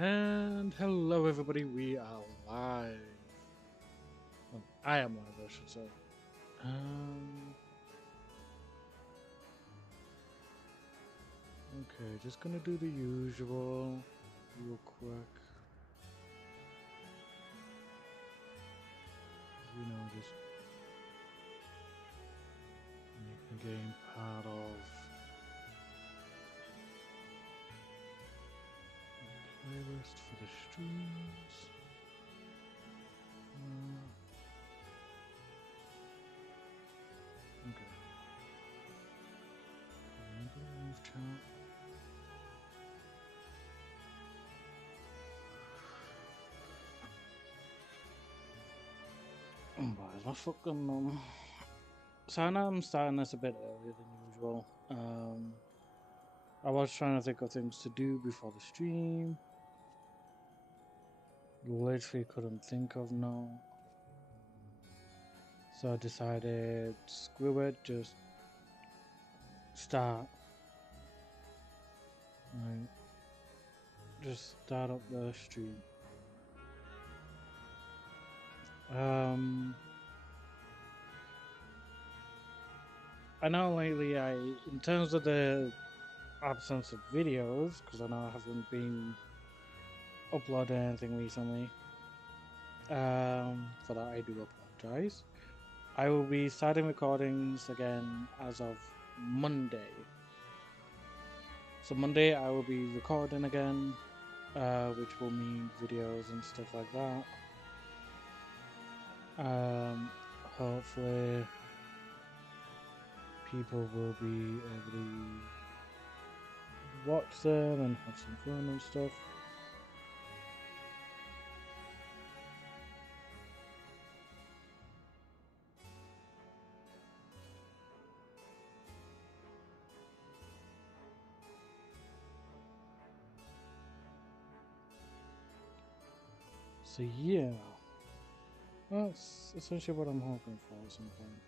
And hello, everybody. We are live. Well, I am live, I should say. Okay, just gonna do the usual real quick. You know, just make the game part of the playlist for the streams. Okay. Move chat. Where's my fucking mum? So I know I'm starting this a bit earlier than usual. I was trying to think of things to do before the stream. Literally couldn't think of no. So I decided, screw it, just start. Right. Just start up the stream. I know lately in terms of the absence of videos, because I know I haven't been uploading anything recently, for that I do apologize. I will be starting recordings again as of Monday. So Monday I will be recording again, which will mean videos and stuff like that. Hopefully people will be able to watch them and have some fun and stuff. So yeah, that's essentially what I'm hoping for at some point.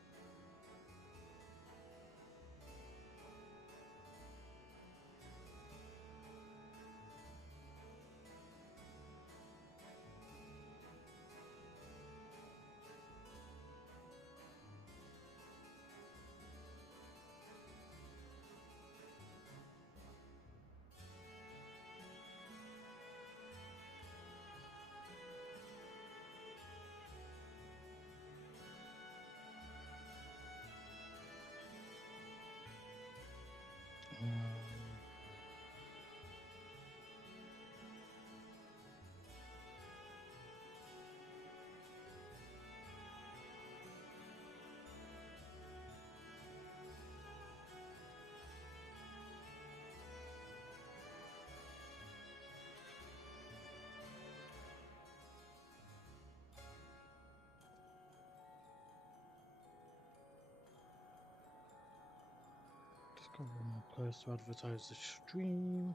Just got one more place to advertise the stream.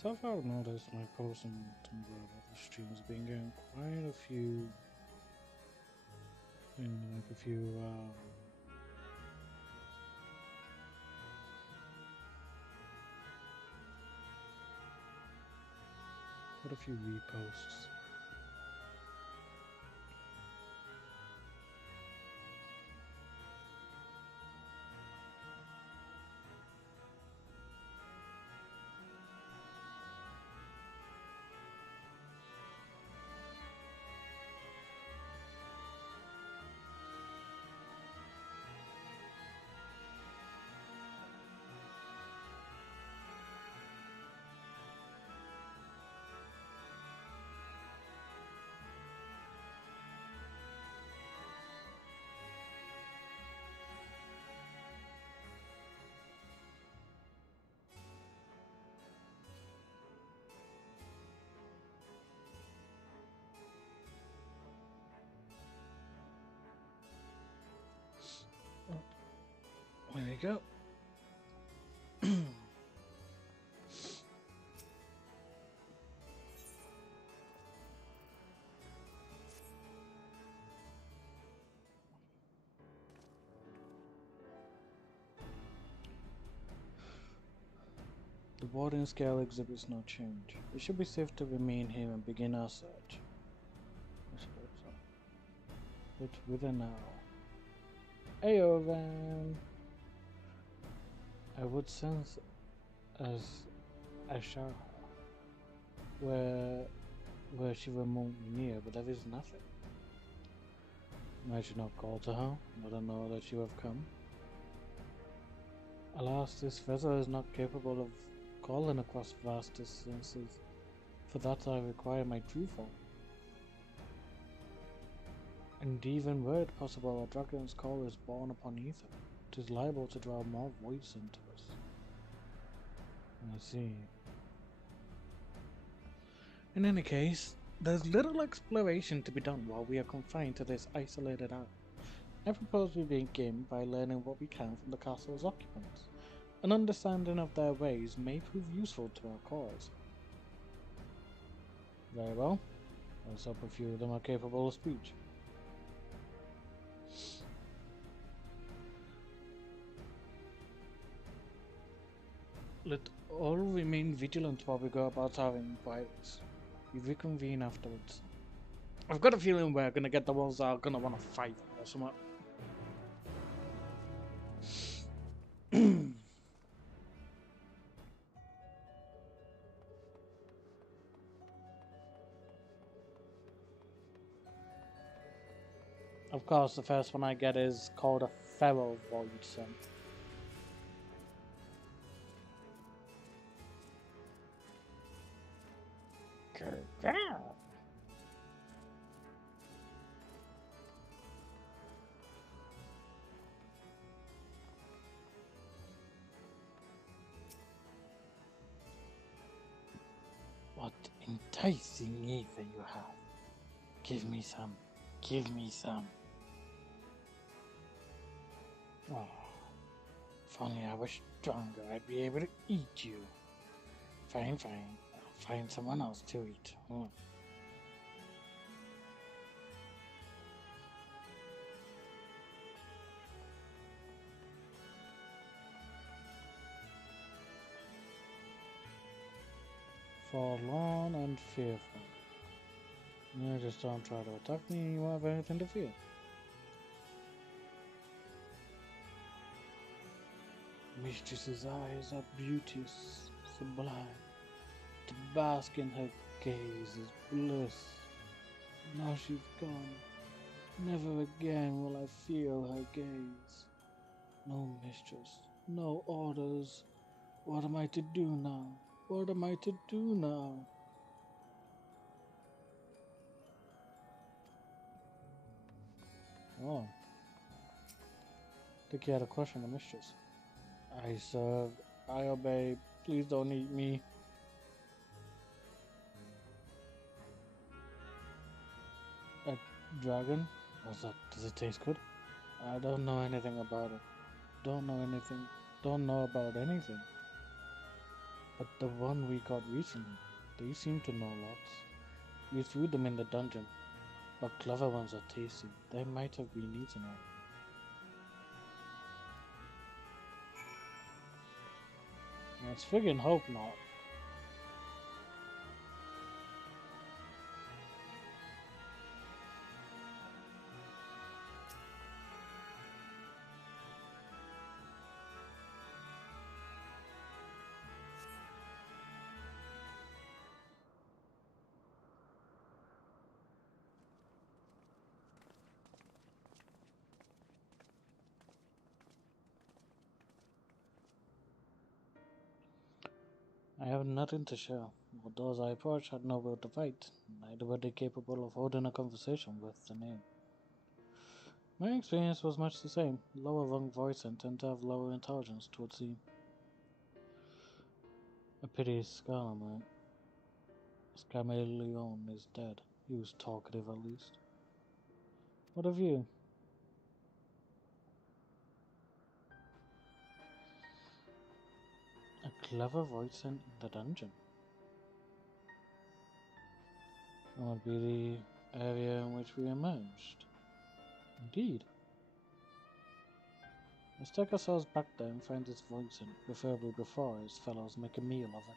So far I've noticed my posts on Tumblr about the streams have been getting quite a few, quite a few reposts. There you go. The boarding scale exhibits no change. It should be safe to remain here and begin our search. I should hope so. But within now. Ayo, Van! I would sense as I saw her where she remote near, but there is nothing. I should not call to her, let her know that you have come. Alas, this vessel is not capable of calling across vast distances. For that I require my true form. And even were it possible, a dragon's call is born upon ether. It is liable to draw more voice into us. I see. In any case, there's little exploration to be done while we are confined to this isolated island. I propose we begin by learning what we can from the castle's occupants. An understanding of their ways may prove useful to our cause. Very well. Let's hope a few of them are capable of speech. Let all remain vigilant while we go about our inquiries. We reconvene afterwards. I've got a feeling we're gonna get the ones that are gonna wanna fight or something. Of course, the first one I get is called a feral void. What enticing ether you have. Give me some. Give me some. Oh, if only I was stronger, I'd be able to eat you. Fine, fine. I'll find someone else to eat. Forlorn and fearful. You just don't try to attack me, you won't have anything to fear. Mistress's eyes are beauteous, sublime. To bask in her gaze is bliss. Now she's gone. Never again will I feel her gaze. No mistress, no orders. What am I to do now? What am I to do now? Oh. I think you had a question, the mistress. I serve. I obey. Please don't eat me. A dragon? What's that? Does it taste good? I don't know anything about it. Don't know anything. Don't know about anything. But the one we got recently, they seem to know lots. We threw them in the dungeon. But clever ones are tasty. They might have been eaten out. Let's friggin' hope not. I have nothing to show. But those I approached had no will to fight. Neither were they capable of holding a conversation with the name. My experience was much the same. Lower rung voice and tend to have lower intelligence, 'twould seem. A pity Scameleon is dead. He was talkative at least. What of you? A clever voice in the dungeon. That would be the area in which we emerged. Indeed. Let's take ourselves back there and find his voice in, preferably before his fellows make a meal of it.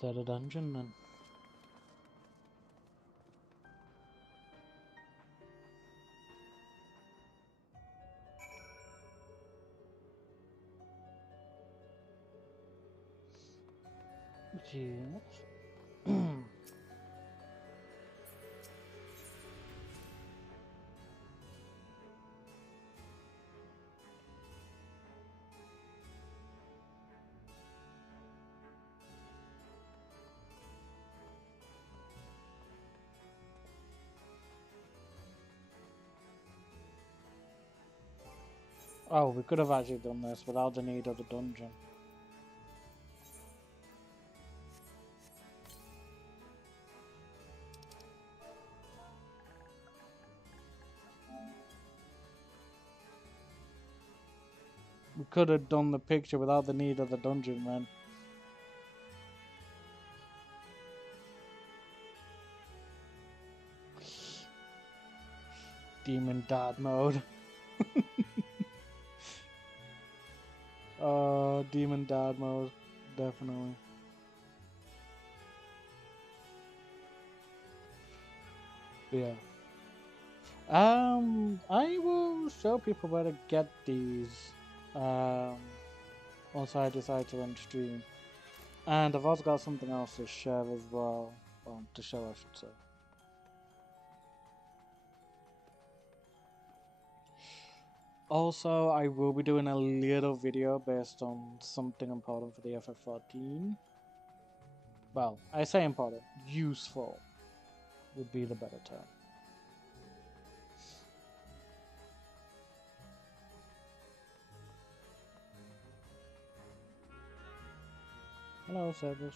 To the dungeon then. Yes. Oh, we could have actually done this without the need of the dungeon. We could have done the picture without the need of the dungeon, man. Demon dad mode. Demon dad mode. Definitely. Yeah. I will show people where to get these. Once I decide to end stream. And I've also got something else to share as well. To show, I should say. Also, I will be doing a little video based on something important for the FF14. Well, I say important. Useful would be the better term. Hello, servers.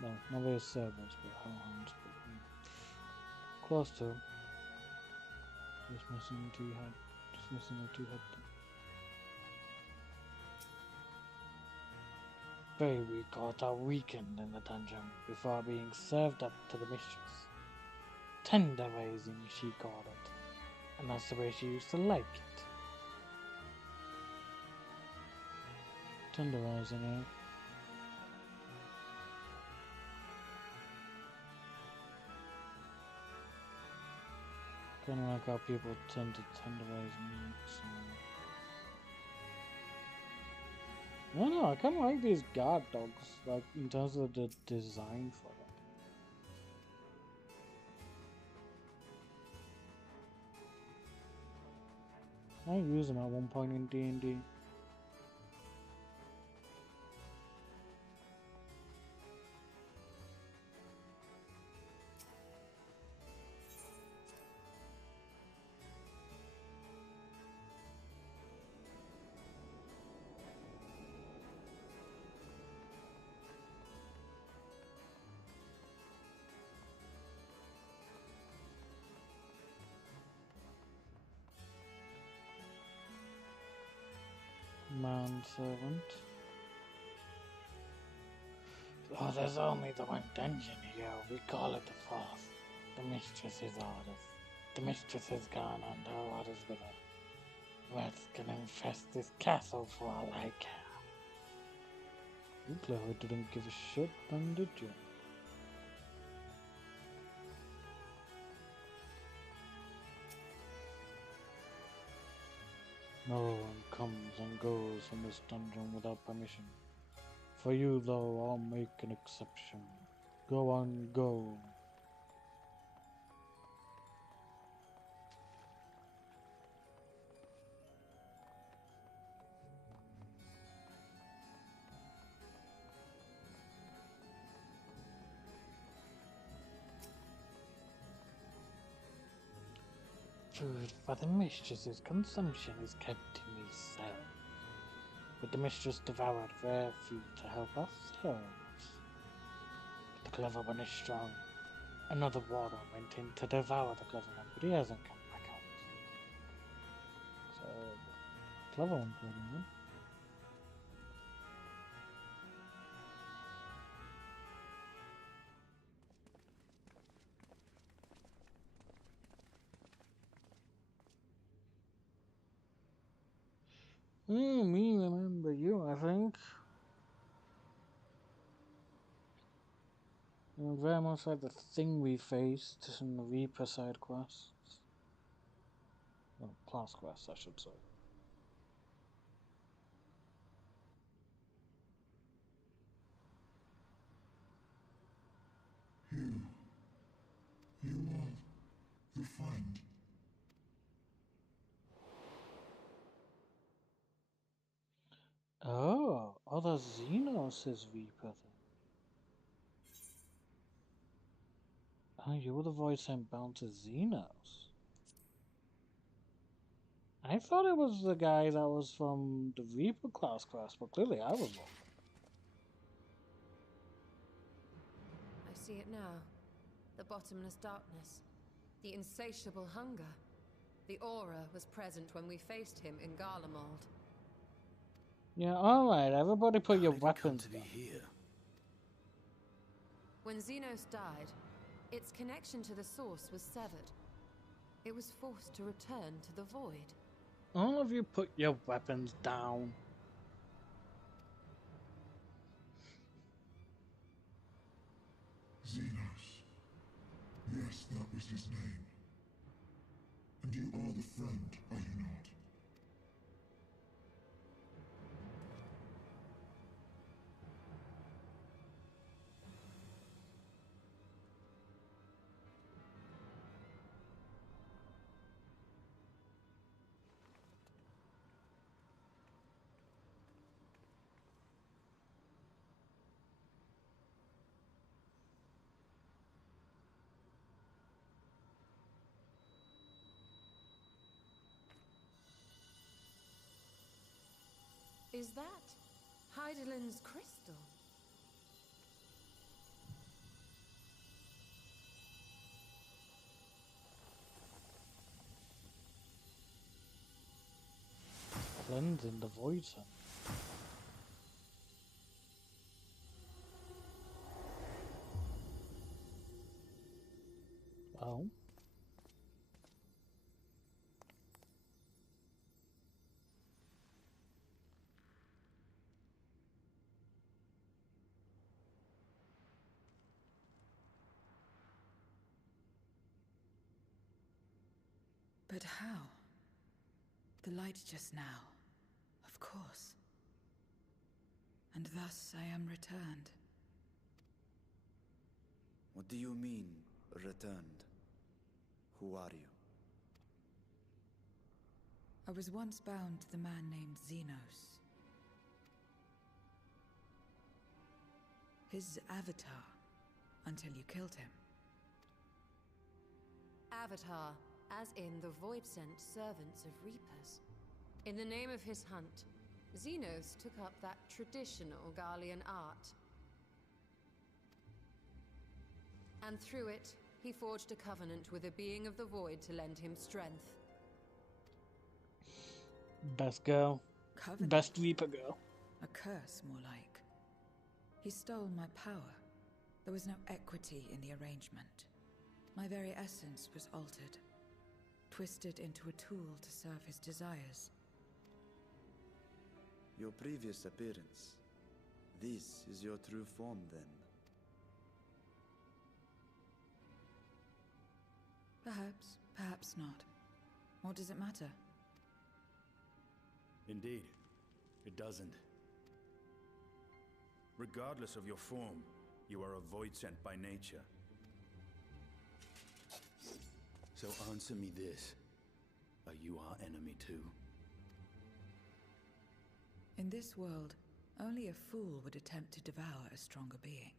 No, not really servers, but hounds. Close to. Just missing two head. Just missing a 2-head. Very weak got our weakened in the dungeon before being served up to the mistress. Tender raising, she called it, and that's the way she used to like it. Tenderizing, eh? Kinda like how people tend to tenderize meat. I don't know, I kinda like these guard dogs, like in terms of the design for them. I used them at one point in D&D. Manservant. Oh, there's only the one dungeon here. We call it the fourth. The mistress's orders. The mistress has gone under orders with her. Rats can infest this castle for all I care. You clearly didn't give a shit then, did you? No one comes and goes from this dungeon without permission. For you, though, I'll make an exception. Go on, go. Food for the mistress's consumption is kept in these cells, but the mistress devoured their food to help ourselves. The clever one is strong. Another warder went in to devour the clever one, but he hasn't come back out. So, clever one killed him then. Me remember you, I think. You're very much like the thing we faced in the Reaper side quests. Well, class quests, I should say. You are the friend. Oh, that's Xenos' Reaper then. Oh, you were the voice sent bound to Xenos. I thought it was the guy that was from the Reaper class quest, but clearly I was wrong. I see it now. The bottomless darkness. The insatiable hunger. The aura was present when we faced him in Garlemald. Yeah, alright, everybody put your How did he come weapons to be down. here? When Xenos died, its connection to the source was severed. It was forced to return to the void. All of you put your weapons down. Xenos. Yes, that was his name. And you are the friend, are you not? Is that Heidelin's crystal? Cleansing the void sun. Oh. But how? The light just now. Of course. And thus I am returned. What do you mean, returned? Who are you? I was once bound to the man named Xenos. His avatar, until you killed him. Avatar, as in the void-sent servants of Reapers. In the name of his hunt, Xenos took up that traditional Garlean art. And through it, he forged a covenant with a being of the void to lend him strength. Best girl. Covenant? Best Reaper girl. A curse, more like. He stole my power. There was no equity in the arrangement. My very essence was altered. Twisted into a tool to serve his desires. Your previous appearance. This is your true form, then? Perhaps, perhaps not. What does it matter? Indeed, it doesn't. Regardless of your form, you are a void sent by nature. So answer me this. Are you our enemy too? In this world, only a fool would attempt to devour a stronger being.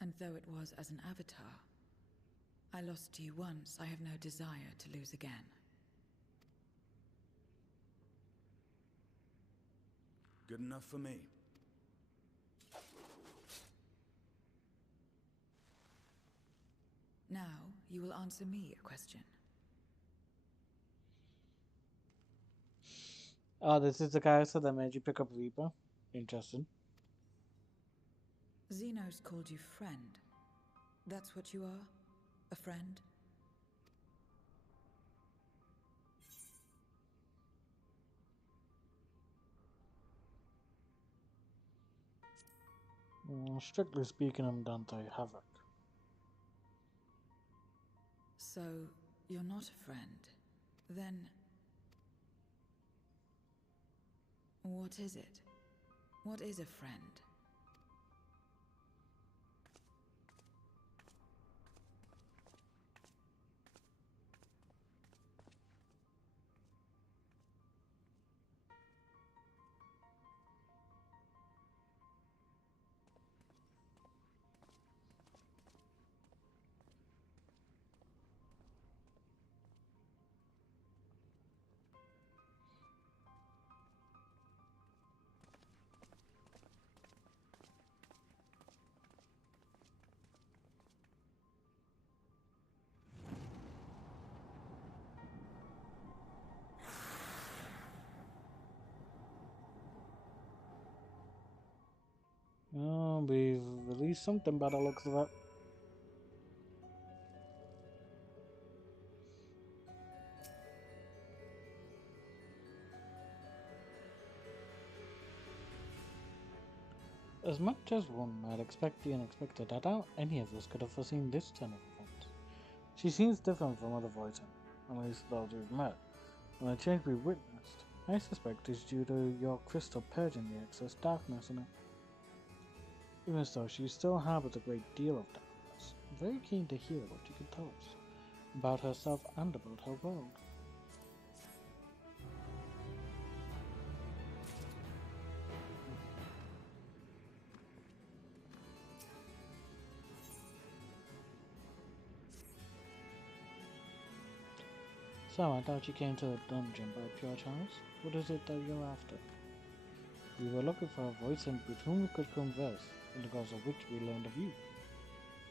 And though it was as an avatar, I lost to you once, I have no desire to lose again. Good enough for me. Now, you will answer me a question. Oh, this is the character that made you pick up Reaper. Interesting. Xenos called you friend. That's what you are? A friend? Strictly speaking, I'm Dante Havoc. So, you're not a friend. Then... what is it? What is a friend? We've released something by the looks of it. As much as one might expect the unexpected, I doubt any of us could have foreseen this turn of events. She seems different from other voices, at least those we've met, and the change we've witnessed, I suspect, is due to your crystal purging the excess darkness in it. Even so, she still harbors a great deal of darkness. I'm very keen to hear what you can tell us about herself and about her world. So, I thought you came to a dungeon by pure chance. What is it that you're after? We were looking for a voice with whom we could converse, in the course of which we learned of you.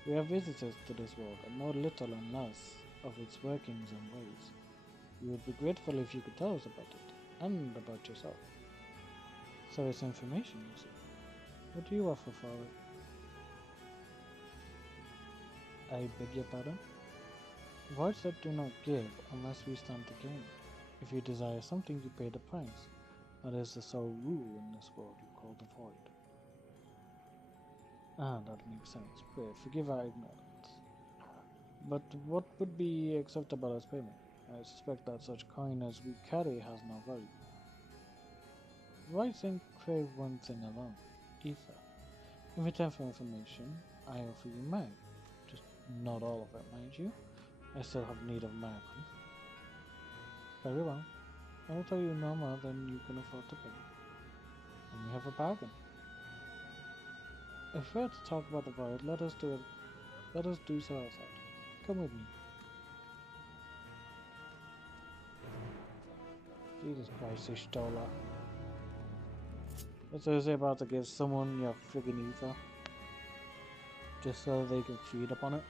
We are visitors to this world and know little and less of its workings and ways. We would be grateful if you could tell us about it, and about yourself. So it's information, you see. What do you offer for it? I beg your pardon? Voids that do not give unless we stand to gain. If you desire something, you pay the price. That is the sole rule in this world you call the void. Ah, that makes sense. Pray, forgive our ignorance. But what would be acceptable as payment? I suspect that such coin as we carry has no value. Voids then crave one thing alone, ether. In return for information, I offer you mine. Just not all of it, mind you. I still have need of my life. Very well. I will tell you no more than you can afford to pay. And we have a bargain. If we're to talk about the void, let us do it. Let us do so outside. Come with me. Jesus Christ, you stole her. That's what I was about to give someone your friggin' ether. Just so they can feed upon it.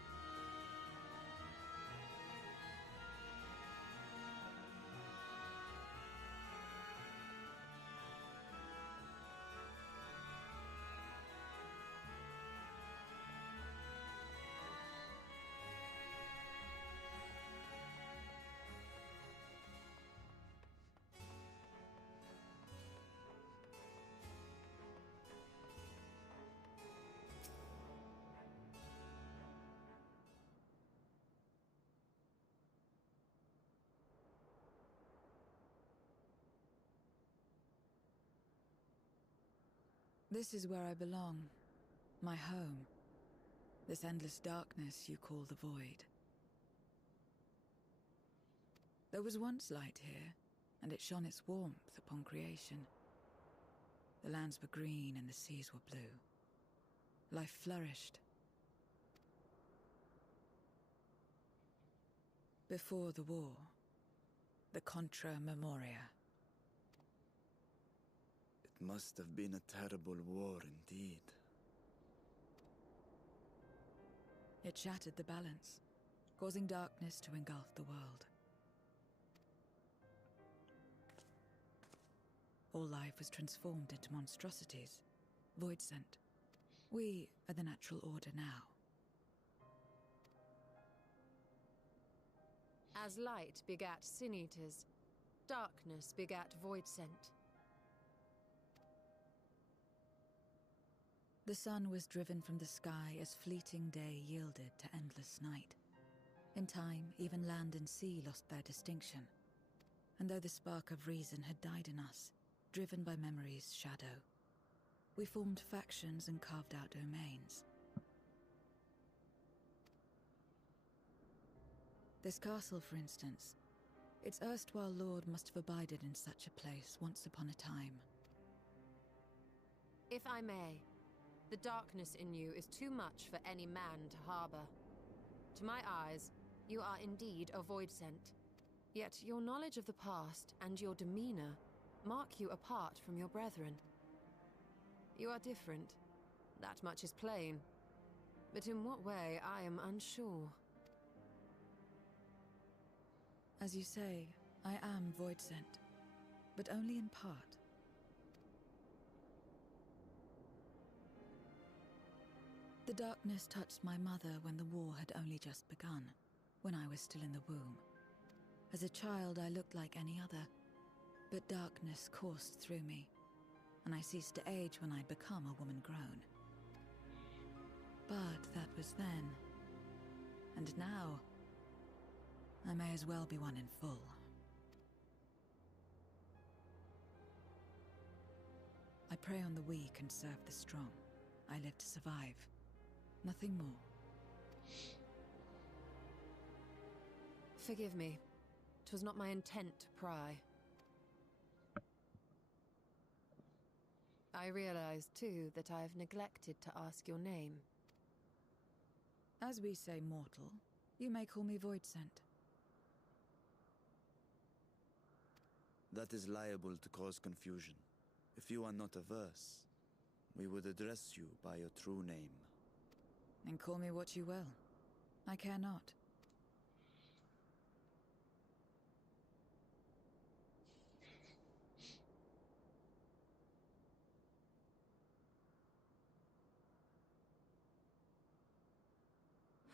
This is where I belong. My home. This endless darkness you call the void. There was once light here, and it shone its warmth upon creation. The lands were green and the seas were blue. Life flourished. Before the war, the Contra Memoria. It must have been a terrible war indeed. It shattered the balance, causing darkness to engulf the world. All life was transformed into monstrosities, void-sent. We are the natural order now. As light begat sin-eaters, darkness begat void-sent. The sun was driven from the sky as fleeting day yielded to endless night. In time, even land and sea lost their distinction. And though the spark of reason had died in us, driven by memory's shadow, we formed factions and carved out domains. This castle, for instance, its erstwhile lord must have abided in such a place once upon a time. If I may, the darkness in you is too much for any man to harbor. To my eyes, you are indeed a void sent. Yet your knowledge of the past and your demeanor mark you apart from your brethren. You are different. That much is plain. But in what way, I am unsure. As you say, I am void sent, but only in part. The darkness touched my mother when the war had only just begun, when I was still in the womb. As a child, I looked like any other, but darkness coursed through me, and I ceased to age when I'd become a woman grown. But that was then. And now, I may as well be one in full. I prey on the weak and serve the strong. I live to survive. Nothing more. Forgive me. 'Twas not my intent to pry. I realize, too, that I have neglected to ask your name. As we say mortal, you may call me void sent. That is liable to cause confusion. If you are not averse, we would address you by your true name. And call me what you will. I care not.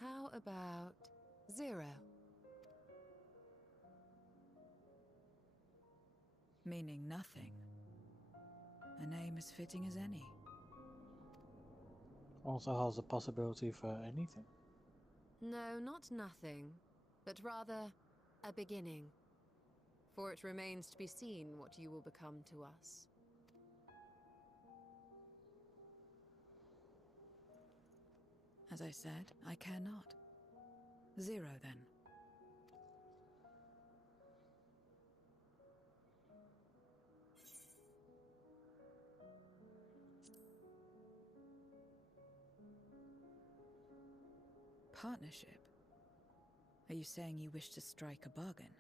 How about Zero? Meaning nothing. A name as fitting as any. Also has a possibility for anything. No, not nothing, but rather a beginning. For it remains to be seen what you will become to us. As I said, I care not. Zero, then. Partnership? Are you saying you wish to strike a bargain?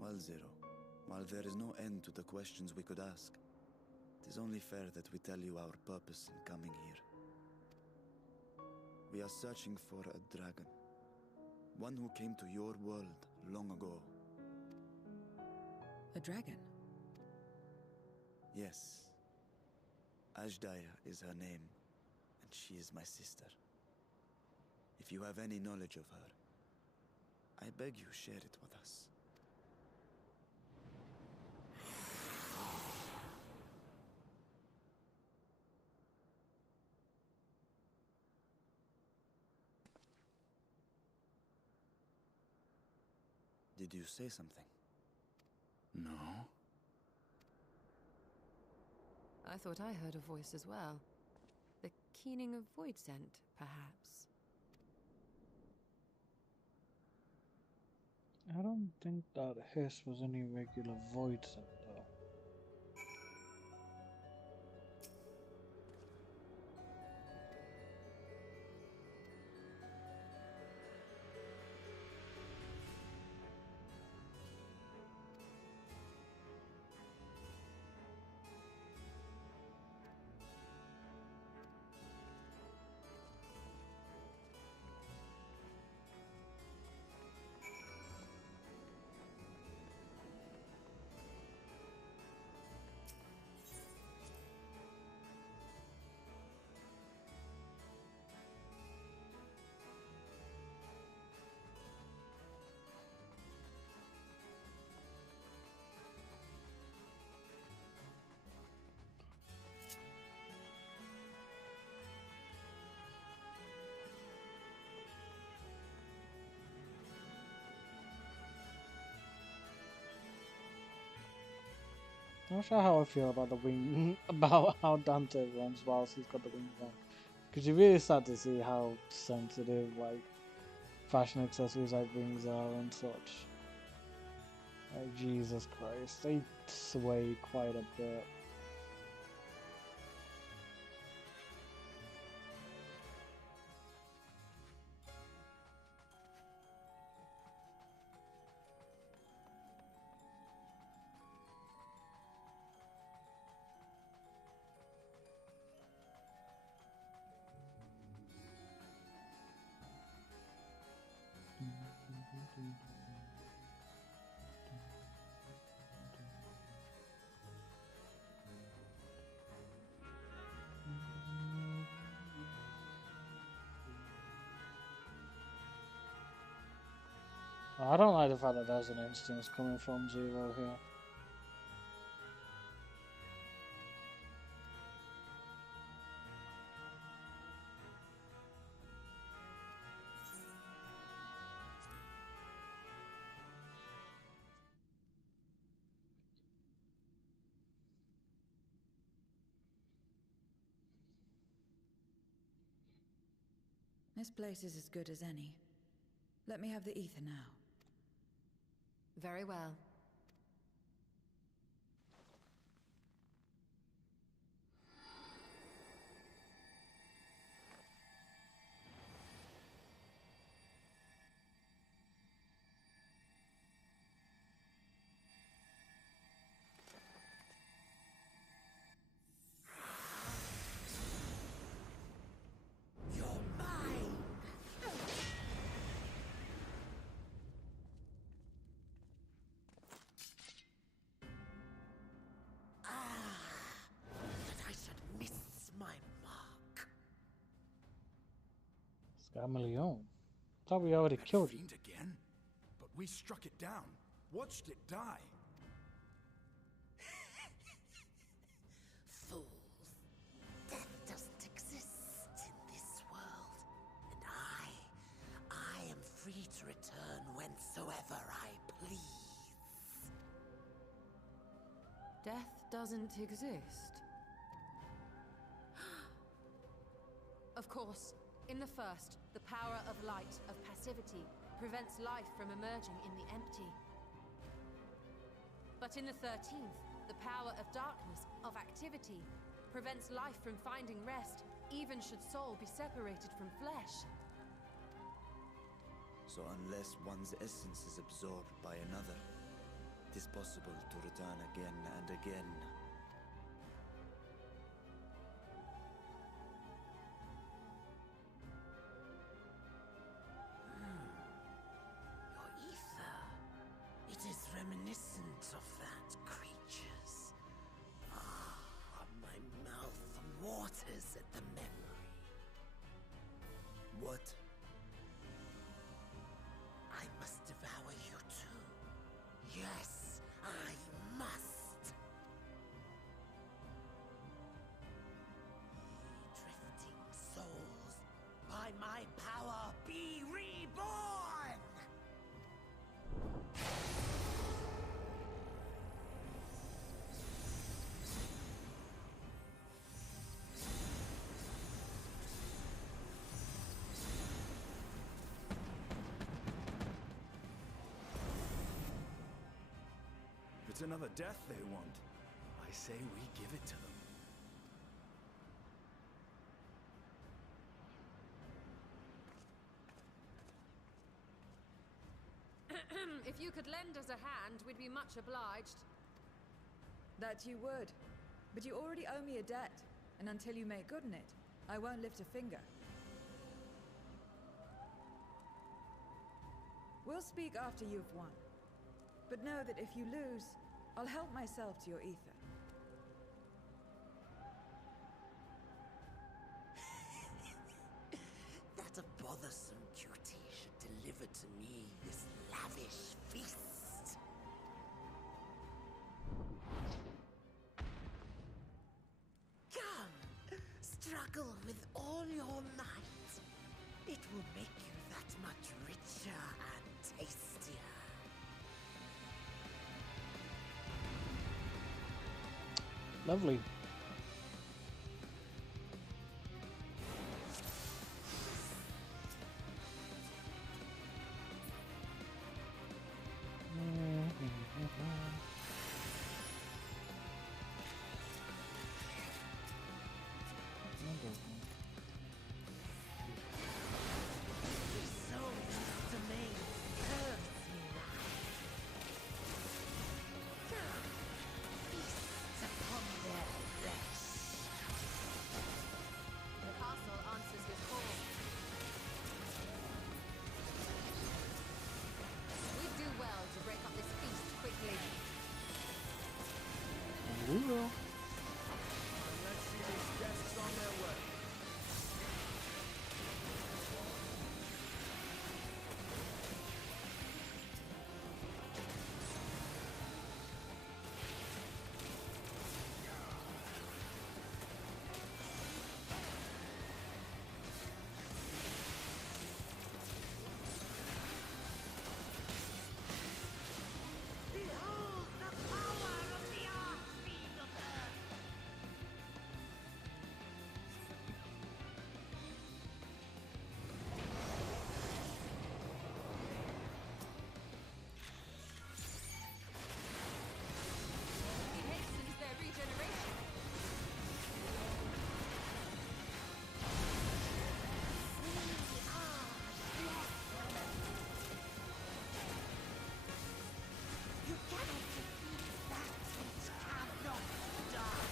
Well, Zero, while there is no end to the questions we could ask, it is only fair that we tell you our purpose in coming here. We are searching for a dragon. One who came to your world long ago. A dragon? Yes. Ashdaya is her name, and she is my sister. If you have any knowledge of her, I beg you share it with us. Did you say something? No? I thought I heard a voice as well. The keening of void scent, perhaps. I don't think that hiss was any regular void scent though. I'm not sure how I feel about the wing, about how Dante runs whilst he's got the wings on. Because you really start to see how sensitive, like, fashion accessories like wings are and such. Like, Jesus Christ, they sway quite a bit. I don't like the fact that there's an instance coming from Zero here. This place is as good as any. Let me have the ether now. Very well. Gamaleon. Thought we already That killed you. fiend again? But we struck it down. Watched it die. Fools. Death doesn't exist in this world. And I am free to return whensoever I please. Death doesn't exist. Of course, in the first, the power of light, of passivity, prevents life from emerging in the empty. But in the 13th, the power of darkness, of activity, prevents life from finding rest, even should soul be separated from flesh. So unless one's essence is absorbed by another, it is possible to return again and again. Your ether. It is reminiscent of that creature's. My mouth waters at the memory. What? I must devour you too. Yes, I must. Ye drifting souls, by my power be reborn! If it's another death they want, I say we give it to them. If you could lend us a hand, we'd be much obliged. That you would. But you already owe me a debt, and until you make good on it, I won't lift a finger. We'll speak after you've won. But know that if you lose, I'll help myself to your ether. That a bothersome duty should deliver to me this lavish feast. Come, struggle with all your might. It will make you that much richer and tastier. Lovely. So used to me serves me right. Feast upon their flesh. The castle answers his call. We'd do well to break up this feast quickly. We will. Let's see these guests on their way. Behold the power of the Archfiend of Earth! He hastens their regeneration. You cannot defeat that which cannot die.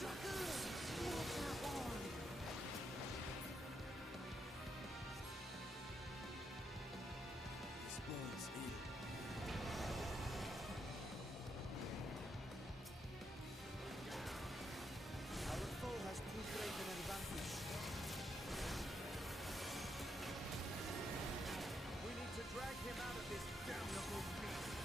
Dragoons, water on! This boy's in. Our foe has too great an advantage. We need to drag him out of this damnable beast.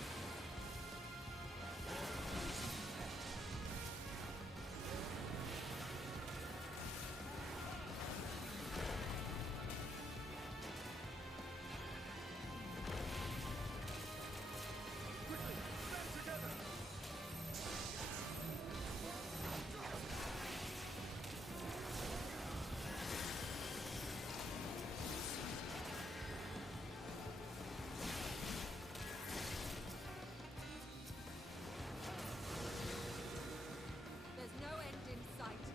Quickly, stand together! There's no end in sight.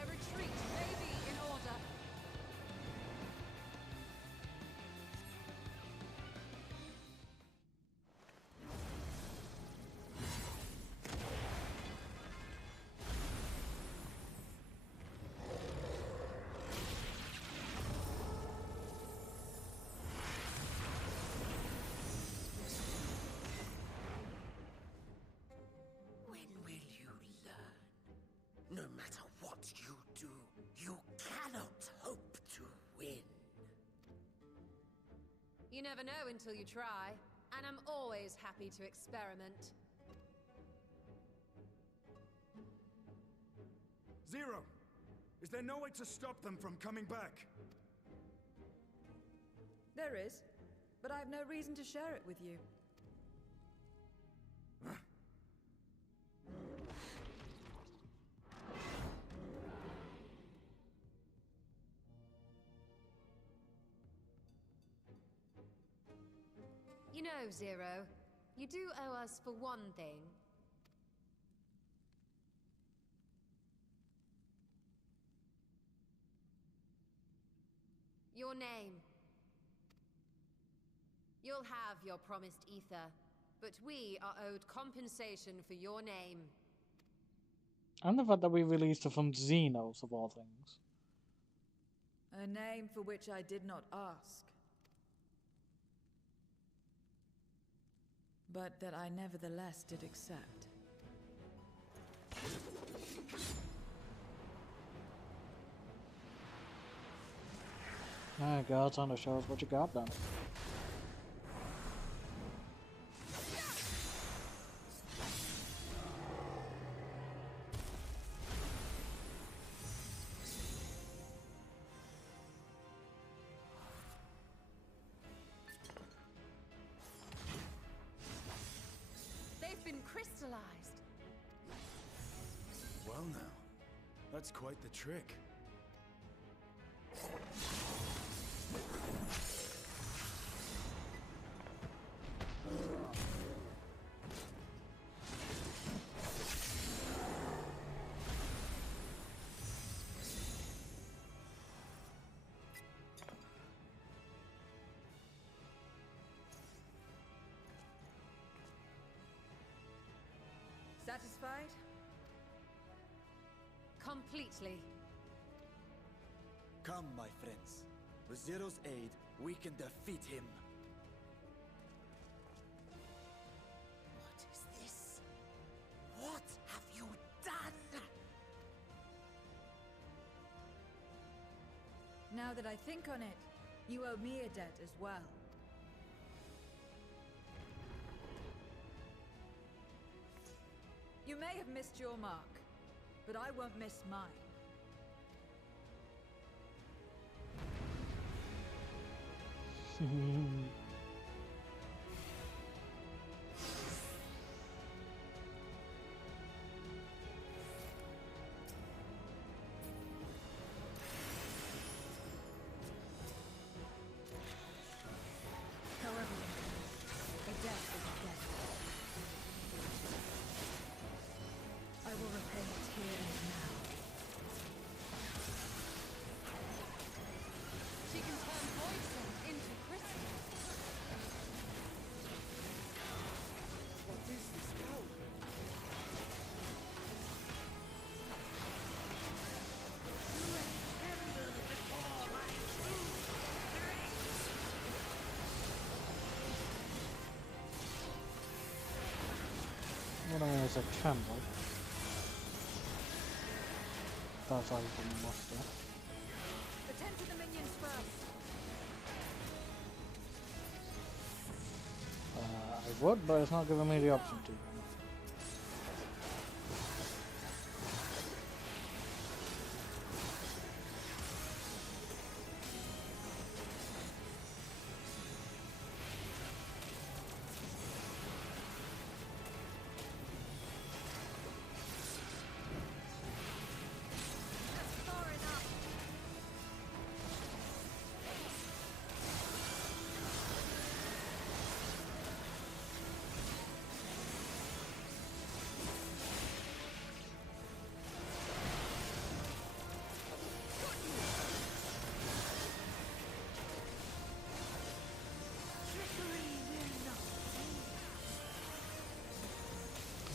A retreat may be in order. When will you learn? No matter what you do, you cannot hope to win. You never know until you try, and I'm always happy to experiment. Zero! Is there no way to stop them from coming back? There is, but I have no reason to share it with you. You know, Zero, you do owe us for one thing. Your name. You'll have your promised ether, but we are owed compensation for your name. And the fact that we released her from Xenos, of all things. A name for which I did not ask. But that I nevertheless did accept. Alright, girl, time to show us what you got then. They've been crystallized. Well now, that's quite the trick. Satisfied? Completely. Come, my friends. With Zero's aid, we can defeat him. What is this? What have you done? Now that I think on it, you owe me a debt as well. You may have missed your mark, but I won't miss mine. However, a debt is a debt. I will repay it here and now. She can turn poison into crystal. What is this power? What I mean is a tremble. That's how you can muster. Attend to the minions first. I would, but it's not giving me the option to. That's far enough.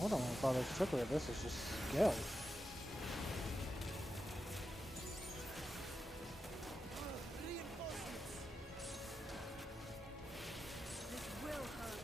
I don't want to call this trickery, this is just skill. This will hurt.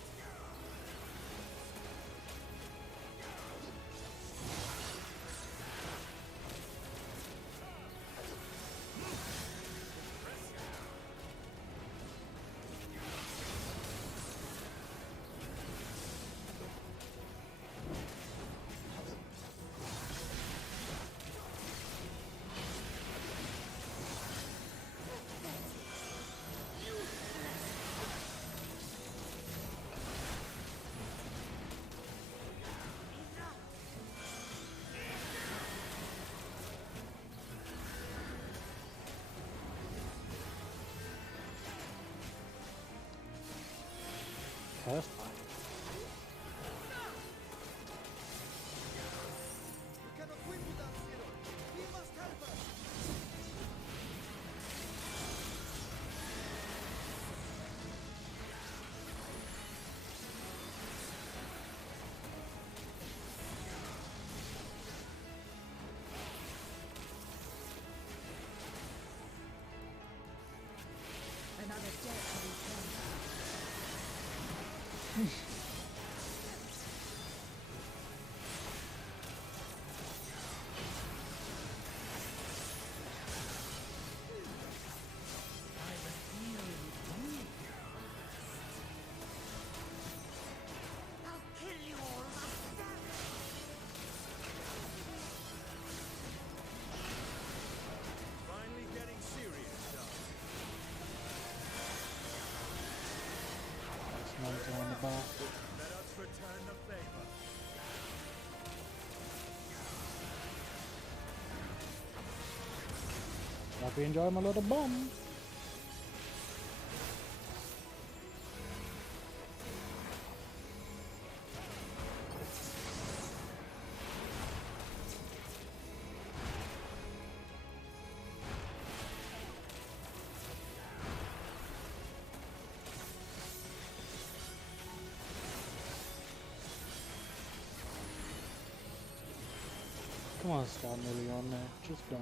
Curse fire. We cannot win without Zero. He must help us. Another debt to repay. Hope you enjoy my little bomb. Come on, start nearly on there. Just die.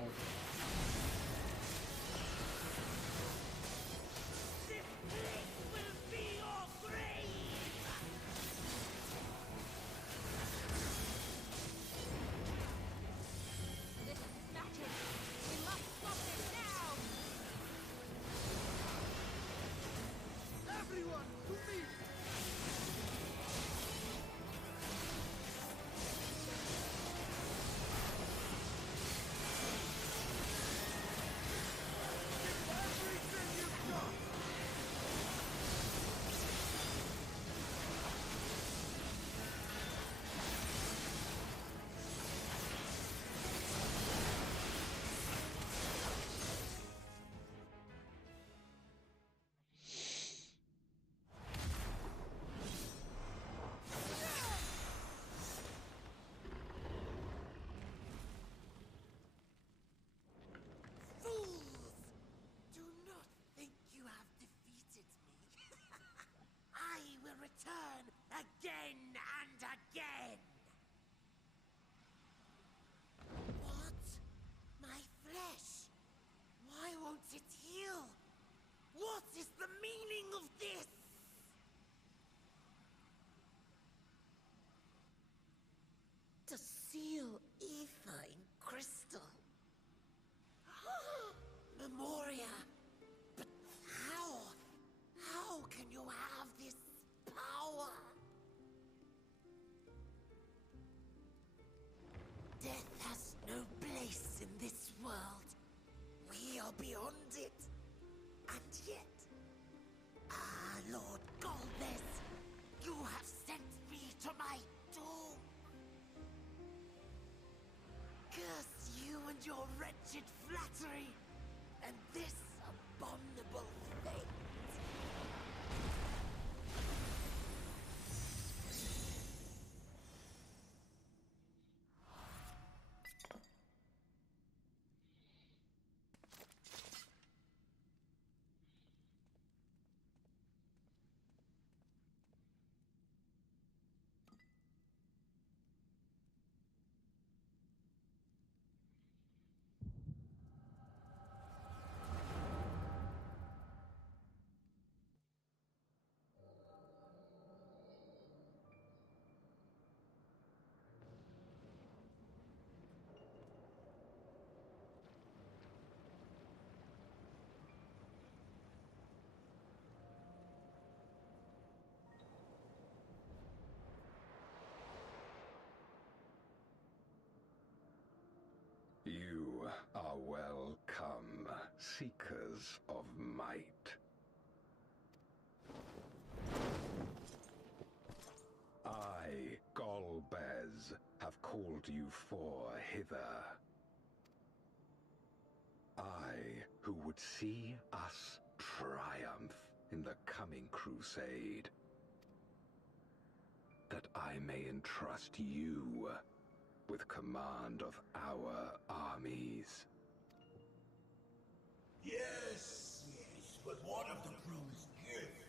Return again and again! What? My flesh? Why won't it heal? What is the meaning of this? To seal ether in crystal. Memoria. But how? How can you have this power? Death has no place in this world. We are beyond it. And yet... Ah, Lord Golbez, you have sent me to my doom. Curse you and your wretched flattery, and this abominable fate. You are welcome, seekers of might. I, Golbez, have called you for hither. I, who would see us triumph in the coming crusade. That I may entrust you with command of our armies. Yes, but what of the crew's gift?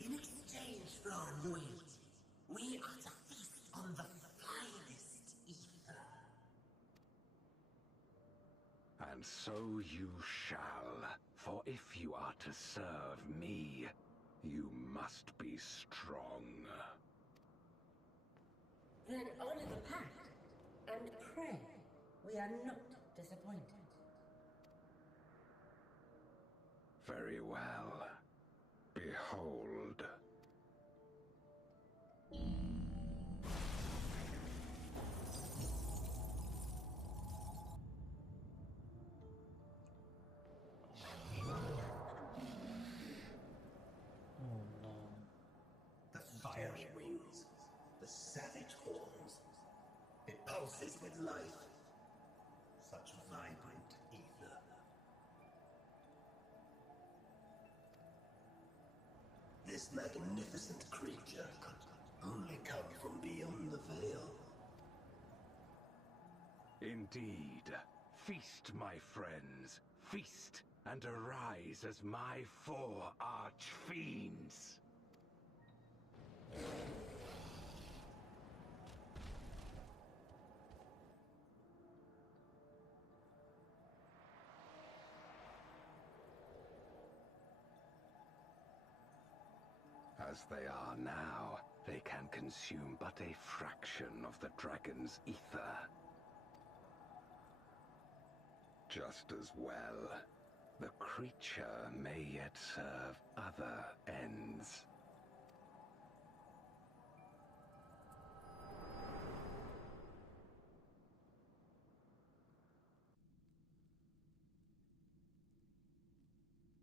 In exchange for our loyalty, we are to feast on the finest ether. And so you shall, for if you are to serve me, you must be strong. Then honor the pact, and pray we are not disappointed. Very well. Behold. Oh no. The fiery wings, the savage horns. It pulses with life. Such vibrant this magnificent creature could only come from beyond the veil. Indeed. Feast, my friends. Feast and arise as my 4 arch-fiends. As they are now, they can consume but a fraction of the dragon's ether. Just as well, the creature may yet serve other ends.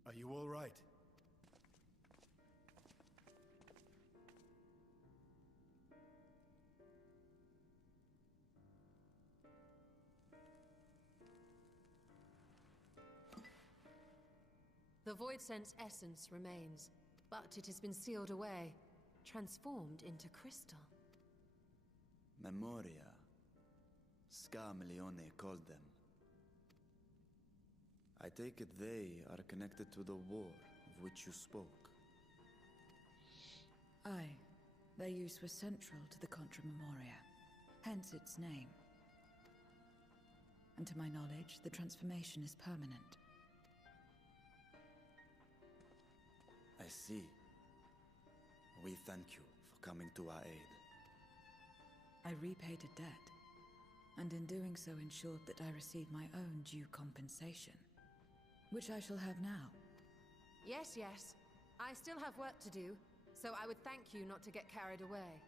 Are you all right? The Void Sense essence remains, but it has been sealed away, transformed into crystal. Memoria. Scarmelione called them. I take it they are connected to the war of which you spoke. Aye. Their use was central to the Contra Memoria, hence its name. And to my knowledge, the transformation is permanent. I see. We thank you for coming to our aid. I repaid a debt, and in doing so ensured that I received my own due compensation, which I shall have now. Yes, yes. I still have work to do, so I would thank you not to get carried away.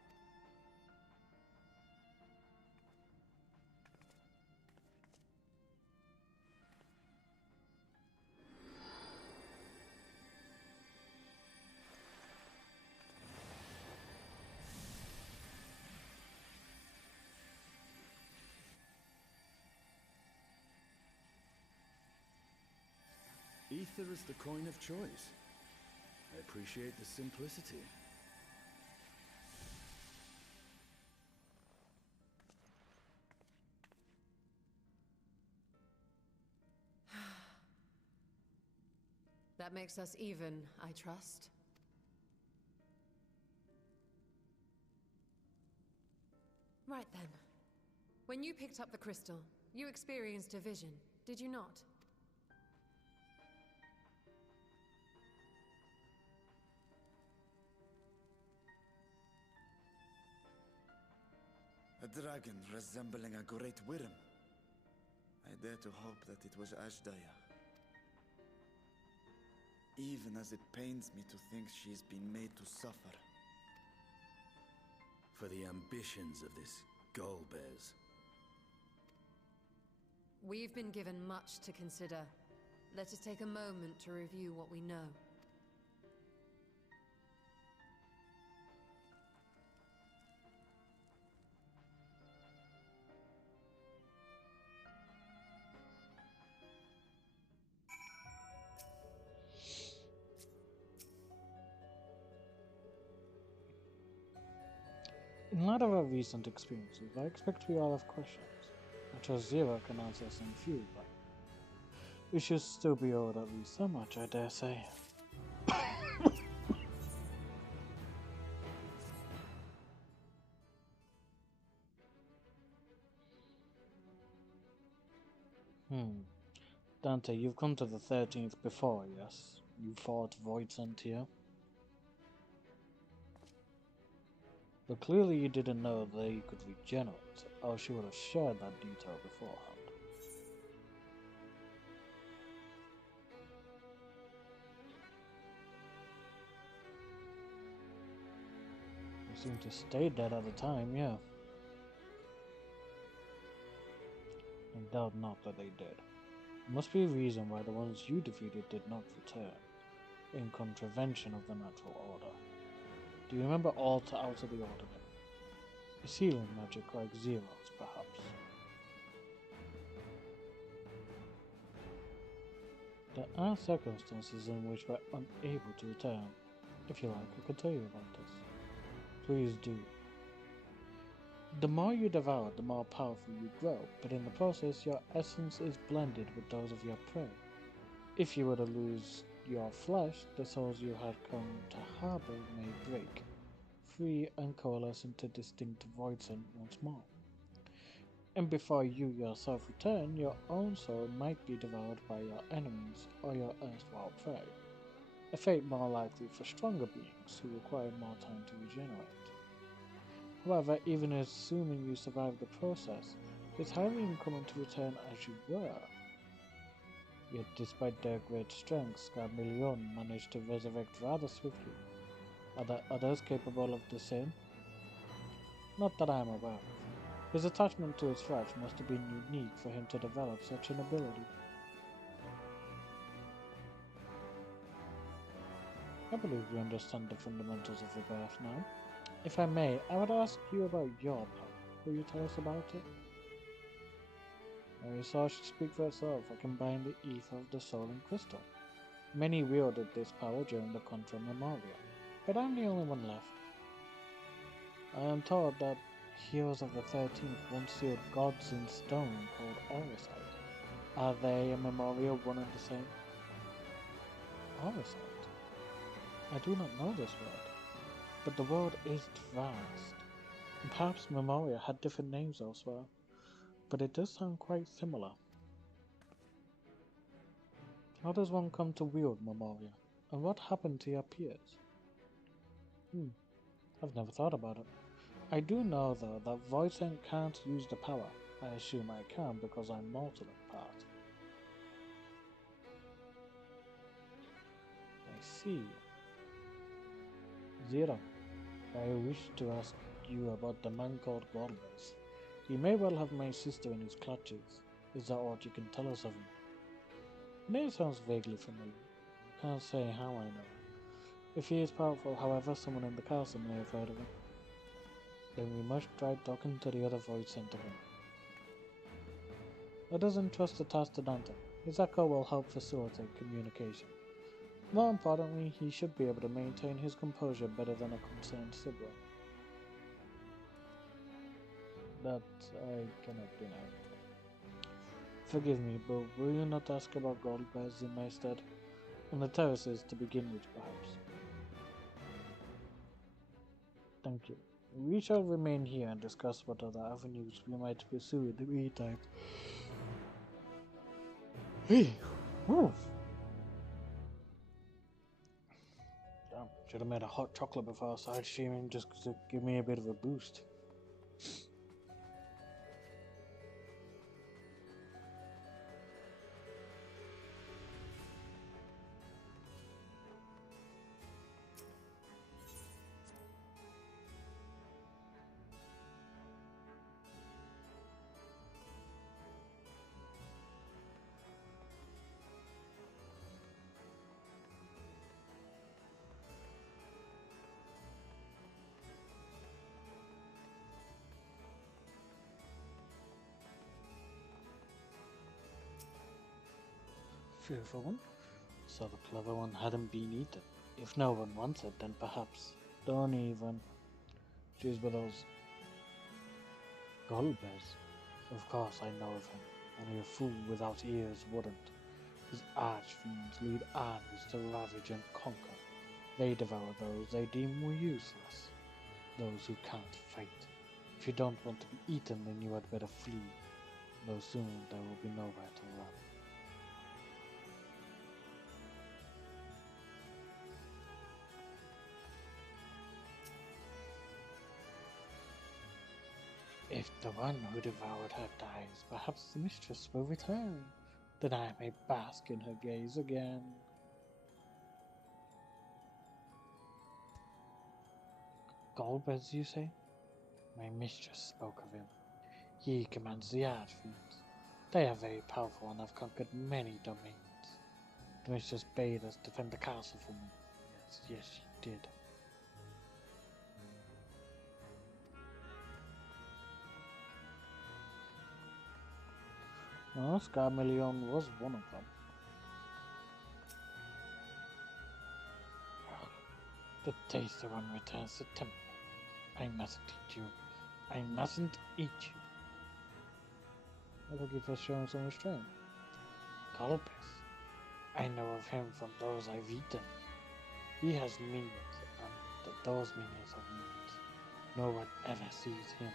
Ether is the coin of choice. I appreciate the simplicity. That makes us even, I trust. Right then. When you picked up the crystal, you experienced a vision, did you not? A dragon resembling a great wyrm. I dare to hope that it was Ashdaya. Even as it pains me to think she's been made to suffer. For the ambitions of this Golbez. We've been given much to consider. Let us take a moment to review what we know. In light of our recent experiences, I expect we all have questions. I trust Zero can answer some few, but we should still be owed at least so much, I dare say. Dante, you've come to the 13th before, yes? You fought Voidsent here? But clearly you didn't know they could regenerate, or she would have shared that detail beforehand. They seemed to stay dead at the time, yeah. I doubt not that they did. There must be a reason why the ones you defeated did not return, in contravention of the natural order. Do you remember aught out of the ordinary? Is healing magic like Zero's, perhaps? There are circumstances in which we're unable to return. If you like, I could tell you about this. Please do. The more you devour, the more powerful you grow, but in the process, your essence is blended with those of your prey. If you were to lose your flesh, the souls you had come to harbor may break, free and coalesce into distinct voids once more. And before you yourself return, your own soul might be devoured by your enemies or your erstwhile prey, a fate more likely for stronger beings who require more time to regenerate. However, even assuming you survive the process, it's highly uncommon to return as you were. Yet despite their great strength, Scarmillion managed to resurrect rather swiftly. Are there others capable of the same? Not that I am aware of. His attachment to his flesh must have been unique for him to develop such an ability. I believe we understand the fundamentals of rebirth now. If I may, I would ask you about your power. Will you tell us about it? Your research should speak for itself. I combine the ether of the soul and crystal. Many wielded this power during the Contra Memoria, but I'm the only one left. I am told that heroes of the 13th once sealed gods in stone called Orisite. Are they a Memoria one and the same? Orisite? I do not know this word, but the world is vast. And perhaps Memoria had different names elsewhere, but it does sound quite similar. How does one come to wield Memoria, and what happened to your peers? I've never thought about it. I do know, though, that Voidsent can't use the power. I assume I can because I'm mortal in part. I see. Zero, I wish to ask you about the man called Gorbes. He may well have my sister in his clutches. Is that what you can tell us of him? The name sounds vaguely familiar. Can't say how I know. If he is powerful, however, someone in the castle may have heard of him. Then we must try talking to the other Voidsent again. Let us entrust the task to Dante. His echo will help facilitate communication. More importantly, he should be able to maintain his composure better than a concerned sibling. That I cannot deny. Forgive me, but will you not ask about Goldbears in my stead? On the terraces to begin with, perhaps. Thank you. We shall remain here and discuss what other avenues we might pursue in the meantime. Hey! Woo! Damn, should have made a hot chocolate before I started streaming just to give me a bit of a boost. Fearful one? So the clever one hadn't been eaten. If no one wants it, then perhaps. Don't even. She's with those Goldbears. Of course I know of him. Only a fool without ears wouldn't. His arch-fiends lead armies to ravage and conquer. They devour those they deem more useless. Those who can't fight. If you don't want to be eaten, then you had better flee. Though soon there will be nowhere to run. If the one who devoured her dies, perhaps the mistress will return. Then I may bask in her gaze again. Goldbergs, you say? My mistress spoke of him. He commands the Archfiends. They are very powerful and have conquered many domains. The mistress bade us defend the castle for me. Yes, she did. Well, Scarmillion was one of them. The taster one returns to temple. I mustn't eat you. I mustn't eat you. I think you for showing some restraint. Colbus. I know of him from those I've eaten. He has minions, and those minions of minions. No one ever sees him.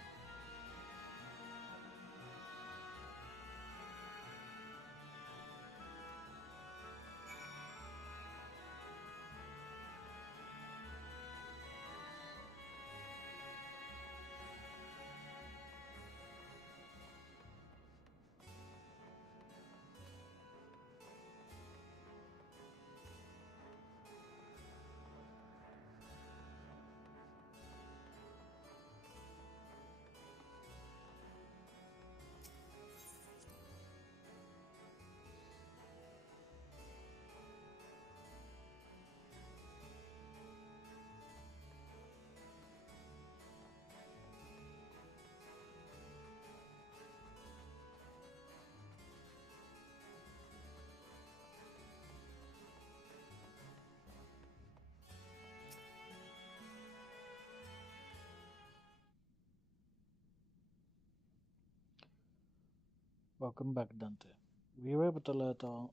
Welcome back, Dante. We were able to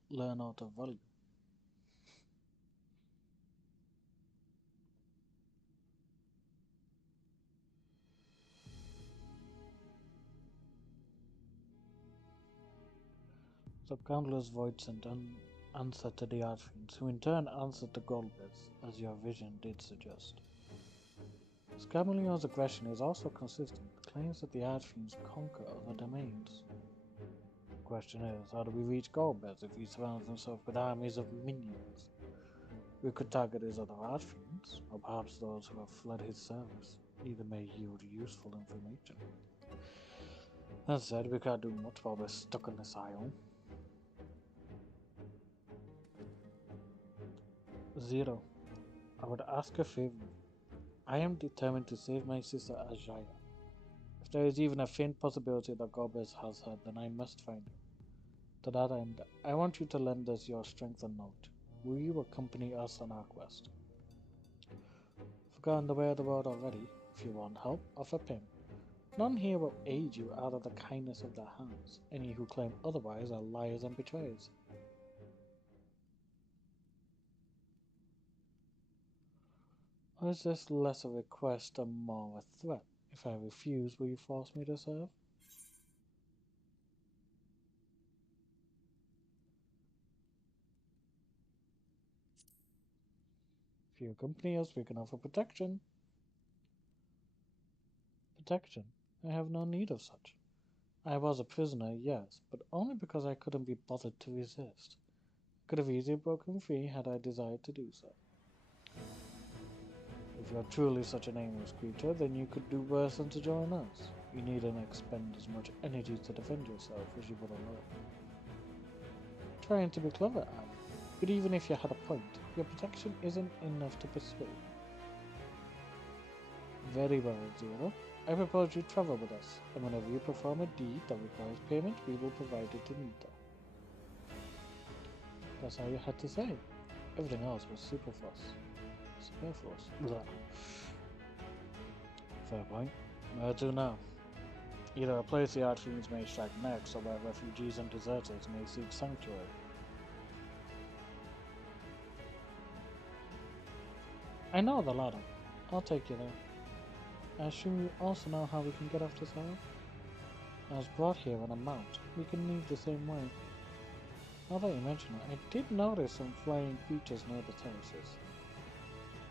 learn out of value. So countless voids sent answer to the Archfiends, who in turn answered to Golbez, as your vision did suggest. Scamalion's aggression is also consistent with claims that the Archfiends conquer other domains. The question is, how do we reach Golbez if he surrounds himself with armies of minions? We could target his other Archfiends, or perhaps those who have fled his service. Either may yield useful information. That said, we can't do much while we're stuck on this isle. Zero. I would ask a favor. I am determined to save my sister Ajaya. If there is even a faint possibility that Golbez has her, then I must find her. To that end, I want you to lend us your strength and knowledge. Will you accompany us on our quest? Forgotten the way of the world already. If you want help, offer payment. None here will aid you out of the kindness of their hearts. Any who claim otherwise are liars and betrayers. Or is this less a request and more a threat? If I refuse, will you force me to serve? If you accompany us, we can offer protection. Protection? I have no need of such. I was a prisoner, yes, but only because I couldn't be bothered to resist. I could have easily broken free had I desired to do so. If you are truly such an aimless creature, then you could do worse than to join us. You needn't expend as much energy to defend yourself as you would alone. Trying to be clever, are you? But even if you had a point, your protection isn't enough to persuade. Very well, Zero. I propose you travel with us, and whenever you perform a deed that requires payment, we will provide it to Nito. That's all you had to say. Everything else was superfluous. Blah. Fair point. Where to now? Either a place the Archfiends may strike next, or where refugees and deserters may seek sanctuary. I know the latter. I'll take you there. I assume you also know how we can get off this island? I was brought here on a mount. We can leave the same way. Now that you mention it, I did notice some flying creatures near the terraces.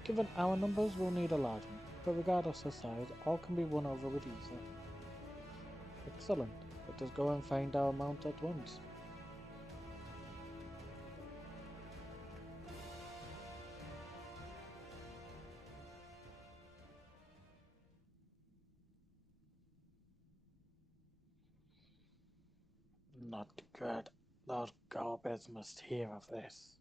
Given our numbers, we'll need a large one, but regardless of size, all can be won over with ease. Excellent. Let us go and find our mount at once. Not good. Lord Golbez must hear of this.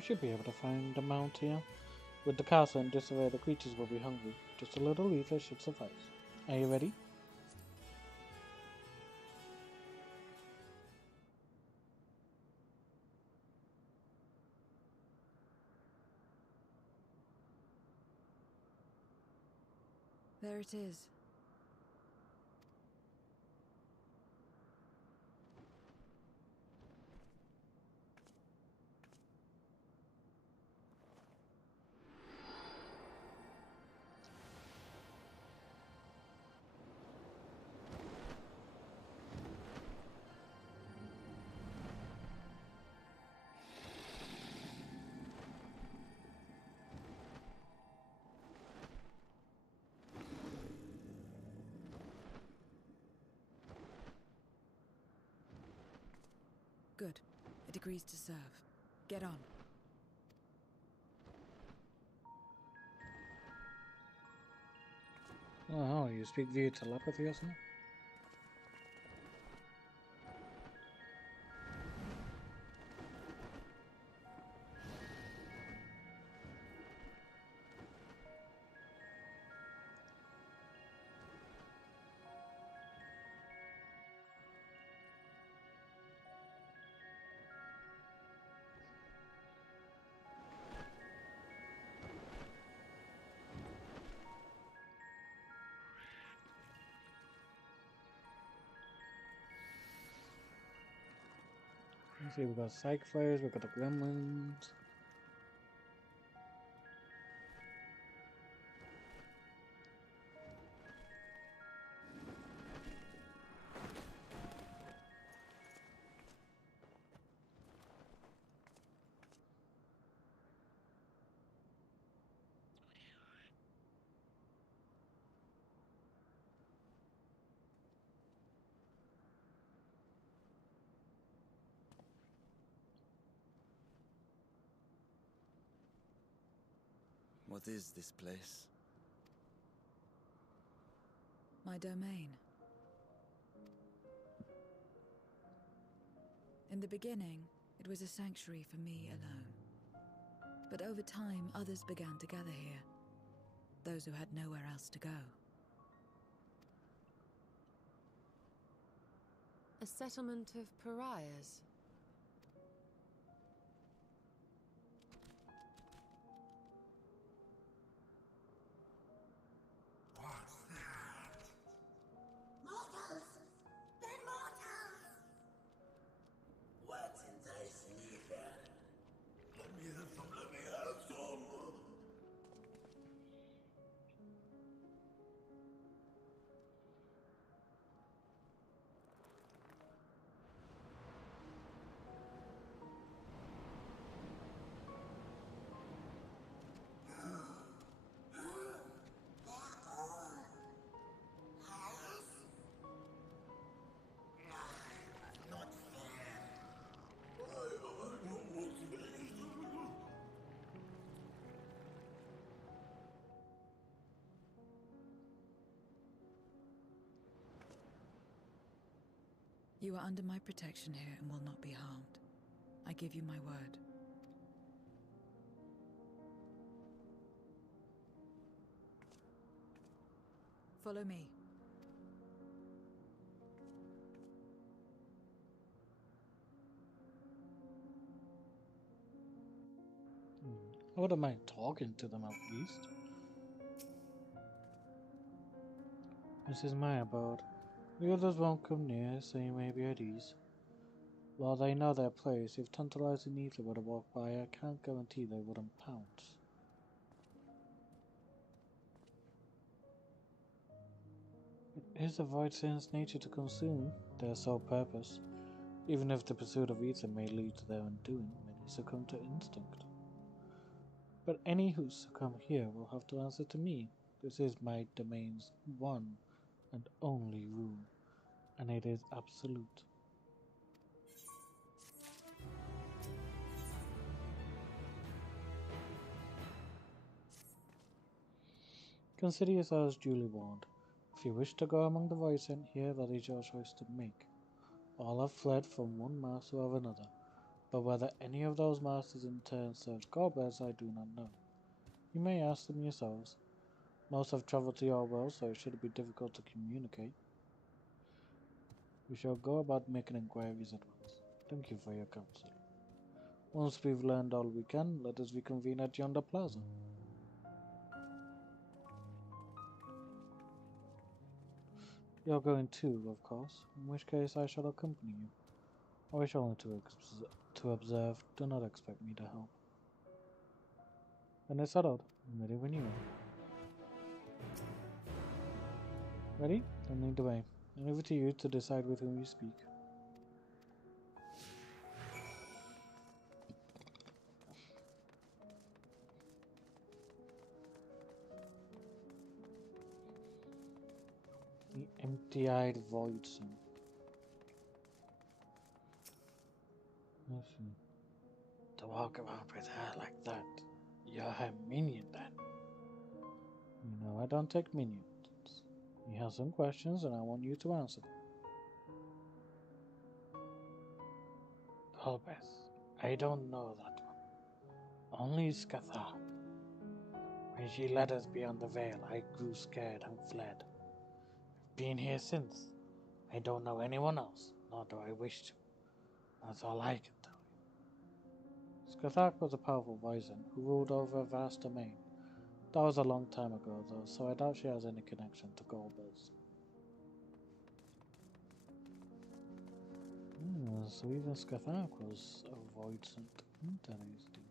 We should be able to find a mount here. With the castle in disarray, the creatures will be hungry. Just a little ether should suffice. Are you ready? There it is. Good. It agrees to serve. Get on. Oh, you speak via telepathy or something? Let's see, we've got Psych Flares, we've got the Gremlins. What is this place? My domain. In the beginning, it was a sanctuary for me alone. But over time, others began to gather here. Those who had nowhere else to go. A settlement of pariahs. What's that? Mortals! They're mortals! What's enticing you here? Let me have some, let me have some! You are under my protection here and will not be harmed. I give you my word. Follow me. I wouldn't mind talking to them at least. This is my abode. The others won't come near, so you may be at ease. While they know their place, if tantalizing ether were to walk by, I can't guarantee they wouldn't pounce. It is the Void Saint's nature to consume their sole purpose. Even if the pursuit of ether may lead to their undoing, many succumb to instinct. But any who succumb here will have to answer to me. This is my domain's one and only rule, and it is absolute. Consider yourselves duly warned. If you wish to go among the void sent here, that is your choice to make. All have fled from one master of another. But whether any of those masters in turn served Gorbez, I do not know. You may ask them yourselves. Most have travelled to your world, so it shouldn't be difficult to communicate. We shall go about making inquiries at once. Thank you for your counsel. Once we've learned all we can, let us reconvene at yonder plaza. You're going too, of course, in which case I shall accompany you. I wish only to observe. Do not expect me to help. Then it's settled. I'm ready when you are. Ready? Then lead the way. And leave it to you to decide with whom you speak. The empty-eyed voidsome. To walk around with her like that, you're her minion then. You know I don't take minions. You have some questions and I want you to answer them. Golbeth, I don't know that one. Only Skathar. When she led us beyond the veil, I grew scared and fled. I've been here since. I don't know anyone else, nor do I wish to. That's all I can tell you. Skathar was a powerful Vyzant who ruled over a vast domain. That was a long time ago, though, so I doubt she has any connection to Golbez. So even Skathar was a Voidsent. Interesting.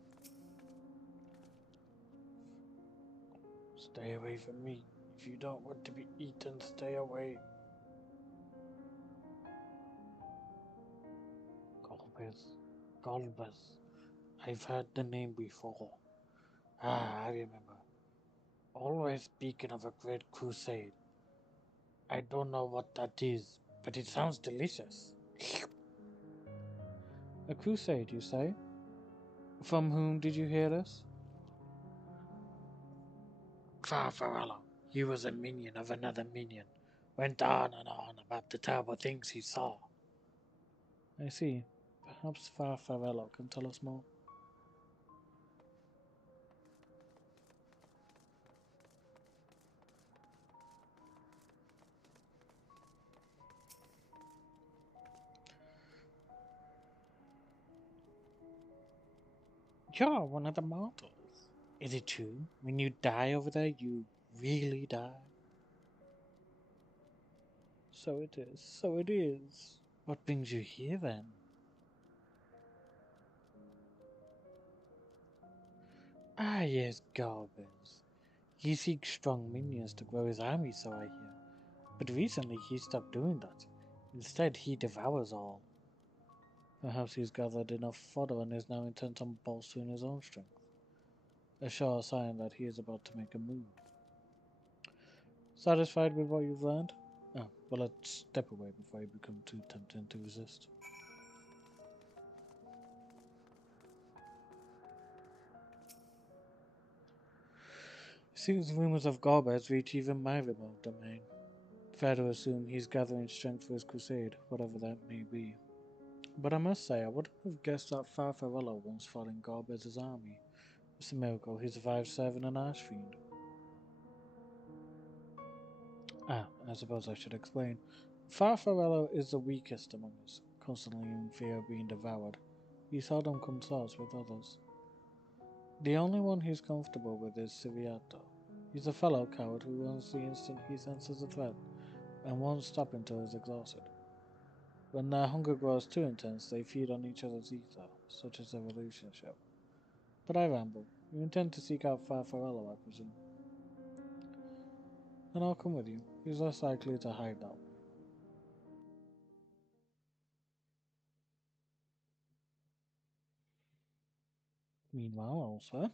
Stay away from me. If you don't want to be eaten, stay away. Golbez. I've heard the name before. Ah, I remember. Always speaking of a great crusade. I don't know what that is, but it sounds delicious. A crusade, you say? From whom did you hear this? Farfarello. He was a minion of another minion. Went on and on about the terrible things he saw. I see. Perhaps Farfarello can tell us more. You're one of the mortals. Is it true? When you die over there, you really die? So it is. So it is. What brings you here then? Ah, yes, Gorbez. He seeks strong minions to grow his army, so I hear. But recently he stopped doing that. Instead, he devours all. Perhaps he's gathered enough fodder and is now intent on bolstering his own strength. A sure sign that he is about to make a move. Satisfied with what you've learned? Oh, well, let's step away before you become too tempting to resist. Seems rumors of Gorbez reach even my remote domain. Fair to assume he's gathering strength for his crusade, whatever that may be. But I must say, I wouldn't have guessed that Farfarello once fought in Gorbez's army. It's a miracle he survived serving an archfiend. Ah, I suppose I should explain. Farfarello is the weakest among us, constantly in fear of being devoured. He seldom comes close with others. The only one he's comfortable with is Civiato. He's a fellow coward who runs the instant he senses a threat, and won't stop until he's exhausted. When their hunger grows too intense, they feed on each other's ether, such as their relationship. But I ramble. You intend to seek out Farfarello, I presume. Then I'll come with you. He's less likely to hide that way. Meanwhile, elsewhere.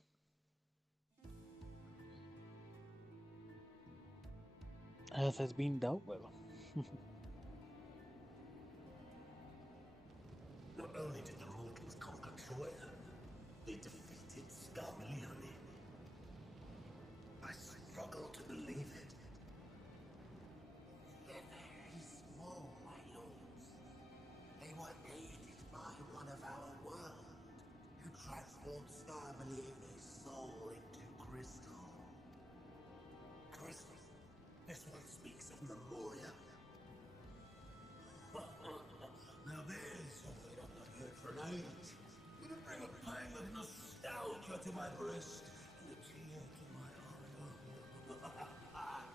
Earth has been dealt with. Not only did the mortals conquer Troy, they defeated Scarmalione. I struggle to believe it. They're very small, my lords. They were aided by one of our world's my breast and a tear to my eye.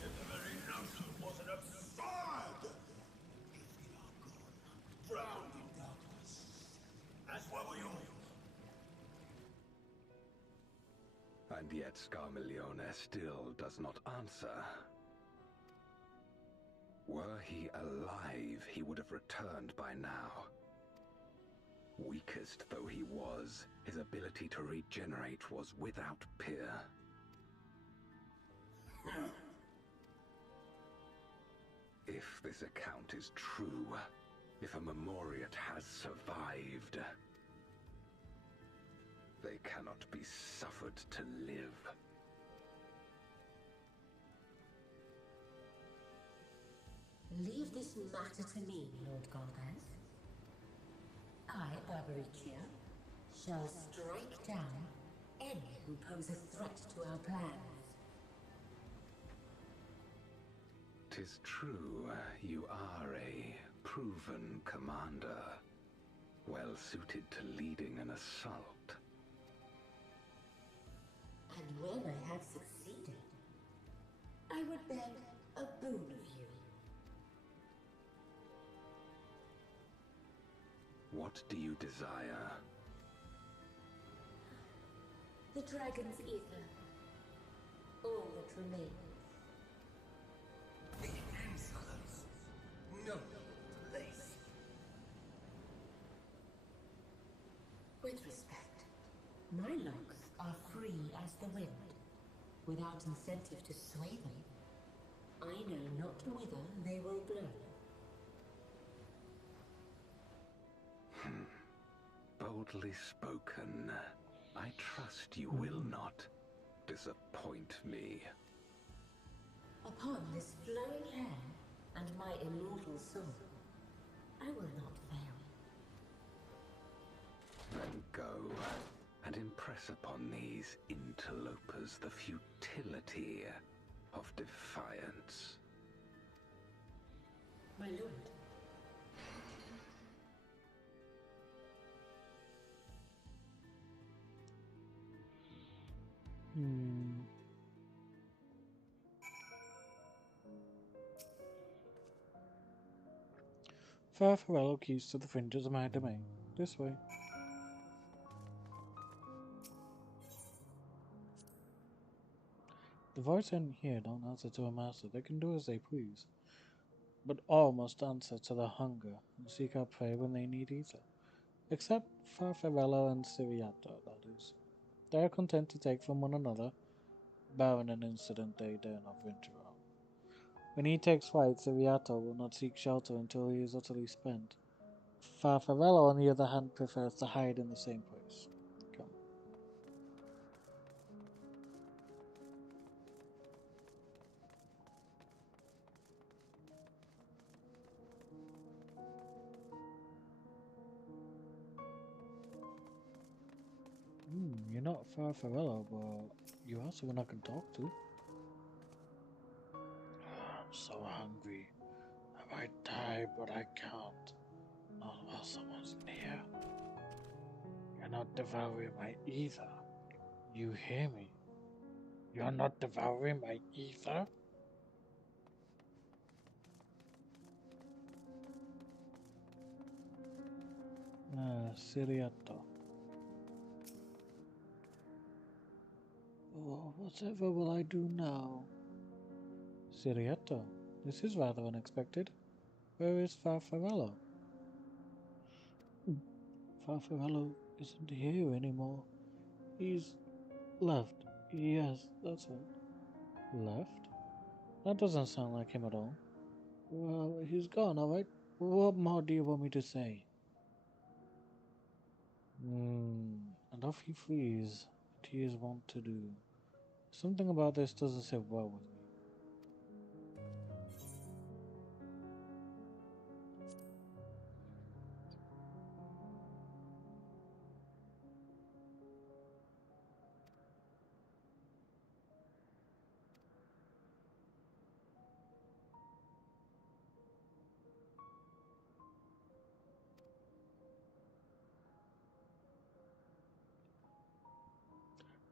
Yet the very notion was an absurd! If we are gone, drowned in darkness, as were we all. And yet Scarmiglione still does not answer. Were he alive, he would have returned by now. Weakest though he was, his ability to regenerate was without peer. If this account is true, if a Memoriat has survived, they cannot be suffered to live. Leave this matter to me, Lord Golbez. I, Arboritia, shall strike down any who pose a threat to our plans. 'Tis true, you are a proven commander, well suited to leading an assault. And when I have succeeded, I would beg a boon of you. What do you desire? The dragon's ether. All that remains. The insolence! No place! With respect, my locks are free as the wind, without incentive to sway them. I know not whither they will blow. Boldly spoken. I trust you will not disappoint me. Upon this flowing hair and my immortal soul, I will not fail. Then go and impress upon these interlopers the futility of defiance. My lord. Farfarello keys to the fringes of my domain. This way. The voice in here don't answer to a master. They can do as they please. But all must answer to the hunger and seek out prey when they need ether. Except Farfarello and Siriato, that is. They are content to take from one another, barring an incident they dare not venture on. When he takes flight, Siriato will not seek shelter until he is utterly spent. Farfarello, on the other hand, prefers to hide in the same place. Come. You're not Farfarello, but you are someone I can talk to. I'm so hungry. I might die, but I can't. Not while someone's near. You're not devouring my ether. You hear me? You're not devouring my ether? Siriato. Oh, whatever will I do now? Siriato, this is rather unexpected. Where is Farfarello? Farfarello isn't here anymore. He's left. Yes, that's it. Left? That doesn't sound like him at all. Well, he's gone, alright. What more do you want me to say? And off he flees, and he is wont to do. Something about this doesn't sit well with me.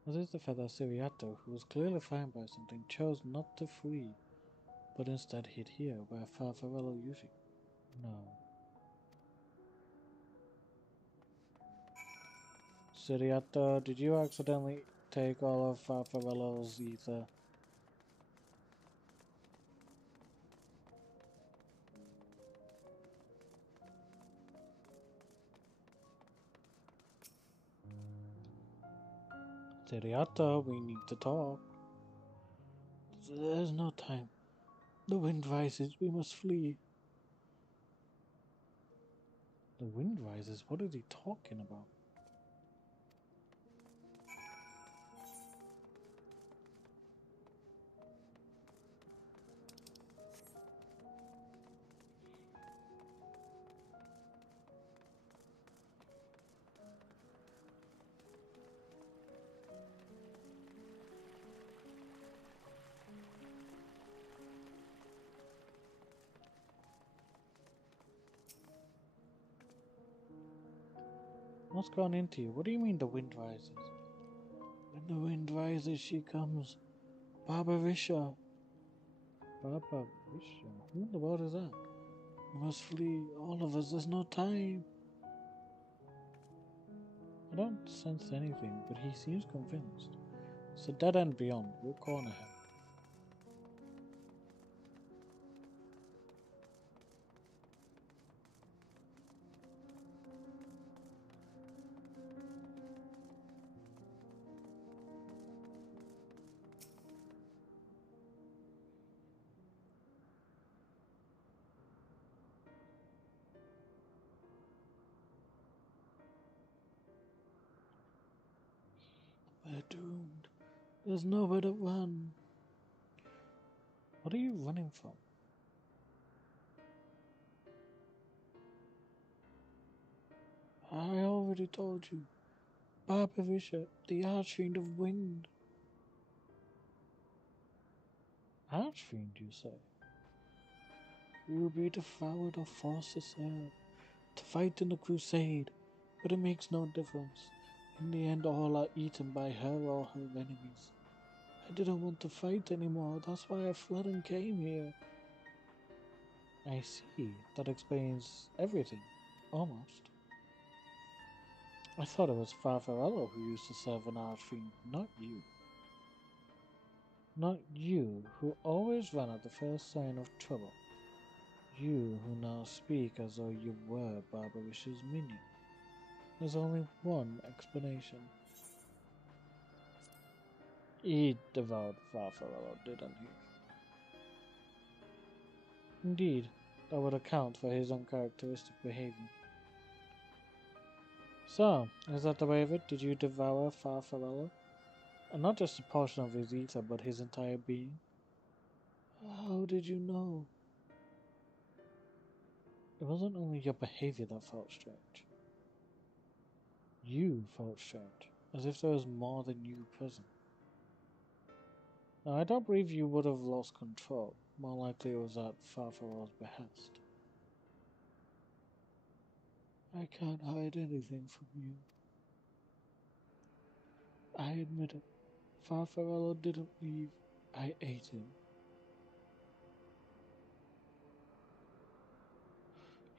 What is the fact that Siriato, who was clearly frightened by something, chose not to flee, but instead hid here, where Farfarello usually... No. Siriato, did you accidentally take all of Farfarello's ether? Siriato, we need to talk. There's no time. The wind rises, we must flee. The wind rises? What is he talking about? What's gone into you? What do you mean the wind rises? When the wind rises, she comes. Barbarisha. Barbarisha? Who in the world is that? We must flee, all of us. There's no time. I don't sense anything, but he seems convinced. It's a dead end beyond. We'll corner him. We're doomed. There's nowhere to run. What are you running from? I already told you. Barbarisha, the Archfiend of Wind. Archfiend, you say? We will be devoured or forced to serve, to fight in the crusade, but it makes no difference. In the end, all are eaten by her or her enemies. I didn't want to fight anymore, that's why I fled and came here. I see. That explains everything. Almost. I thought it was Farfarello who used to serve an archfiend, not you. Not you, who always ran at the first sign of trouble. You, who now speak as though you were Barbarisha's minion. There's only one explanation. He devoured Farfarello, didn't he? Indeed, that would account for his uncharacteristic behavior. So, is that the way of it? Did you devour Farfarello? And not just a portion of his ether, but his entire being? How did you know? It wasn't only your behavior that felt strange. You felt strange, as if there was more than you present. Now, I don't believe you would have lost control. More likely it was at Farfarello's behest. I can't hide anything from you. I admit it. Farfarello didn't leave. I ate him.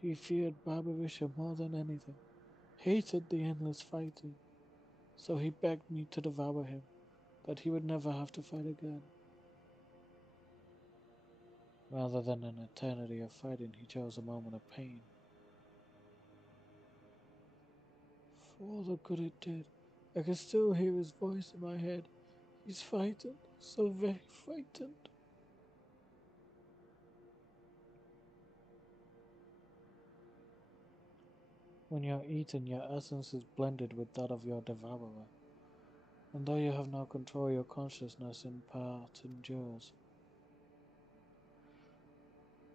He feared Barbarisha more than anything, hated the endless fighting, so he begged me to devour him, that he would never have to fight again. Rather than an eternity of fighting, he chose a moment of pain. For all the good it did, I can still hear his voice in my head. He's frightened, so very frightened. When you're eaten, your essence is blended with that of your devourer. And though you have no control, your consciousness in part endures.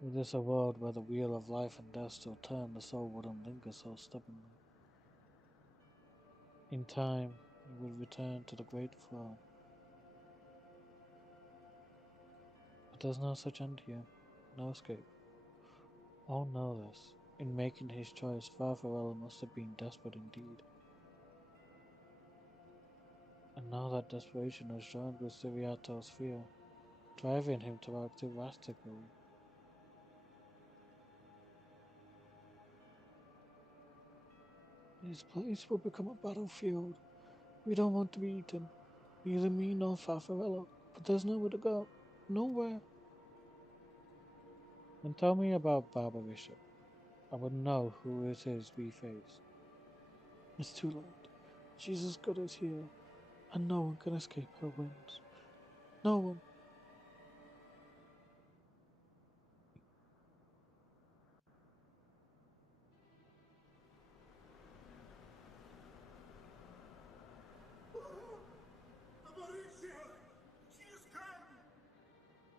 Were this a world where the wheel of life and death still turned, the soul wouldn't linger so stubbornly. In time, it would return to the great flow. But there's no such end here, no escape. All know this. In making his choice, Farfarello must have been desperate indeed. And now that desperation has joined with Siviato's fear, driving him to act erratically. This place will become a battlefield. We don't want to be eaten. Neither me nor Farfarello. But there's nowhere to go. Nowhere. Then tell me about Barbara Bishop. I would know who it is we face. It's too late. Jesus' God is here, and no one can escape her whims. No one.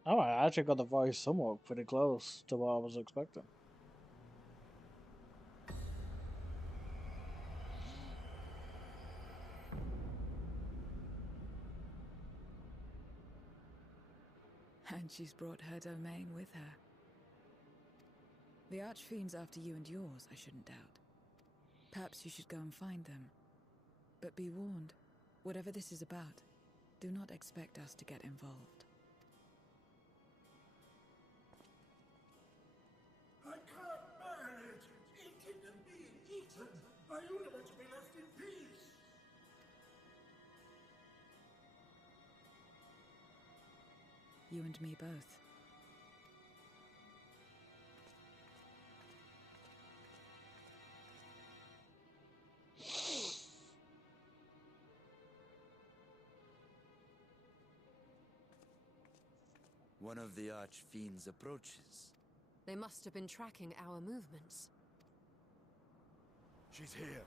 Oh, I actually got the voice somewhat pretty close to what I was expecting. And she's brought her domain with her. The Archfiend's after you and yours, I shouldn't doubt. Perhaps you should go and find them. But be warned, whatever this is about, do not expect us to get involved. I can't bear it! Eating and being eaten! I only want to be left in peace! You and me both. One of the Archfiend's approaches. They must have been tracking our movements. She's here.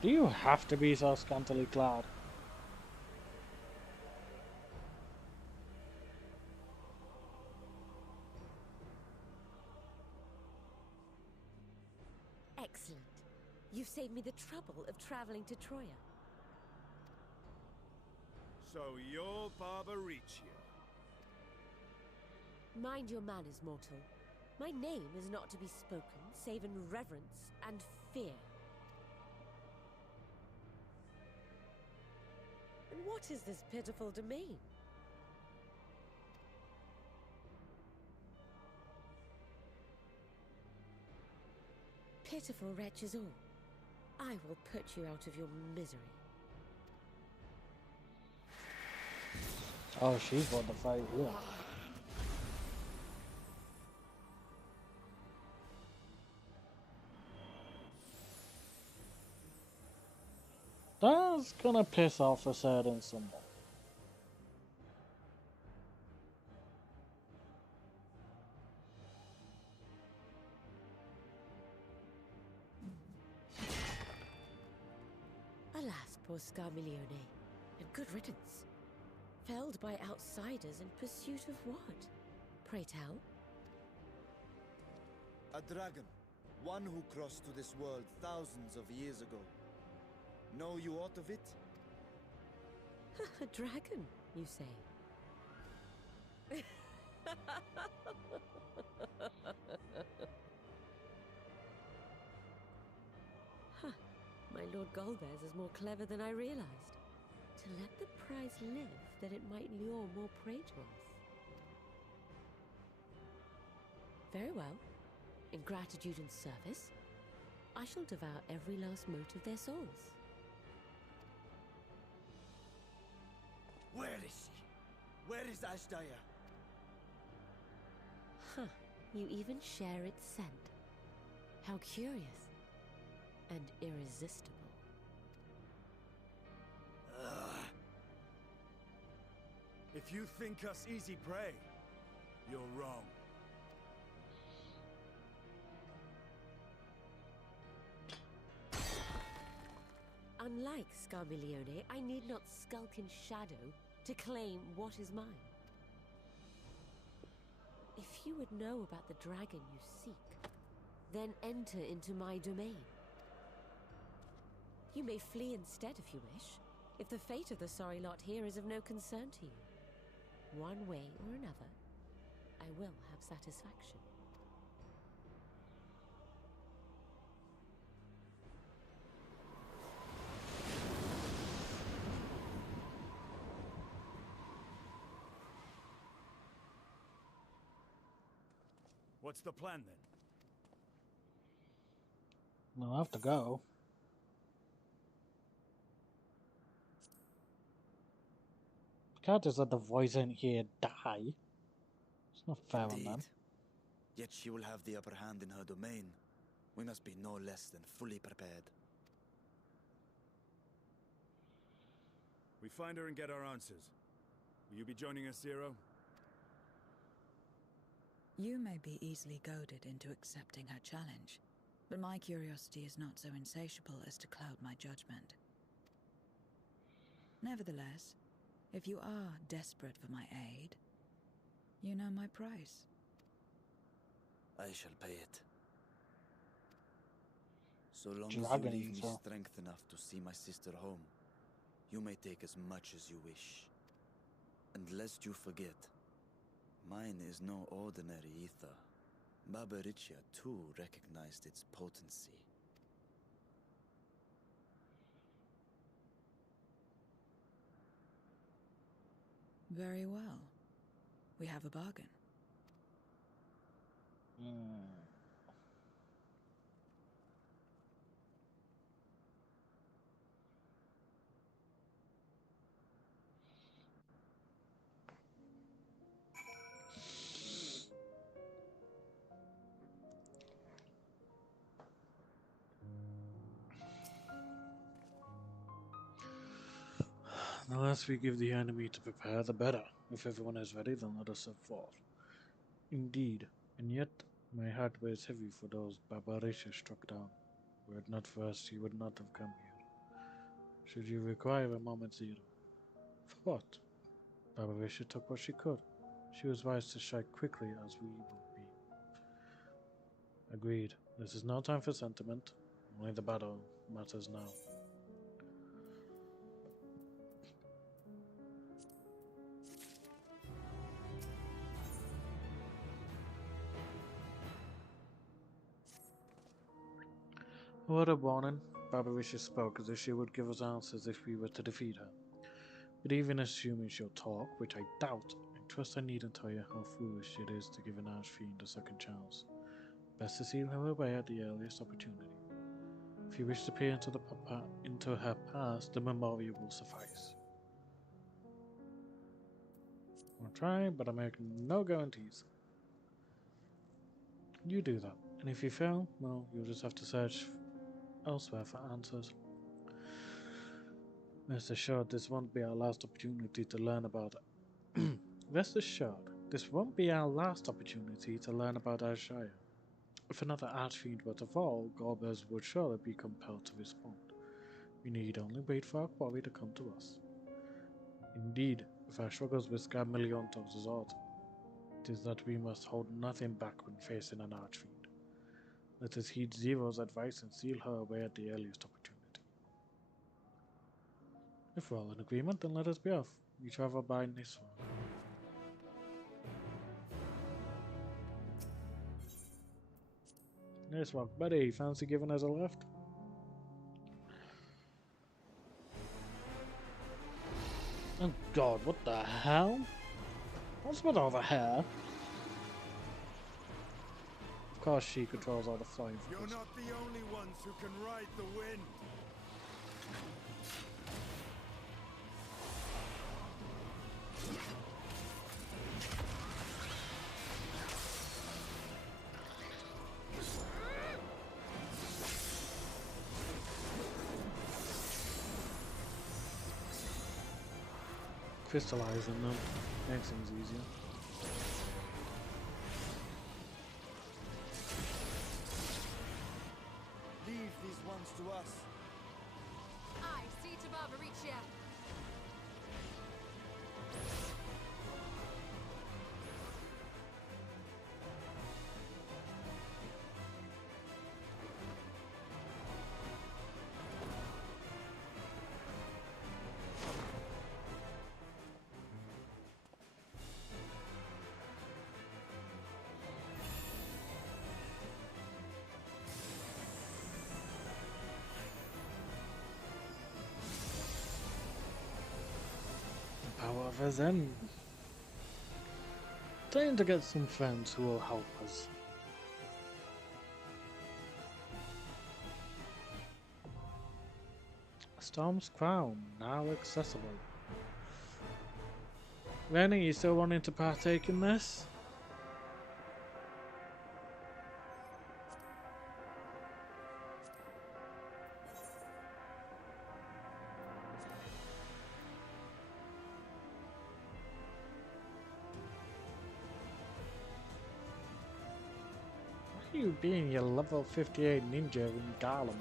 Do you have to be so scantily clad? Excellent. You've saved me the trouble of traveling to Troya. So you're Barbaricia. Mind your manners, mortal. My name is not to be spoken, save in reverence and fear. And what is this pitiful domain? Pitiful wretches all. I will put you out of your misery. Oh, she's won the fight here. That's gonna piss off a certain someone. Alas, poor Scarmiglione, and good riddance. Felled by outsiders in pursuit of what? Pray tell? A dragon. One who crossed to this world thousands of years ago. Know you aught of it? A dragon, you say? Huh. My Lord Golbez is more clever than I realized. To let the prize live, that it might lure more prey to us. Very well. In gratitude and service, I shall devour every last mote of their souls. Where is she? Where is Ashdaya? Huh. You even share its scent. How curious. And irresistible. If you think us easy prey, you're wrong. Unlike Scarmiglione, I need not skulk in shadow to claim what is mine. If you would know about the dragon you seek, then enter into my domain. You may flee instead if you wish, if the fate of the sorry lot here is of no concern to you. One way or another, I will have satisfaction. What's the plan then? I'll have to go. Can't just let the voice in here die. It's not fair on them. Indeed. Yet she will have the upper hand in her domain. We must be no less than fully prepared. We find her and get our answers. Will you be joining us, Zero? You may be easily goaded into accepting her challenge, but my curiosity is not so insatiable as to cloud my judgment. Nevertheless, if you are desperate for my aid, you know my price. I shall pay it. So long as Dragon you leave me eater. strength enough to see my sister home, you may take as much as you wish. And lest you forget, mine is no ordinary ether. Barbariccia too recognized its potency. Very well. We have a bargain. The less we give the enemy to prepare, the better. If everyone is ready, then let us set forth. Indeed, and yet my heart weighs heavy for those Barbariccia struck down. Were it not for us, he would not have come here. Should you require a moment, Zero? For what? Barbariccia took what she could. She was wise to strike quickly, as we would be. Agreed. This is no time for sentiment. Only the battle matters now. A word of warning. Barbariccia spoke as if she would give us answers if we were to defeat her. But even assuming she'll talk, which I doubt, I trust I needn't tell you how foolish it is to give an archfiend a second chance. Best to seal her away at the earliest opportunity. If you wish to peer into her past, the memorial will suffice. I'll try, but I make no guarantees. You do that, and if you fail, well, you'll just have to search elsewhere for answers. Rest assured, this won't be our last opportunity to learn about it. Rest assured, this won't be our last opportunity to learn about Ashaya. If another archfiend were to fall, Golbez would surely be compelled to respond. We need only wait for our quarry to come to us. Indeed, if our struggles with Scarmilliontos is aught, it is that we must hold nothing back when facing an archfiend. Let us heed Zero's advice and seal her away at the earliest opportunity. If we're all in agreement, then let us be off. We travel by Niswa. Niswa, buddy, fancy giving us a lift? Oh god, what the hell? What's with all the hair? Of course she controls all the flying You're force. not the only ones who can ride the wind. Crystallizing them makes things easier. Leave these ones to us. I see to Barbariccia. River's End. Trying to get some friends who will help us. Storm's Crown, now accessible. Rennie, you still wanting to partake in this? Where are you being, your level 58 ninja in Garlem?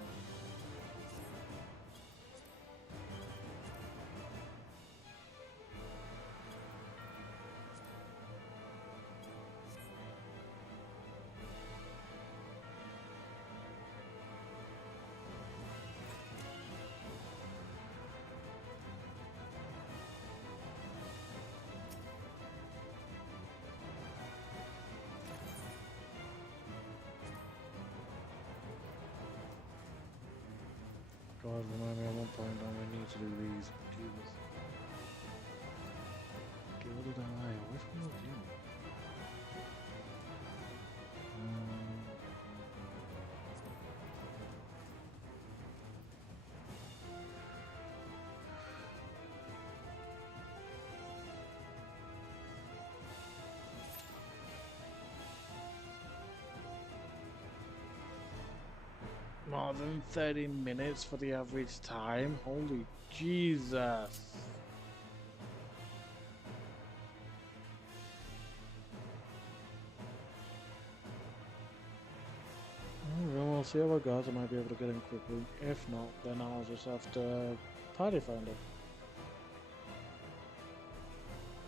God, remind me at one point I need to do these. Jesus. Gilded Eye, which one was you? More than 30 minutes for the average time? Holy Jesus! Well, we'll see how it goes. I might be able to get in quickly. If not, then I'll just have to party find it.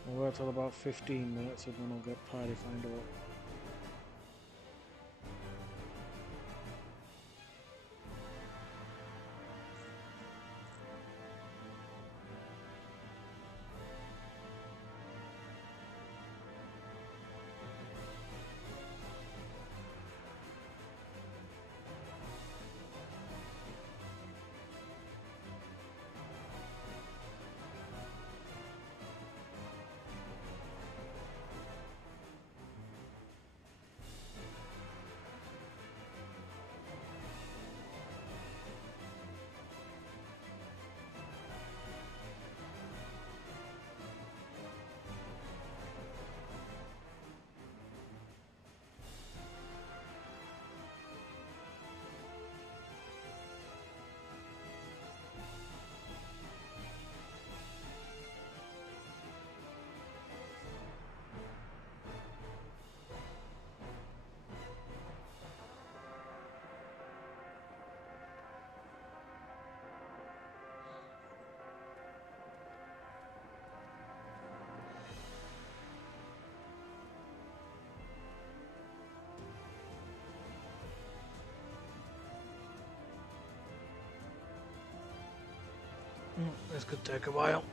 We'll wait till about 15 minutes and then I'll get party finder up. This could take a while.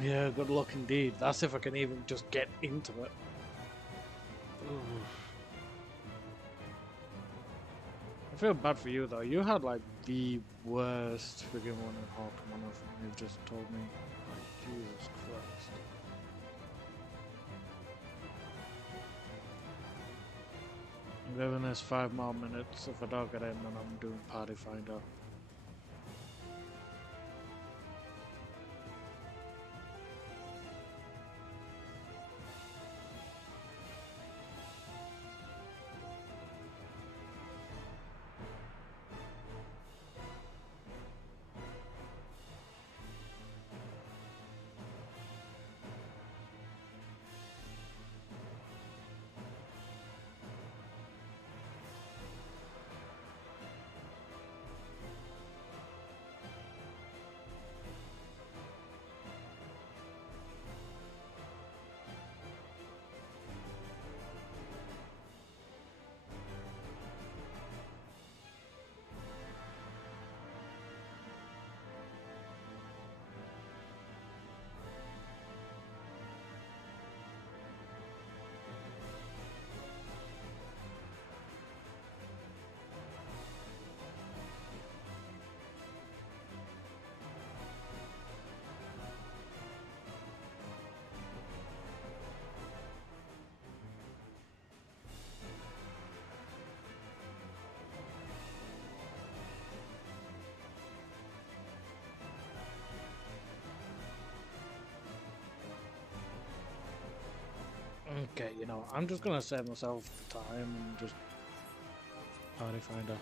Yeah, good luck indeed. That's if I can even just get into it. Ooh. I feel bad for you though. You had like the worst friggin' one in Hawk Manor from you've just told me. Like, Jesus Christ. 11 is 5 more minutes. If I don't get in, then I'm doing Party Finder. Okay, you know, I'm just gonna save myself the time and just Party Finder.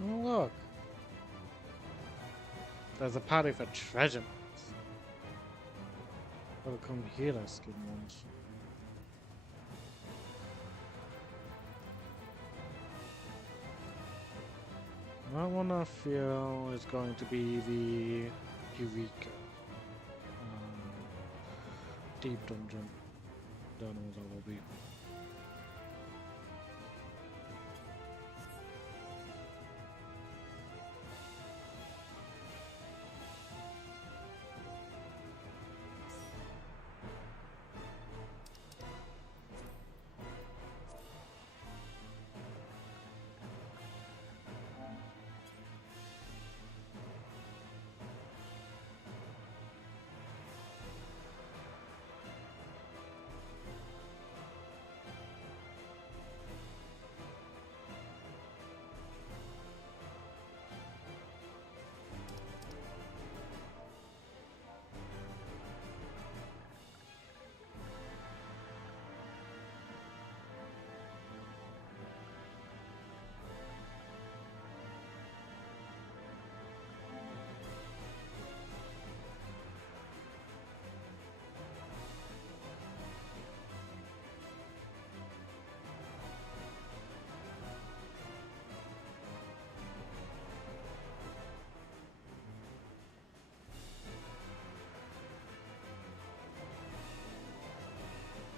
Oh look, there's a party for treasure maps. Gotta come here, skin ones. That one I feel is going to be the Eureka deep dungeon. Don't know what that will be.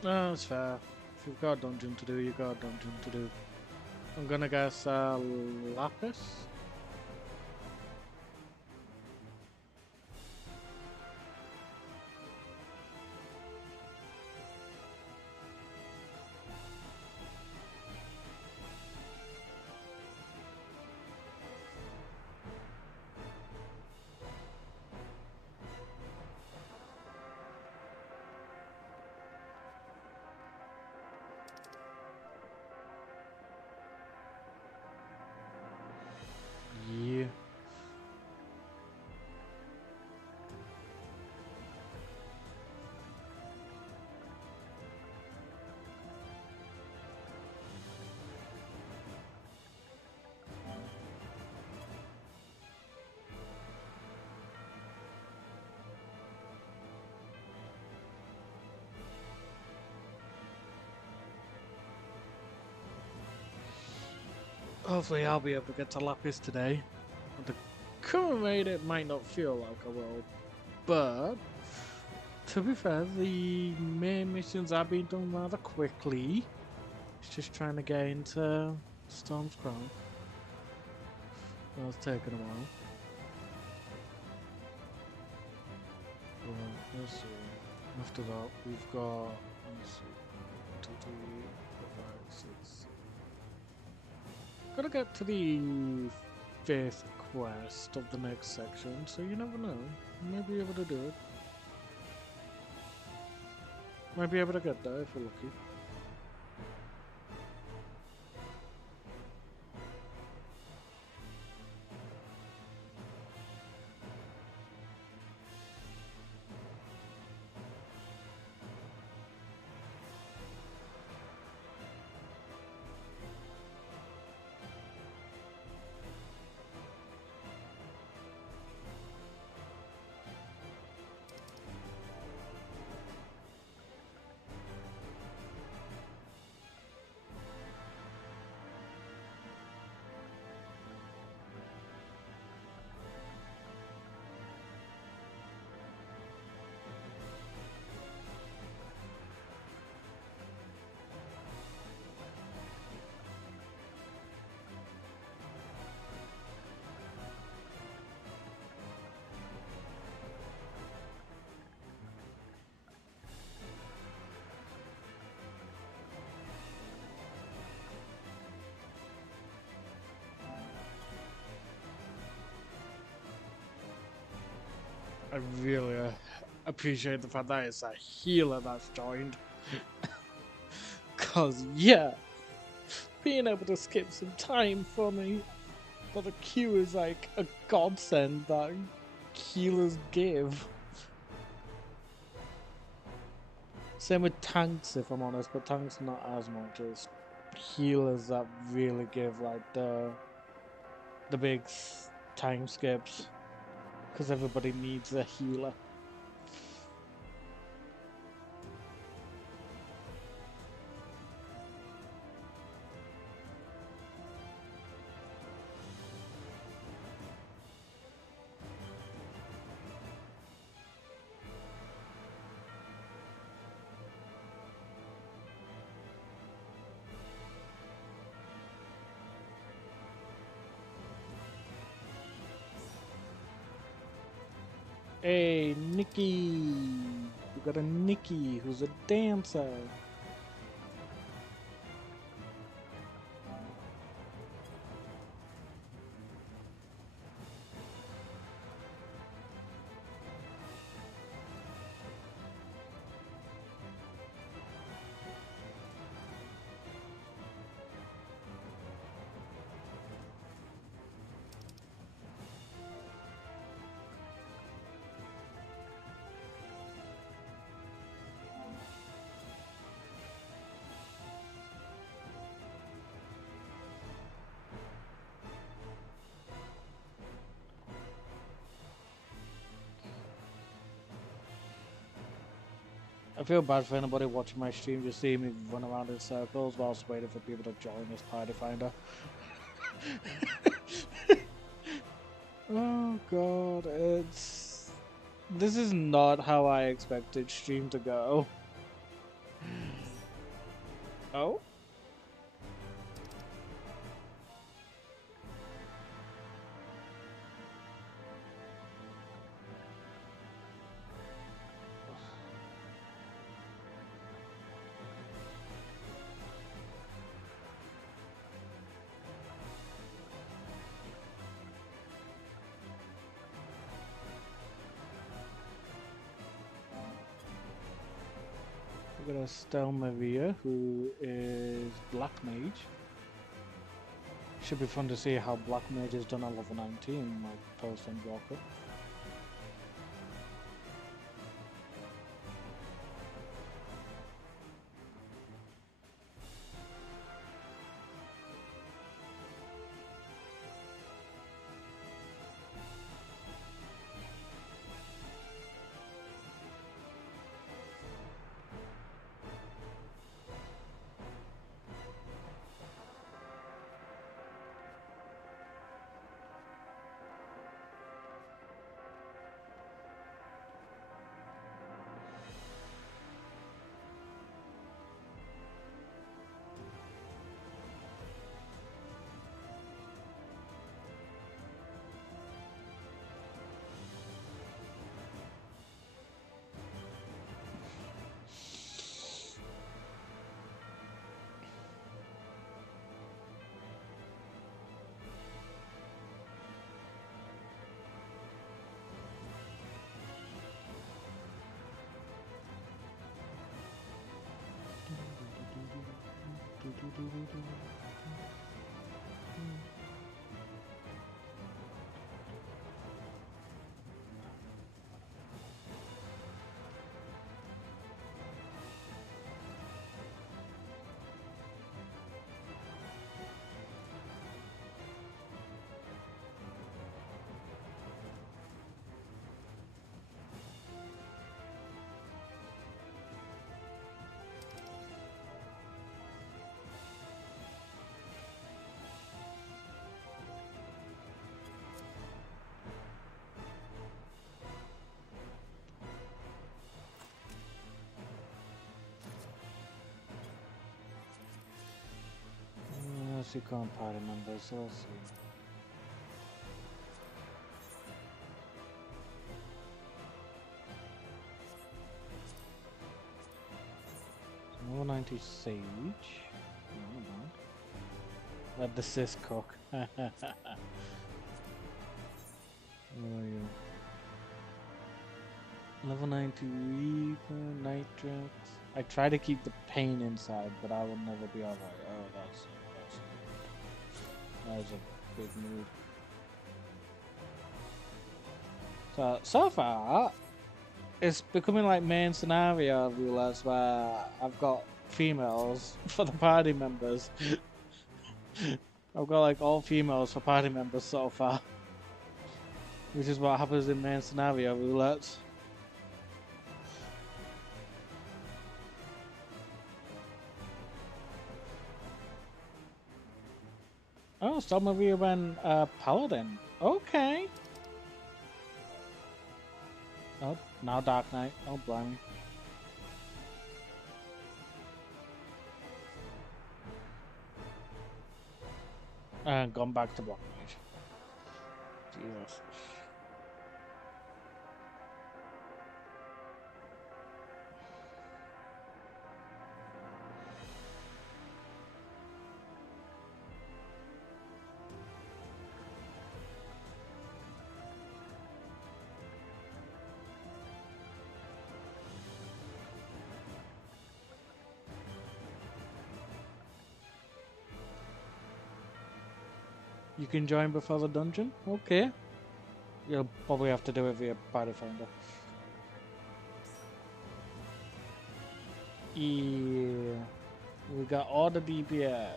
No, it's fair. If you've got a dungeon to do, you've got a dungeon to do. I'm gonna guess Lapis? Yeah. Hopefully I'll be able to get to Lapis today. With the current rate it might not feel like I will, but to be fair, the main missions are being done rather quickly. It's just trying to get into Storm's Crown. That's taking a while. But let's see. After that, we've got, let's see, 2, 3, 4, 5, 6. Gotta get to the 5th quest of the next section, so you never know. You might be able to do it. Might be able to get there if we're lucky. I really appreciate the fact that it's a healer that's joined. Cause yeah, being able to skip some time for me, but the queue is like a godsend that healers give. Same with tanks, if I'm honest, but tanks not as much as healers that really give like the big time skips. Because everybody needs a healer. Hey, Nikki! We got a Nikki who's a dancer. I feel bad for anybody watching my stream just seeing me run around in circles whilst waiting for people to join this party finder. Oh god, this is not how I expected stream to go. Oh? We got a Stelmavia who is Black Mage. Should be fun to see how Black Mage has done at level 19, like post EndWalker. Let's see current party members, so let's see. So level 90 Sage. Let the sis cook. Where are you? Level 90 Reaper, Nitrix. I try to keep the pain inside, but I will never be alright. Oh, that's a big mood. So far, it's becoming like main scenario roulettes where I've got females for the party members. I've got like all females for party members so far. Which is what happens in main scenario roulettes. Oh, Storm of Rearend Paladin. Okay. Oh, now Dark Knight. Oh, blimey. And gone back to Black Mage. Jesus. You can join before the dungeon? Okay. You'll probably have to do it via Party Finder. Yeah. We got all the DPS.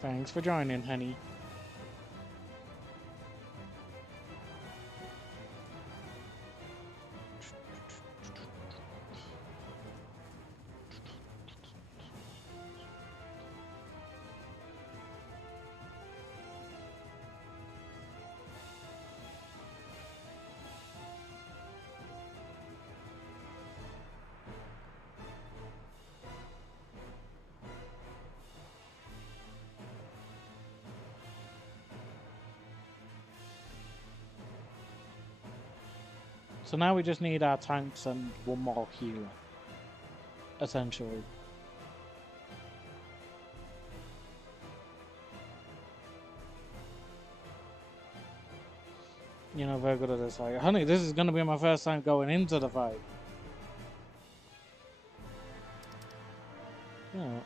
Thanks for joining, honey. So now we just need our tanks and one more healer, essentially. very good at this fight. Honey, this is gonna be my first time going into the fight. Yeah.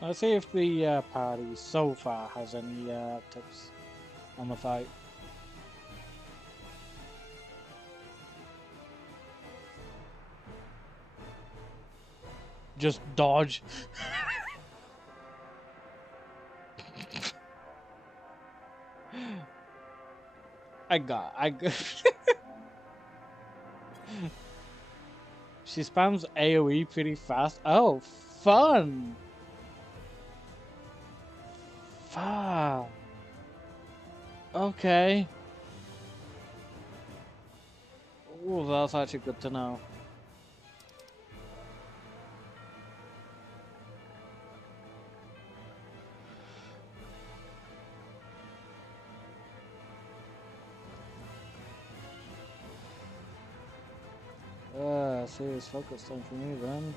Let's see if the party so far has any tips on the fight. Just dodge. I got. She spams AoE pretty fast. Oh, fun! Fun. Okay. Oh, that's actually good to know. Serious focus time for me then.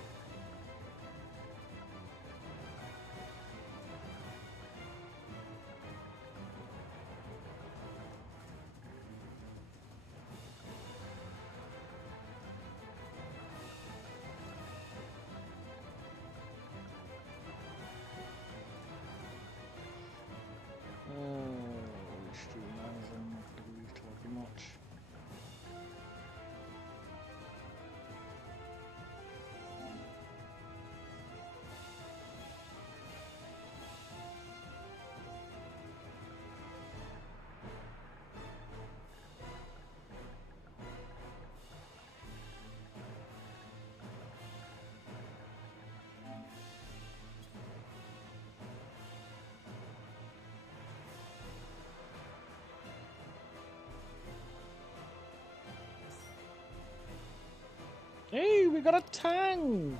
Hey, we got a tank!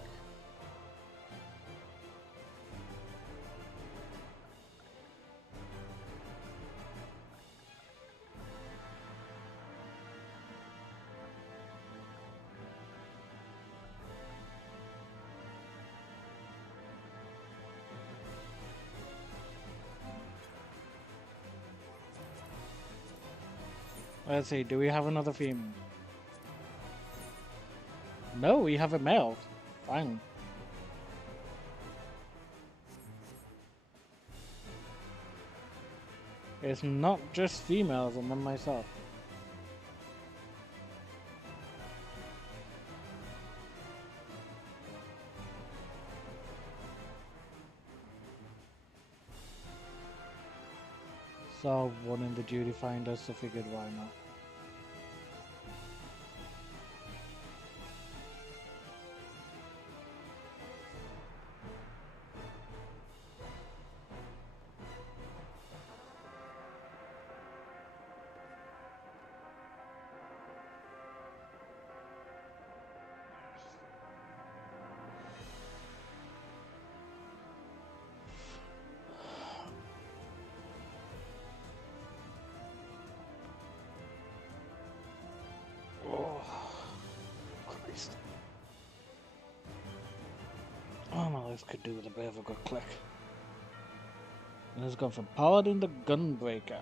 Let's see, do we have another female? No, we have a male. Fine. It's not just females and then myself. So one in the duty finder, so figured why not. Oh, my legs could do with a bit of a good click. And it's gone from Paladin the Gunbreaker.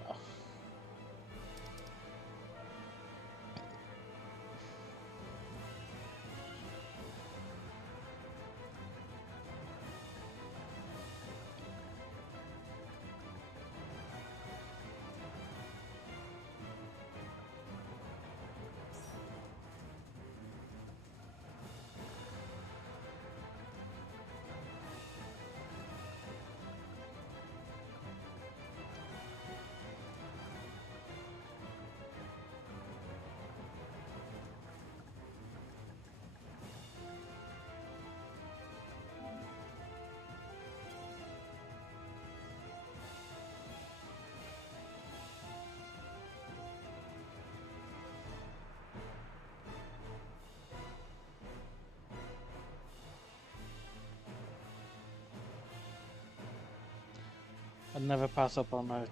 I'd never pass up on a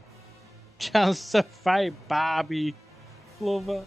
chance to fight Barbie lover.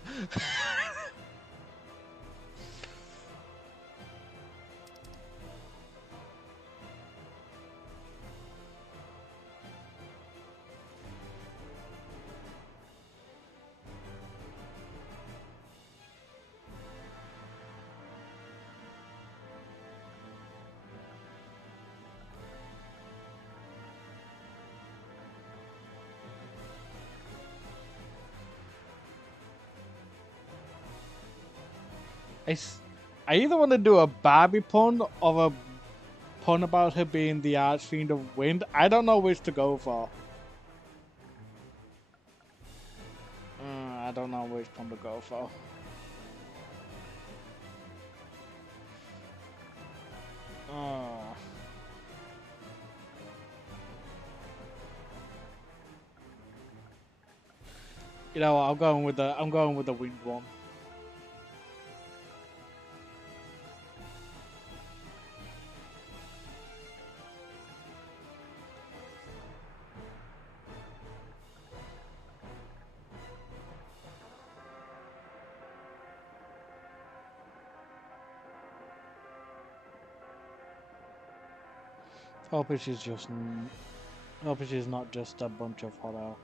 I either want to do a Barbie pun or a pun about her being the Archfiend of Wind. I don't know which to go for. I don't know which pun to go for. You know what, I'm going with the wind one. Hope she's not just a bunch of horror.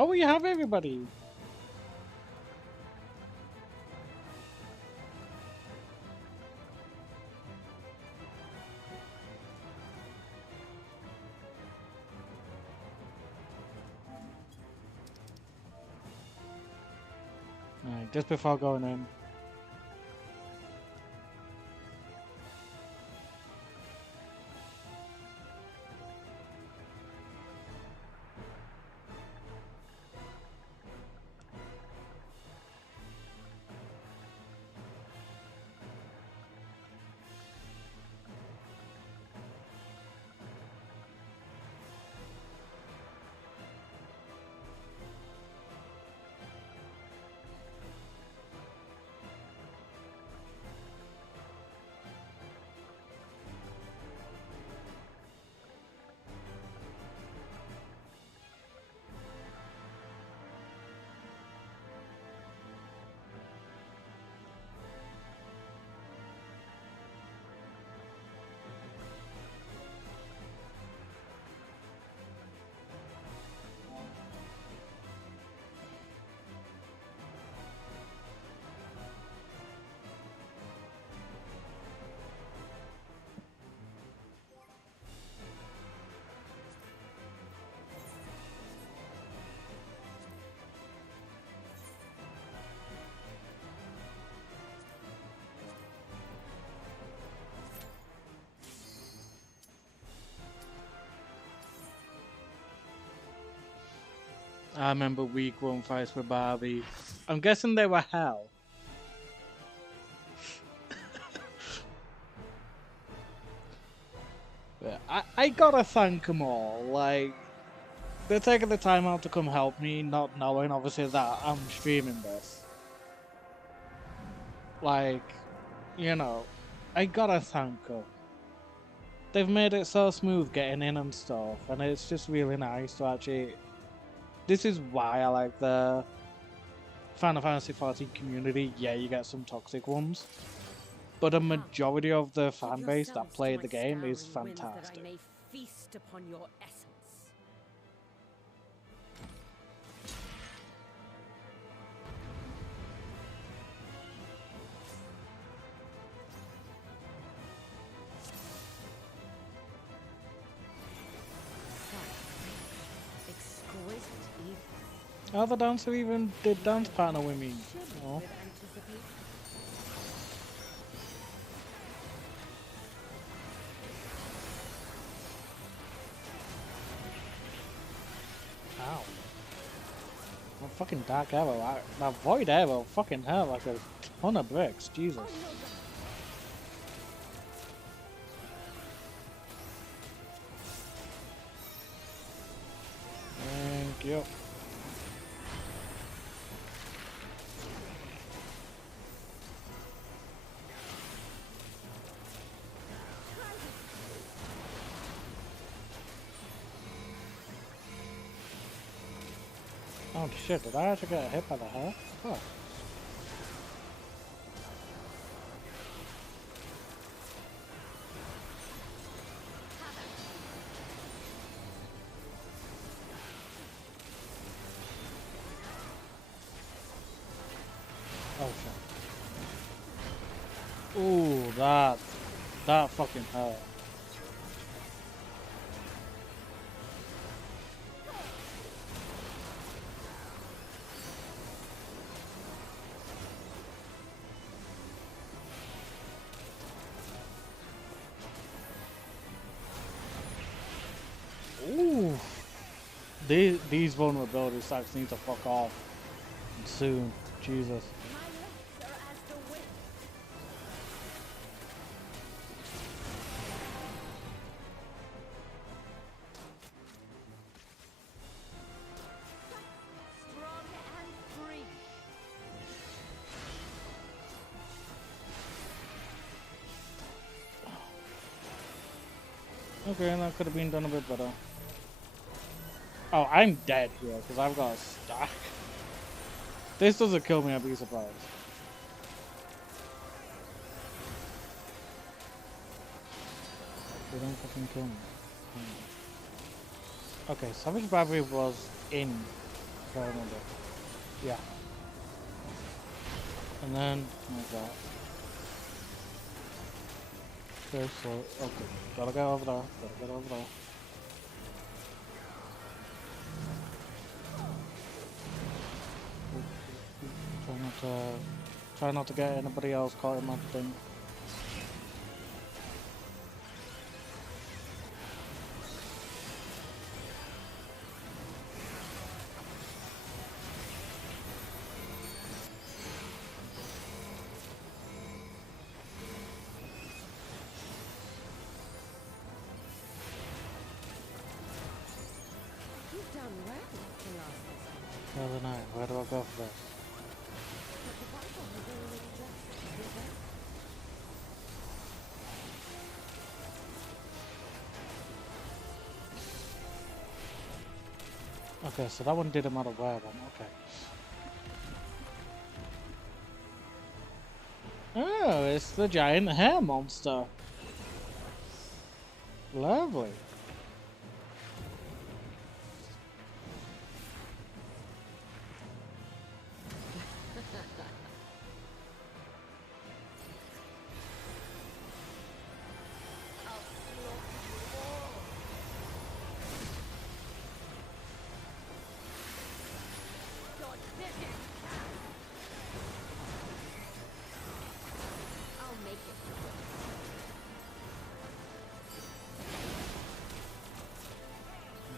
Oh, we have everybody. Alright, just before going in. I remember week 1 fights with Barbie. I'm guessing they were hell. But I gotta thank them all. Like, they're taking the time out to come help me, not knowing obviously that I'm streaming this. Like, you know, I gotta thank them. They've made it so smooth getting in and stuff, and it's just really nice to actually... This is why I like the Final Fantasy XIV community. Yeah, you get some toxic ones, but a majority of the fan base that play the game is fantastic. I may feast upon your essence. Oh, the dancer even did dance partner with me. Oh. A fucking dark arrow. That void arrow fucking hell like a ton of bricks. Jesus. Thank you. Oh shit, did I actually get hit by the hair? Oh. Oh shit. Ooh, that fucking hurt. Ooh. These vulnerability stacks need to fuck off soon. Jesus. Okay, that could have been done a bit better. Oh, I'm dead here because I've got a stack. This doesn't kill me, I'd be surprised. They don't fucking kill me. Okay, Savage Battery was in, if I remember. Yeah. And then, like that. Okay, so, okay. Gotta get over there. Gotta get over there. Try not to get anybody else caught in that thing. You've done well to last this time. The other night, where do I go for this? But the Bible has already just your best. Okay, so that one didn't matter where I went, okay. Oh, it's the giant hair monster. Lovely.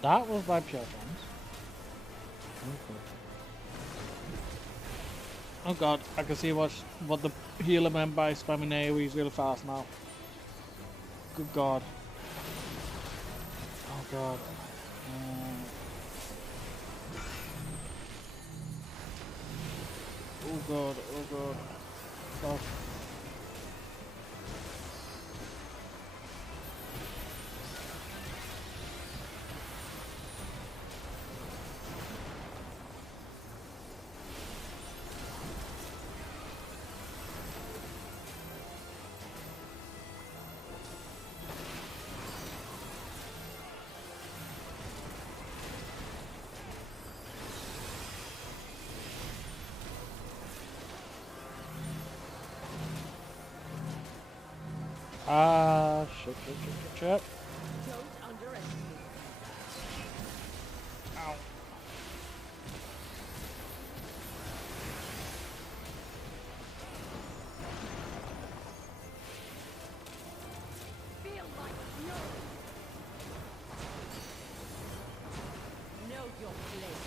That was by pure chance. Okay. Oh god, I can see what the healer meant by spamming AoEs really fast now. Good god. Oh god. Oh god, oh god. Fuck. Ah, shit. Don't underestimate. Ow. Feel like fury. Know your place.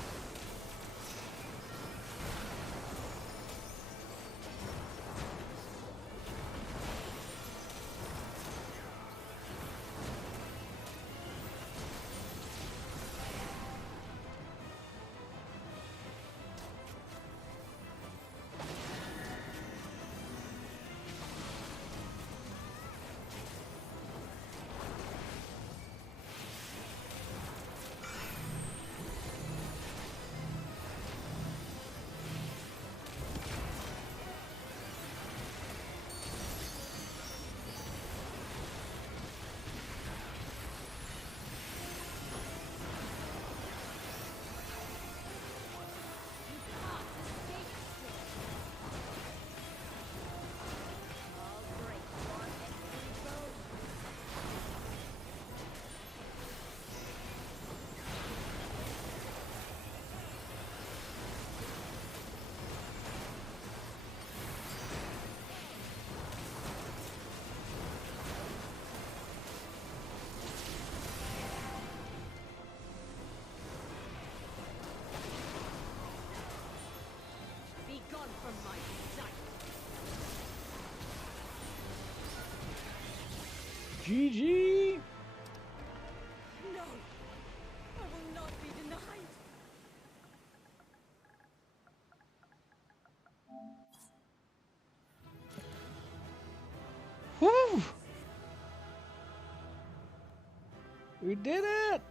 GG! No! I will not be denied! Woo! We did it!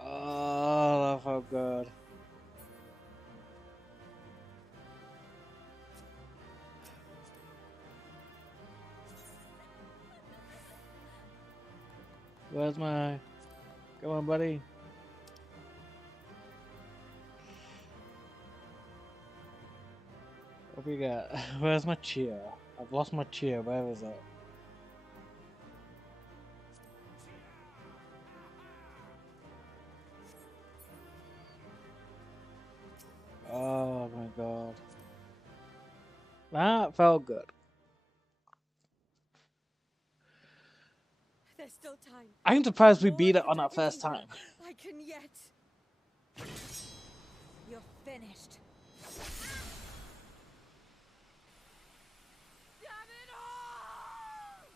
Oh, that felt good. Where's my... Come on, buddy. What we got? Where's my cheer? I've lost my cheer. Where is it? Oh my god. That felt good. There's still time. I'm surprised we More beat of it the on that Dragon first Ether. time. I can yet. You're finished. Damn it all!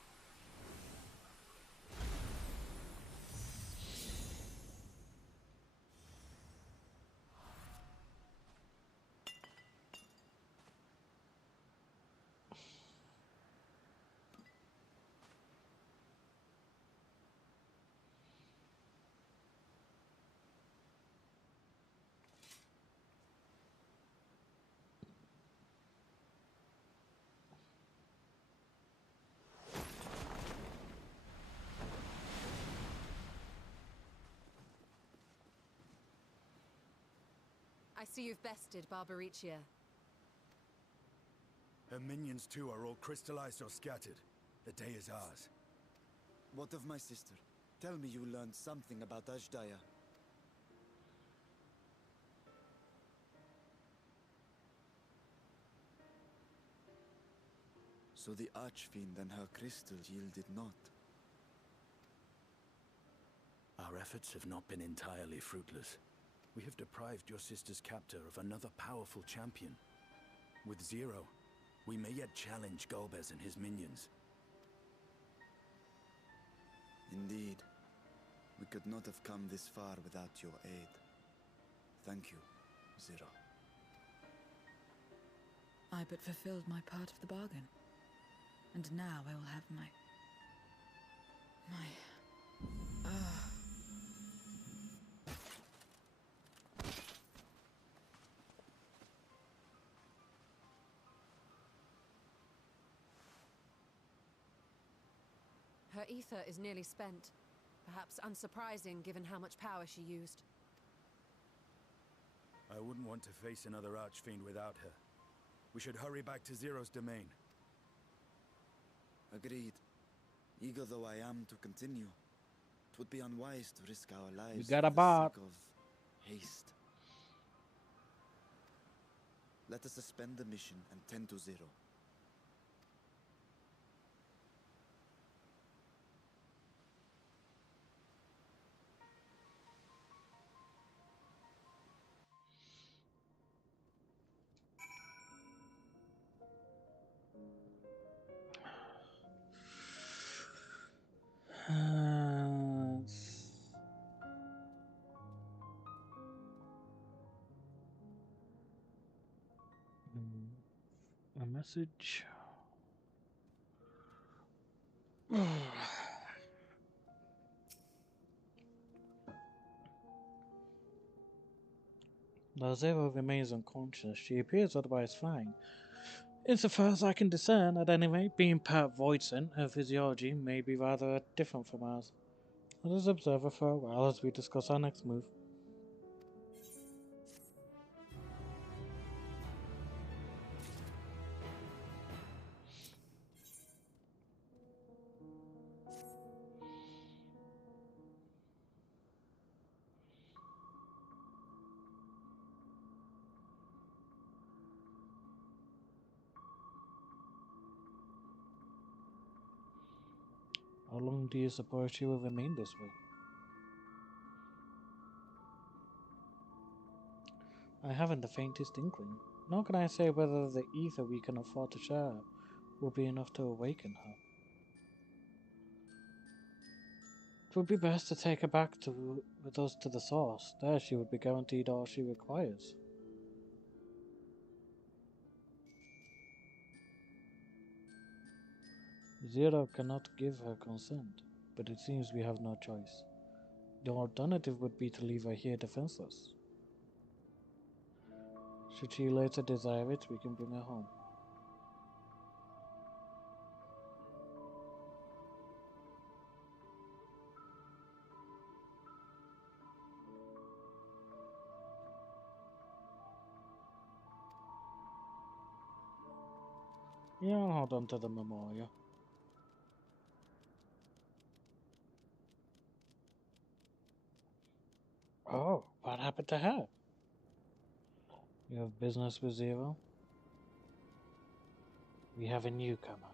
I see you've bested Barbaricia. Her minions too are all crystallized or scattered. The day is ours. What of my sister? Tell me you learned something about Ashdaya. So the Archfiend and her crystal yielded not. Our efforts have not been entirely fruitless. We have deprived your sister's captor of another powerful champion. With Zero, we may yet challenge Golbez and his minions. Indeed. We could not have come this far without your aid. Thank you, Zero. I but fulfilled my part of the bargain. And now I will have my... Her ether is nearly spent. Perhaps unsurprising given how much power she used. I wouldn't want to face another Archfiend without her. We should hurry back to Zero's domain. Agreed. Eager though I am to continue, it would be unwise to risk our lives We got a for the bot. sake of haste. Let us suspend the mission and tend to Zero. A message. The Zero remains unconscious. She appears otherwise fine. Insofar as I can discern, at any rate, being part voidsent, her physiology may be rather different from ours. Let us observe her for a while as we discuss our next move. How long do you suppose she will remain this way? I haven't the faintest inkling. Nor can I say whether the ether we can afford to share will be enough to awaken her. It would be best to take her back with us to the source. There she would be guaranteed all she requires. Zero cannot give her consent, but it seems we have no choice. The alternative would be to leave her here defenseless. Should she later desire it, we can bring her home. Yeah, I'll hold on to the memorial. Oh, what happened to her? You have business with Zero? We have a newcomer,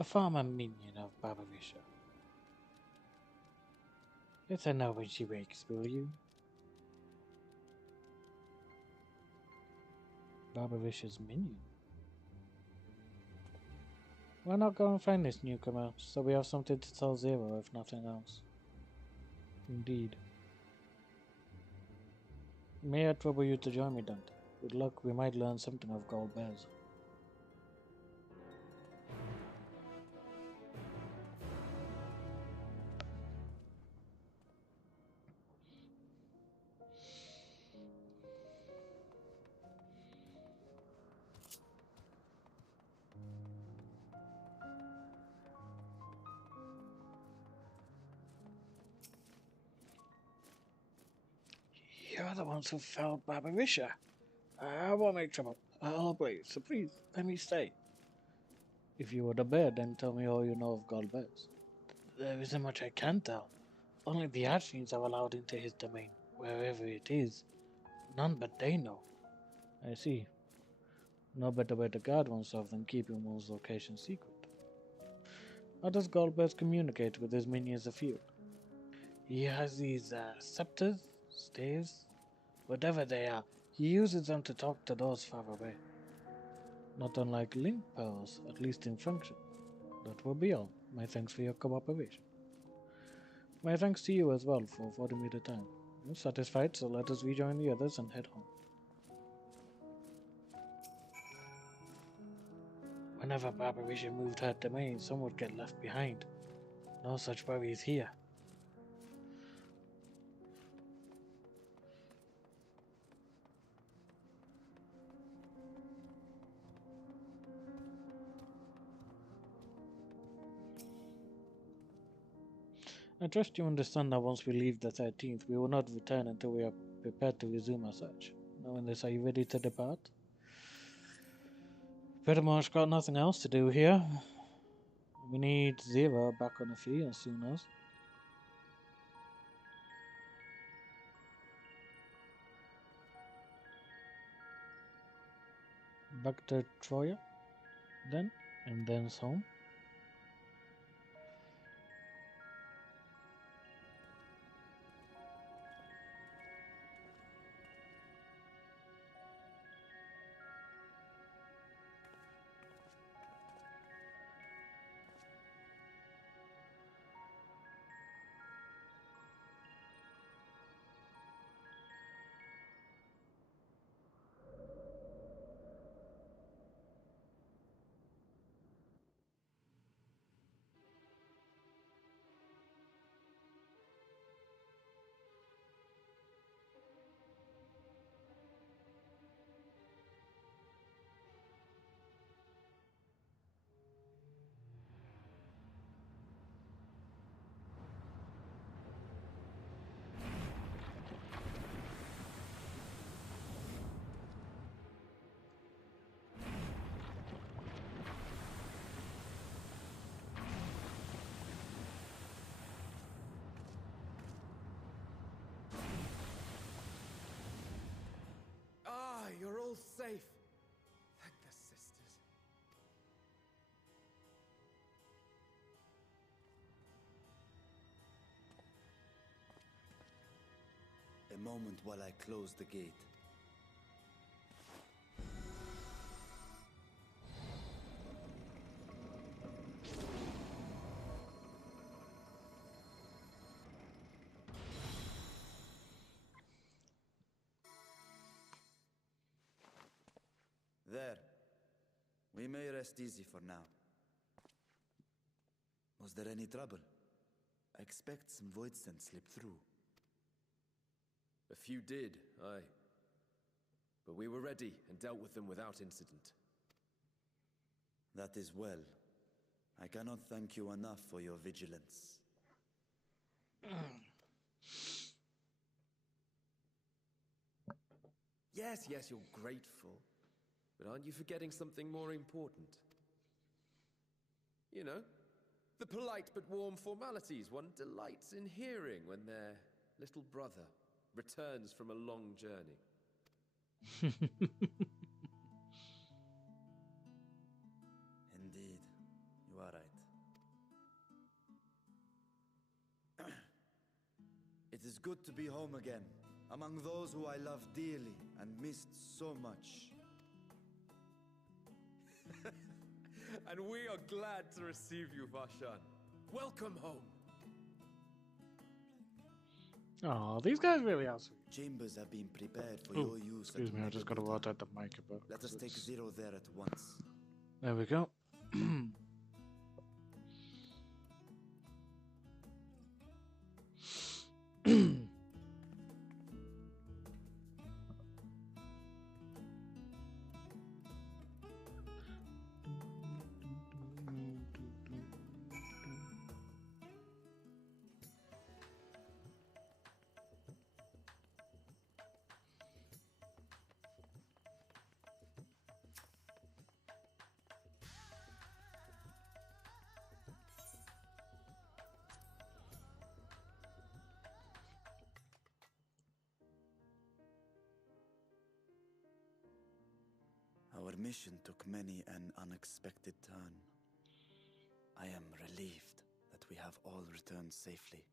a former minion of Barbarisha. Let her know when she wakes, will you? Barbarisha's minion? Why not go and find this newcomer, so we have something to tell Zero, if nothing else? Indeed. May I trouble you to join me, Dante? With luck, we might learn something of Gold Bears. You're the ones who felled Barbarisha. I won't make trouble. I'll wait, so please, let me stay. If you were the bear, then tell me all you know of Gold Bears. There isn't much I can tell. Only the Archfiends are allowed into his domain, wherever it is. None but they know. I see. No better way to guard oneself than keeping one's location secret. How does Goldberg communicate with his minions afield? He has these scepters, staves, whatever they are. He uses them to talk to those far away. Not unlike link pearls, at least in function. That will be all. My thanks for your cooperation. My thanks to you as well for affording me the time. I'm satisfied, so let us rejoin the others and head home. Whenever Barbarisha moved her domain, some would get left behind. No such worries here. I trust you understand that once we leave the 13th, we will not return until we are prepared to resume our search. Knowing this, are you ready to depart? Pretty much got nothing else to do here. We need Zero back on the field as soon as. Back to Troya, then, and then home. You're all safe. Thank the sisters. A moment while I close the gate. rest easy for now. Was there any trouble? I expect some void scent slipped through. A few did, aye. But we were ready and dealt with them without incident. That is well. I cannot thank you enough for your vigilance. Yes, you're grateful. But aren't you forgetting something more important? You know, the polite but warm formalities one delights in hearing when their little brother returns from a long journey. Indeed, you are right. It is good to be home again, among those who I love dearly and missed so much. And we are glad to receive you, Varshan. Welcome home. Oh, these guys really are sweet. Chambers have been prepared for Oh, your use. excuse me, I just got to watch at the mic a bit. Let us take Zero there at once. There we go. Our mission took many an unexpected turn. I am relieved that we have all returned safely.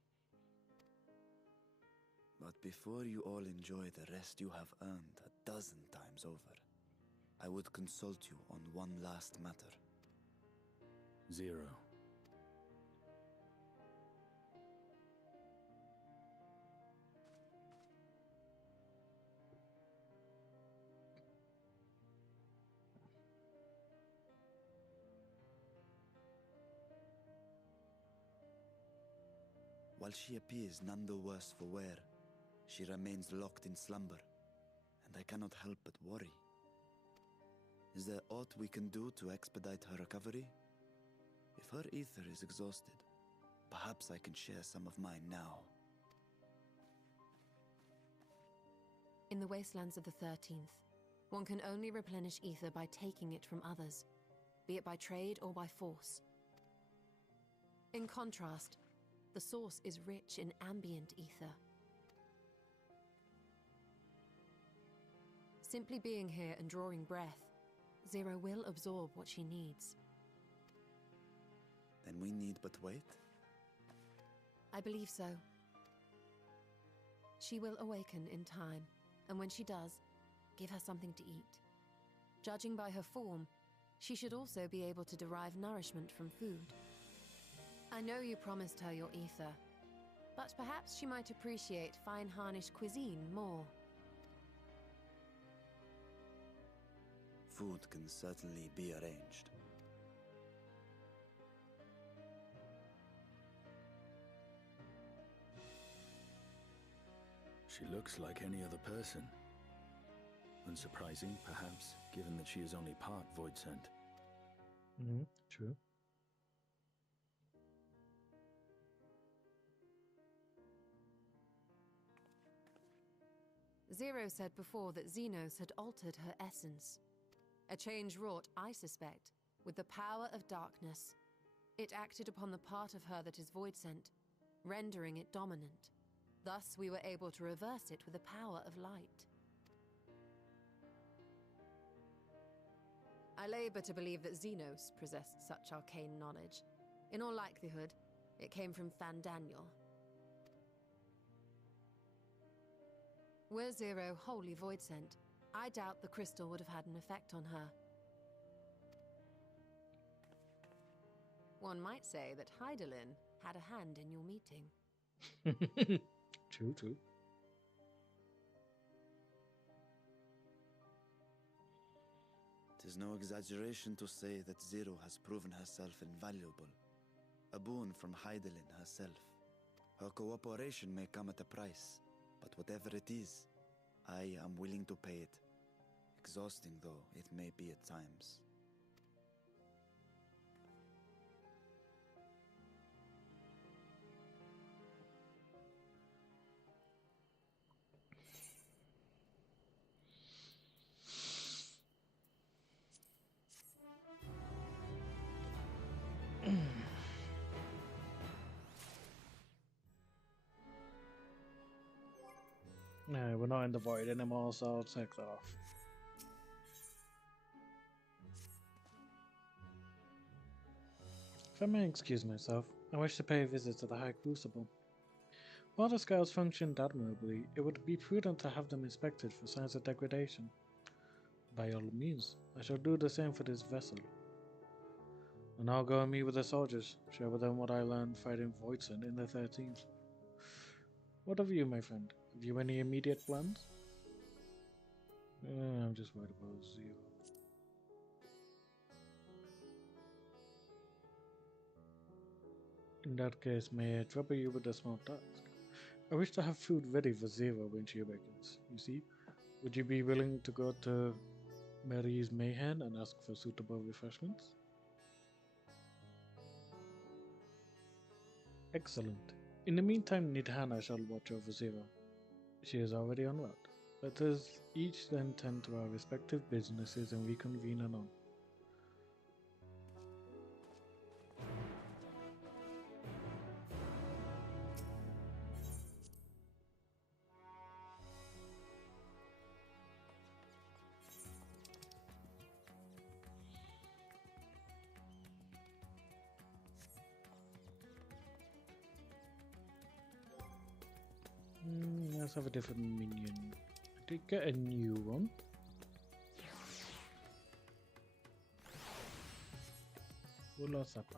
But before you all enjoy the rest you have earned 12 times over, I would consult you on one last matter. Zero. While she appears none the worse for wear, she remains locked in slumber, and I cannot help but worry. Is there aught we can do to expedite her recovery? If her ether is exhausted, perhaps I can share some of mine now. In the wastelands of the 13th, one can only replenish ether by taking it from others, be it by trade or by force. In contrast, the source is rich in ambient ether. Simply being here and drawing breath, Zero will absorb what she needs. Then we need but wait? I believe so. She will awaken in time, and when she does, give her something to eat. Judging by her form, she should also be able to derive nourishment from food. I know you promised her your ether, but perhaps she might appreciate fine Harnish cuisine more. Food can certainly be arranged. She looks like any other person. Unsurprising, perhaps, given that she is only part void scent. True. Zero said before that Xenos had altered her essence. A change wrought, I suspect, with the power of darkness. It acted upon the part of her that is void scent, rendering it dominant. Thus we were able to reverse it with the power of light. I labor to believe that Xenos possessed such arcane knowledge. In all likelihood, it came from Fandaniel. Were Zero wholly void scent, I doubt the crystal would have had an effect on her. One might say that Hydaelyn had a hand in your meeting. True. 'Tis no exaggeration to say that Zero has proven herself invaluable. A boon from Heidelin herself. Her cooperation may come at a price, but whatever it is, I am willing to pay it. Exhausting though it may be at times. No, we're not in the void anymore, so I'll take that off. If I may excuse myself, I wish to pay a visit to the High Crucible. While the scales functioned admirably, it would be prudent to have them inspected for signs of degradation. By all means, I shall do the same for this vessel. And I'll go and meet with the soldiers, share with them what I learned fighting Voidson in the 13th. What of you, my friend? Have you any immediate plans? I'm just worried about Zero. In that case, may I trouble you with a small task? I wish to have food ready for Zero when she awakens. You see, would you be willing to go to Mary's Mayhem and ask for suitable refreshments? Excellent. In the meantime, Nidhana shall watch over Zero. She is already en route. Let us each then tend to our respective businesses and reconvene anon. Let's have a different minion. I did get a new one. Ula Sapa.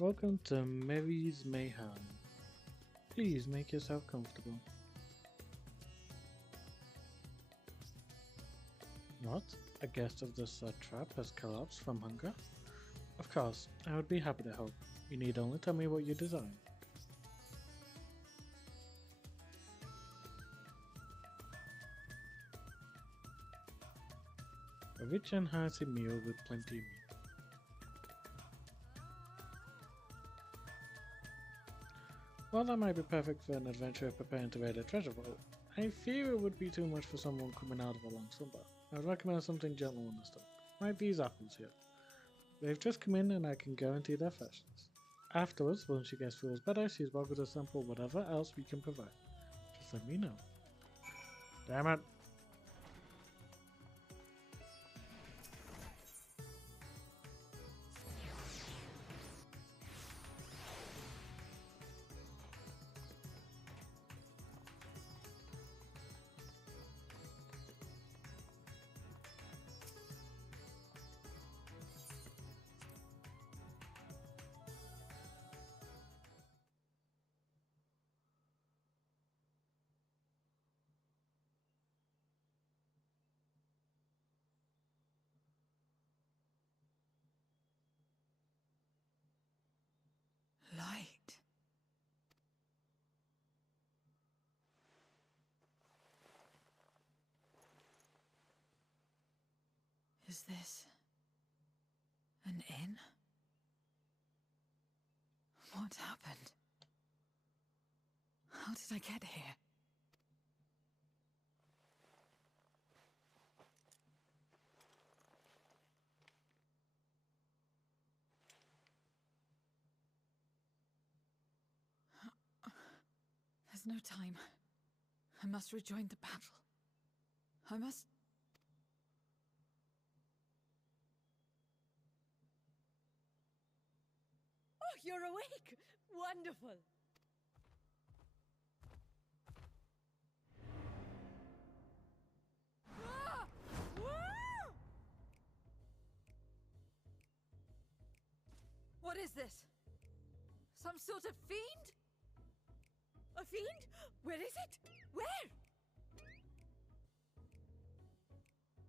Welcome to Mary's Mayhem. Please make yourself comfortable. What? A guest of the satrap has collapsed from hunger? Of course, I would be happy to help. You need only tell me what you desire. A rich and hearty meal with plenty of meat. While that might be perfect for an adventurer preparing to raid a treasure vault, I fear it would be too much for someone coming out of a long slumber. I would recommend something gentle on the stomach, like these apples here. They've just come in and I can guarantee their freshness. Afterwards, when she gets feels better, she's welcome to sample whatever else we can provide. Just let me know. Damn it! Light. Is this an inn? What happened? How did I get here? There's no time. I must rejoin the battle. I must... Oh, you're awake! Wonderful! What is this? Some sort of fiend? A fiend? Where is it? Where?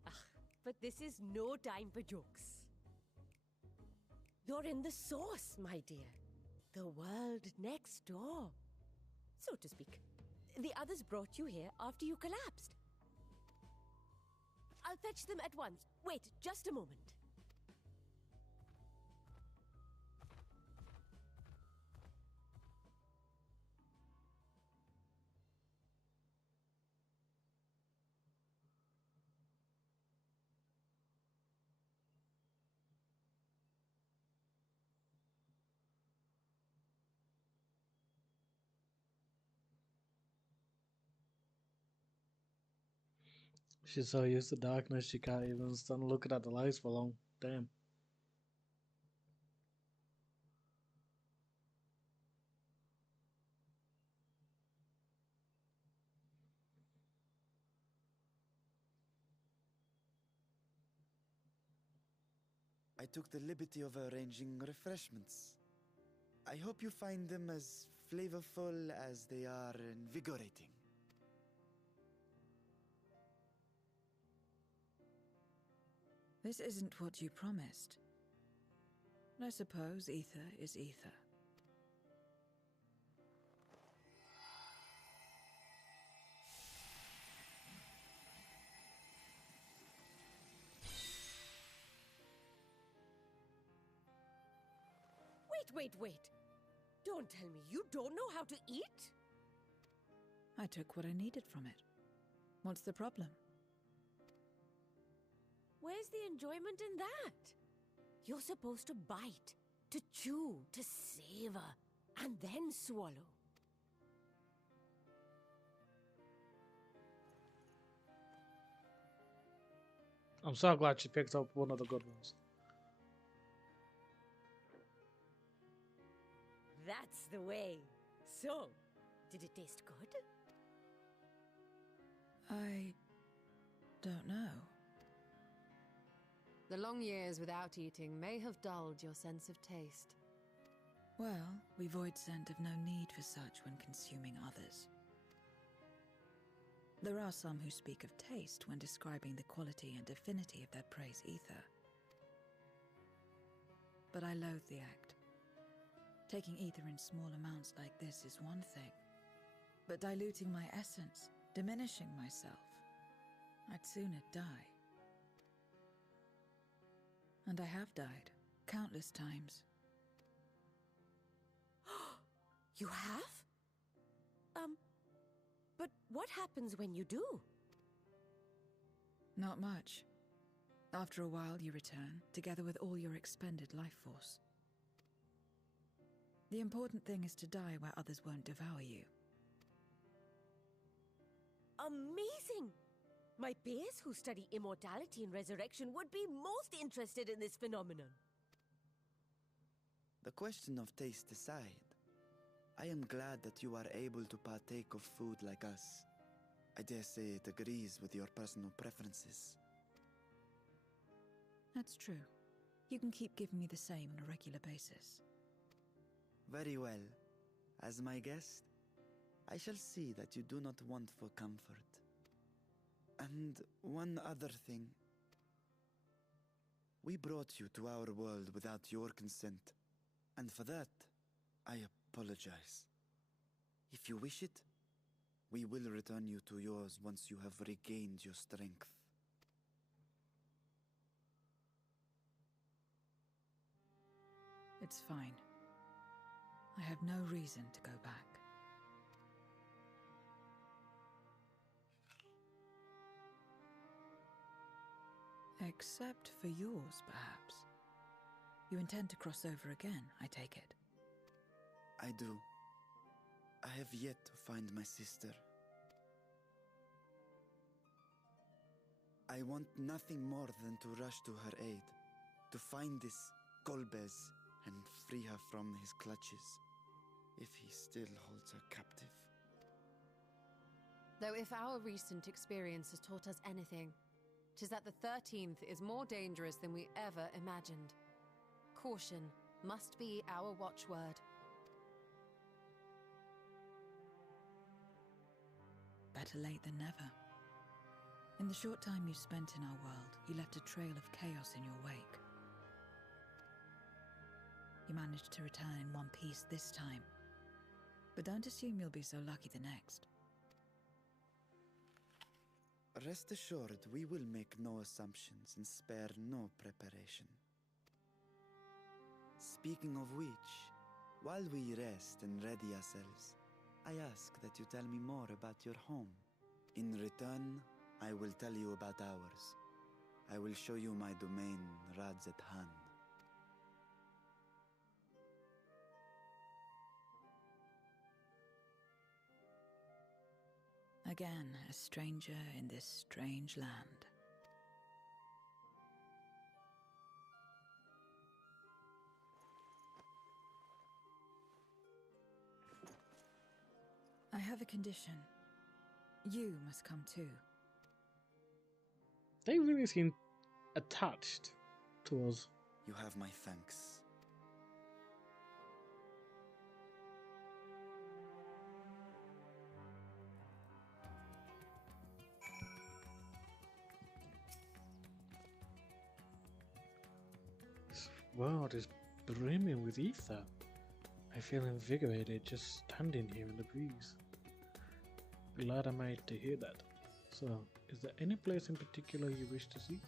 Ah, but this is no time for jokes. You're in the source, my dear. The world next door, so to speak. The others brought you here after you collapsed. I'll fetch them at once. Wait, just a moment. She's so used to darkness she can't even stand looking at the lights for long. Damn. I took the liberty of arranging refreshments. I hope you find them as flavorful as they are invigorating. This isn't what you promised. But I suppose ether is ether. Wait. Don't tell me you don't know how to eat? I took what I needed from it. What's the problem? Where's the enjoyment in that? You're supposed to bite, to chew, to savor, and then swallow. I'm so glad she picked up one of the good ones. That's the way. So, did it taste good? I don't know. The long years without eating may have dulled your sense of taste. Well, we void scent have no need for such when consuming others. There are some who speak of taste when describing the quality and affinity of their prey's ether. But I loathe the act. Taking ether in small amounts like this is one thing, but diluting my essence, diminishing myself, I'd sooner die. And I have died, countless times. You have? But what happens when you do? Not much. After a while you return, together with all your expended life force. The important thing is to die where others won't devour you. Amazing! My peers who study immortality and resurrection would be most interested in this phenomenon. The question of taste aside, I am glad that you are able to partake of food like us. I dare say it agrees with your personal preferences. That's true. You can keep giving me the same on a regular basis. Very well. As my guest, I shall see that you do not want for comfort. And one other thing. We brought you to our world without your consent, and for that, I apologize. If you wish it, we will return you to yours once you have regained your strength. It's fine. I have no reason to go back. Except for yours, perhaps. You intend to cross over again, I take it. I do. I have yet to find my sister. I want nothing more than to rush to her aid, to find this Golbez and free her from his clutches, if he still holds her captive. Though if our recent experience has taught us anything, 'tis that the 13th is more dangerous than we ever imagined. Caution must be our watchword. Better late than never. In the short time you spent in our world, you left a trail of chaos in your wake. You managed to return in one piece this time. But don't assume you'll be so lucky the next. Rest assured, we will make no assumptions and spare no preparation. Speaking of which, while we rest and ready ourselves, I ask that you tell me more about your home. In return, I will tell you about ours. I will show you my domain, Radzet Han. Again, a stranger in this strange land. I have a condition. You must come too. They really seem attached to us. You have my thanks. This world is brimming with ether. I feel invigorated just standing here in the breeze. Glad I made to hear that. So, is there any place in particular you wish to see?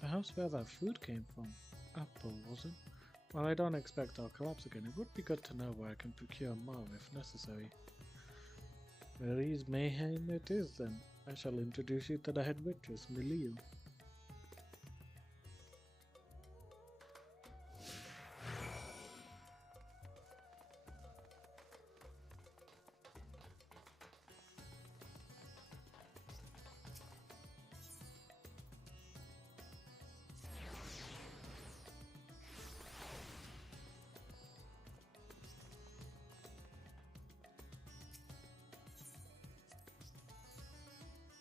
Perhaps where that food came from. Apple, was it? While I don't expect I'll collapse again, it would be good to know where I can procure more if necessary. Marie's Mayhem it is then. I shall introduce you to the head waitress, Miliu.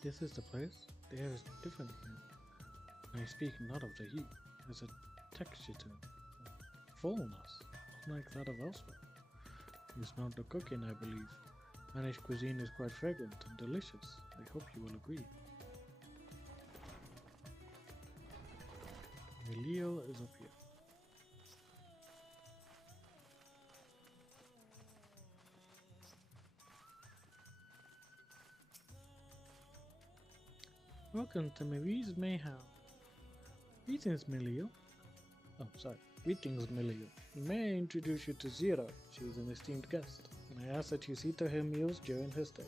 This is the place. The air is different here. And I speak not of the heat. There's a texture to it. A fullness, unlike that of elsewhere. You smelled the cooking, I believe. Spanish cuisine is quite fragrant and delicious. I hope you will agree. Emilio is up here. Welcome to Marie's Mayhem. Greetings, Milio. Oh, sorry. Greetings, Milio. May I introduce you to Zira? She is an esteemed guest, and I ask that you see to her meals during her stay.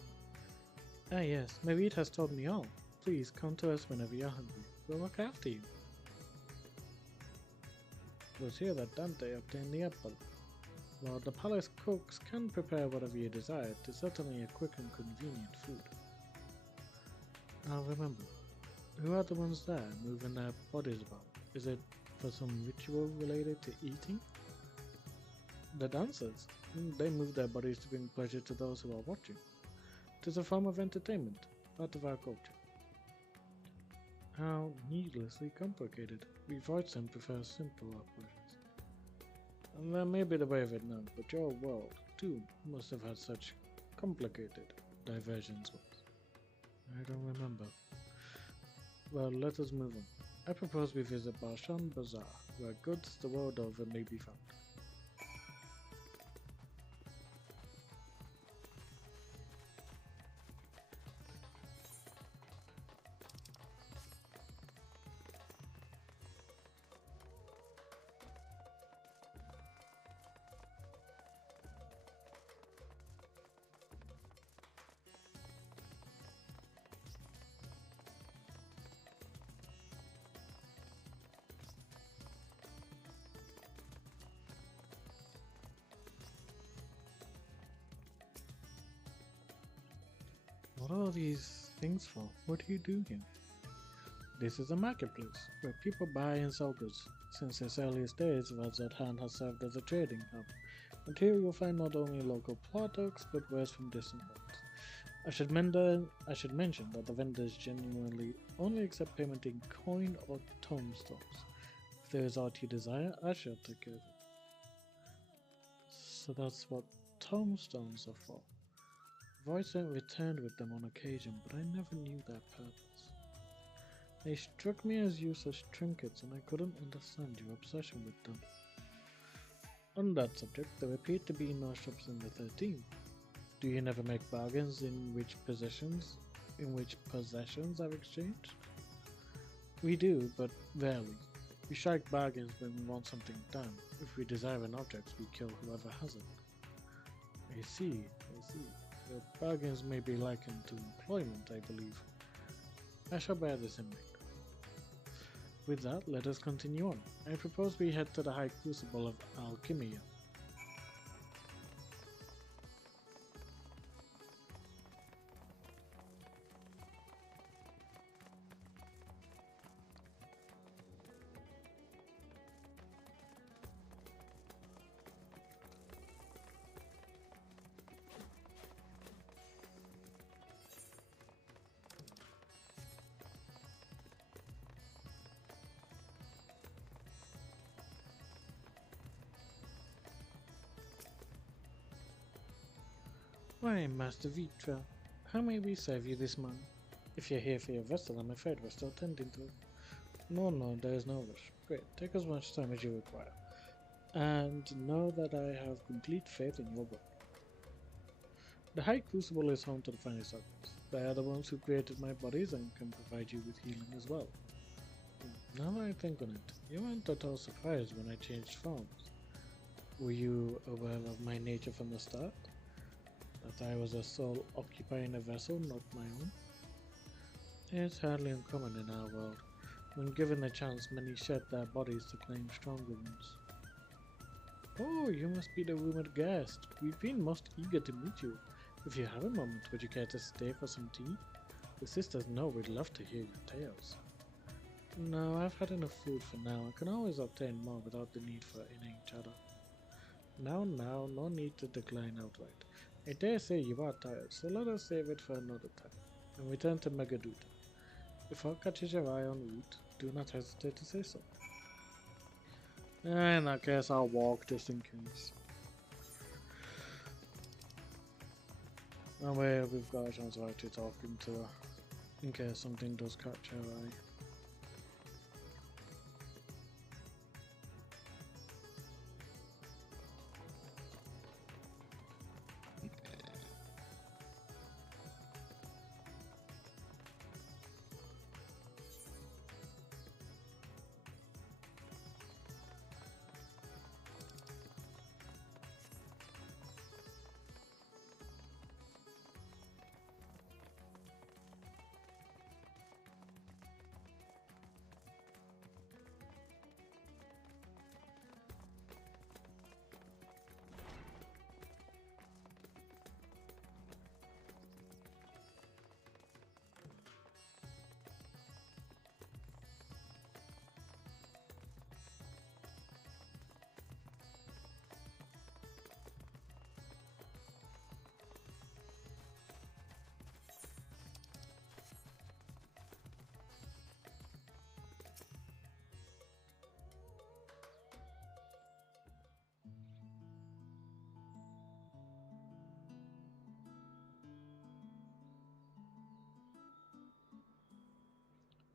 Ah, yes. Marie has told me all. Please come to us whenever you're hungry. We'll look after you. It was here that Dante obtained the apple. While the palace cooks can prepare whatever you desire, it is certainly a quick and convenient food. Now remember, who are the ones there moving their bodies about? Is it for some ritual related to eating? The dancers. They move their bodies to bring pleasure to those who are watching. It is a form of entertainment, part of our culture. How needlessly complicated. We Voidsen prefer simple operations. And that may be the way of it now, but your world, too, must have had such complicated diversions once. I don't remember. Well, let us move on. I propose we visit Barshan Bazaar, where goods the world over may be found. What are all these things for? What do you do here? This is a marketplace, where people buy and sell goods. Since its earliest days, Radzat has served as a trading hub, and here you'll find not only local products, but wares from distant lands. I should mention that the vendors genuinely only accept payment in coin or tombstones. there is aught you desire, I shall take care of it. So that's what tombstones are for. Voidsent returned with them on occasion, but I never knew their purpose. They struck me as useless trinkets, and I couldn't understand your obsession with them. On that subject, there appeared to be no shops in the 13th. Do you never make bargains in which possessions are exchanged? We do, but rarely. We strike bargains when we want something done. If we desire an object, we kill whoever has it. I see. Your bargains may be likened to employment, I believe. I shall bear this in mind. With that, let us continue on. I propose we head to the High Crucible of Alchemia. Why, Master Vitra, how may we serve you this morning? If you're here for your vessel, I'm afraid we're still tending to it. No, there is no rush. Great, take as much time as you require. And know that I have complete faith in your work. The High Crucible is home to the finest artists. They are the ones who created my bodies and can provide you with healing as well. Now that I think on it, you weren't at all surprised when I changed forms. Were you aware of my nature from the start? That I was a soul occupying a vessel, not my own? It's hardly uncommon in our world. When given the chance, many shed their bodies to claim stronger ones. Oh, you must be the rumored guest. We've been most eager to meet you. If you have a moment, would you care to stay for some tea? The sisters know we'd love to hear your tales. No, I've had enough food for now. I can always obtain more without the need for inning each other. Now, no need to decline outright. I dare say you are tired, so let us save it for another time, and return to Megaduta. If what catches your eye en route, do not hesitate to say so. In that case, I'll walk just in case. That way we've got a chance of actually talking to her, in case something does catch her eye.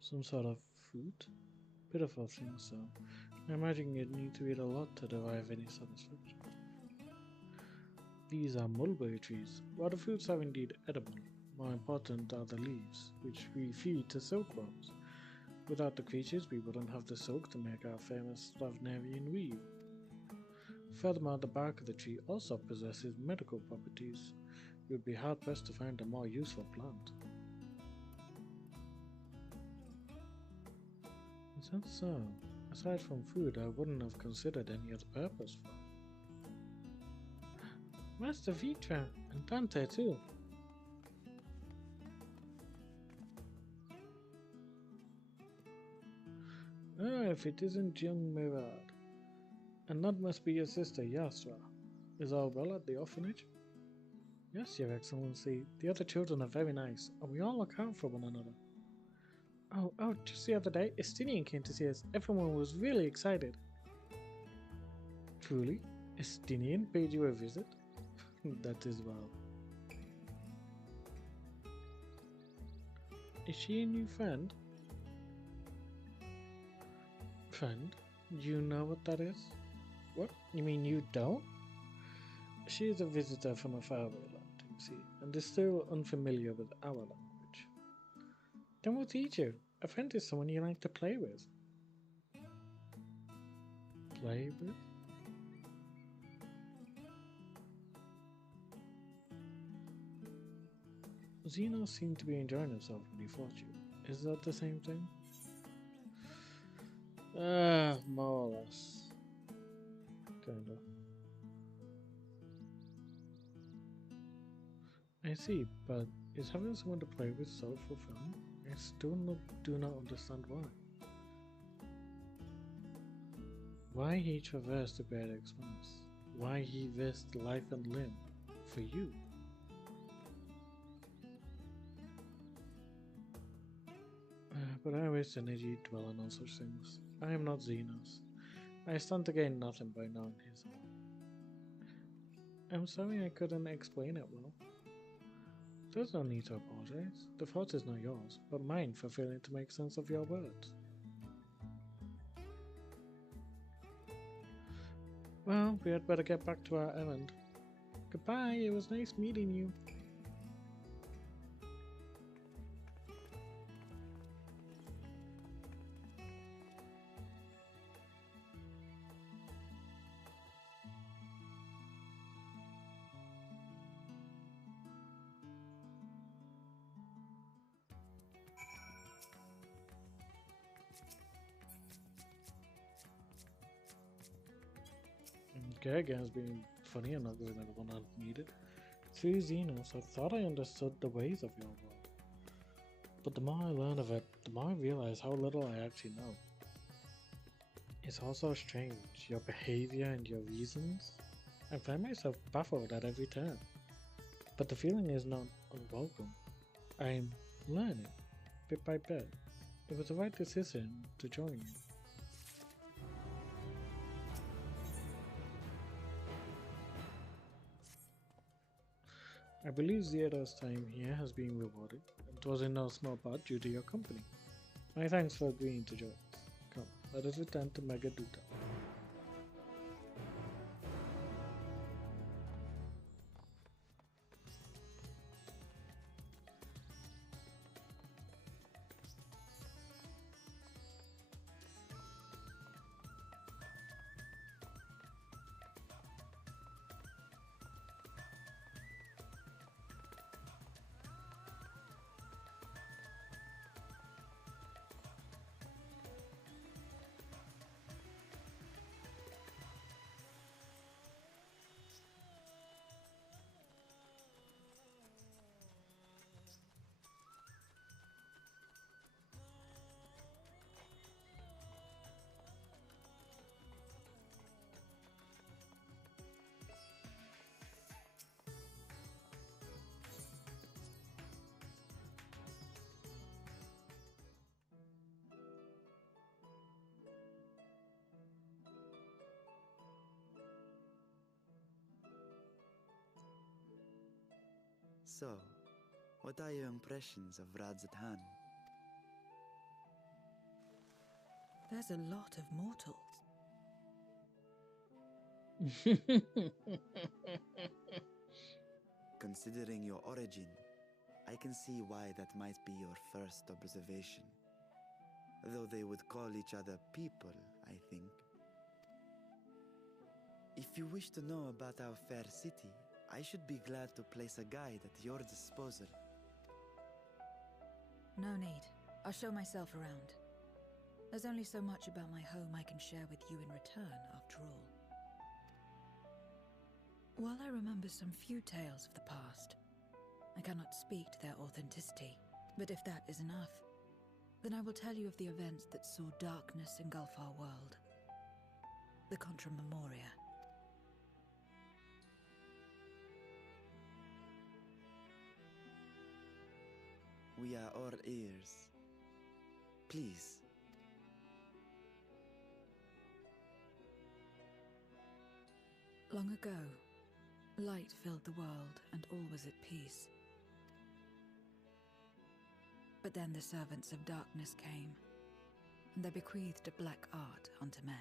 Some sort of fruit? Pitiful thing, so I imagine you'd need to eat a lot to derive any satisfaction. These are mulberry trees. While the fruits are indeed edible, more important are the leaves, which we feed to silkworms. Without the creatures, we wouldn't have the silk to make our famous Slavnarian weave. Furthermore, the bark of the tree also possesses medical properties. You would be hard-pressed to find a more useful plant. Is that so? Aside from food, I wouldn't have considered any other purpose for it. Master Vitra, and Dante too. If it isn't young Mirad. And that must be your sister, Yasra. Is all well at the orphanage? Yes, Your Excellency. The other children are very nice, and we all look out for one another. Oh, just the other day, Estinian came to see us. Everyone was really excited. Truly? Estinian paid you a visit? That is well. Is she a new friend? Friend? You know what that is? What? You mean you don't? She is a visitor from a faraway land, you see, and is still unfamiliar with our language. Then we'll teach you. A friend is someone you like to play with. Play with? Zeno seemed to be enjoying himself when he fought you. Is that the same thing? More or less. Kinda. I see, but is having someone to play with so fulfilling? I still do not understand why. Why he traversed the great expanse? Why he risked life and limb for you? But I waste energy dwelling on such things. I am not Xenos. I stand to gain nothing by knowing his own. I'm sorry I couldn't explain it well. There's no need to apologize. The fault is not yours, but mine for failing to make sense of your words. Well, we had better get back to our errand. Goodbye, it was nice meeting you. Gargan's being funny and not giving anyone else needed. Through Xenos, I thought I understood the ways of your world. But the more I learn of it, the more I realize how little I actually know. It's all so strange, your behavior and your reasons. I find myself baffled at every turn. But the feeling is not unwelcome. I'm learning, bit by bit. It was the right decision to join you. I believe Zero's time here has been rewarded, and it was in no small part due to your company. My thanks for agreeing to join us. Come, let us return to Megaduta. So, what are your impressions of Radzatan? There's a lot of mortals. Considering your origin, I can see why that might be your first observation. Though they would call each other people, I think. If you wish to know about our fair city, I should be glad to place a guide at your disposal. No need. I'll show myself around. There's only so much about my home I can share with you in return, after all. While I remember some few tales of the past, I cannot speak to their authenticity. But if that is enough, then I will tell you of the events that saw darkness engulf our world. The Contra Memoria. We are all ears. Please. Long ago, light filled the world and all was at peace. But then the servants of darkness came, and they bequeathed a black art unto men.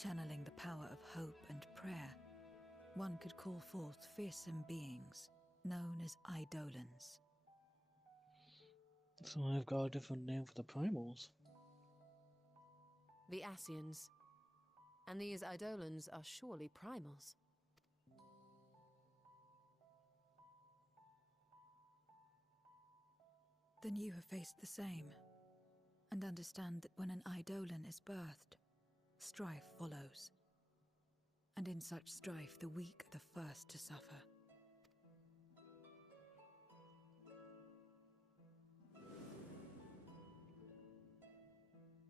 Channeling the power of hope and prayer, one could call forth fearsome beings known as Eidolons. So I've got a different name for the primals. The Ascians. And these Eidolons are surely primals. Then you have faced the same, and understand that when an Eidolon is birthed, strife follows. And in such strife, the weak are the first to suffer.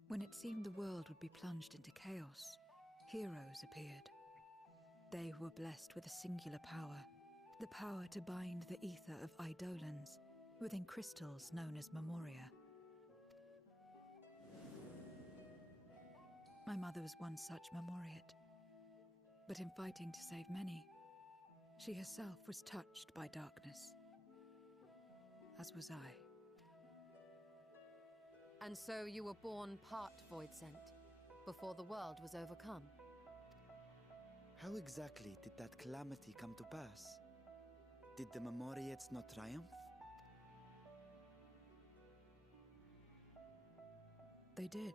When it seemed the world would be plunged into chaos, heroes appeared. They who were blessed with a singular power, the power to bind the ether of Eidolons within crystals known as Memoria. My mother was once such Memoriate, but in fighting to save many, she herself was touched by darkness, as was I. And so you were born part Voidsent, before the world was overcome. How exactly did that calamity come to pass? Did the Memoriates not triumph? They did.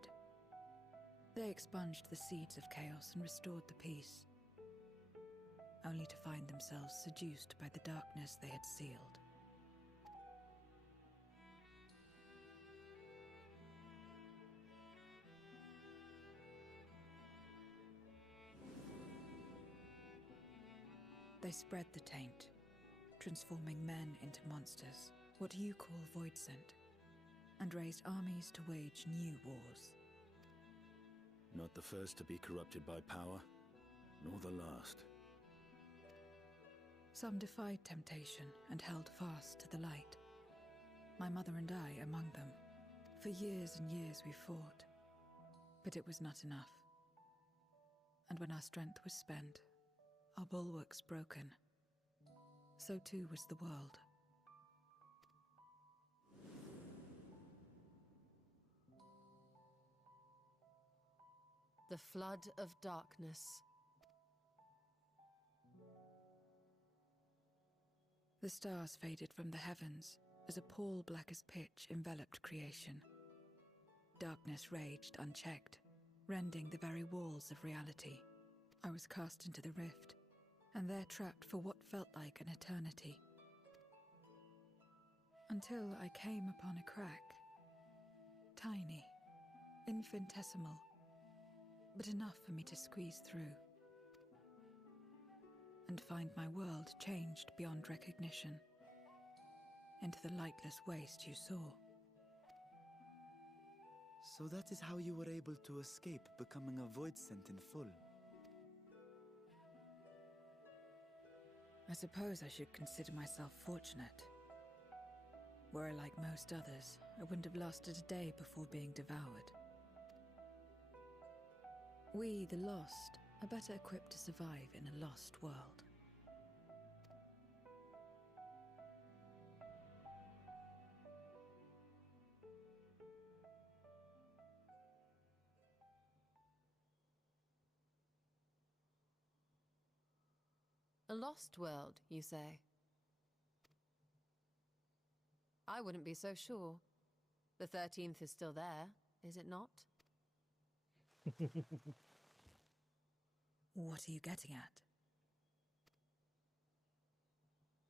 They expunged the seeds of chaos and restored the peace, only to find themselves seduced by the darkness they had sealed. They spread the taint, transforming men into monsters, what you call Voidsent, and raised armies to wage new wars. Not the first to be corrupted by power, nor the last. Some defied temptation and held fast to the light. My mother and I among them. For years and years we fought, but it was not enough. And when our strength was spent, our bulwarks broken, so too was the world. The flood of darkness. The stars faded from the heavens as a pall black as pitch enveloped creation. Darkness raged unchecked, rending the very walls of reality. I was cast into the rift, and there trapped for what felt like an eternity. Until I came upon a crack. Tiny, infinitesimal, but enough for me to squeeze through. And find my world changed beyond recognition, into the lightless waste you saw. So that is how you were able to escape becoming a Voidsent in full. I suppose I should consider myself fortunate. Were I like most others, I wouldn't have lasted a day before being devoured. We, the lost, are better equipped to survive in a lost world. A lost world, you say? I wouldn't be so sure. The 13th is still there, is it not? What are you getting at?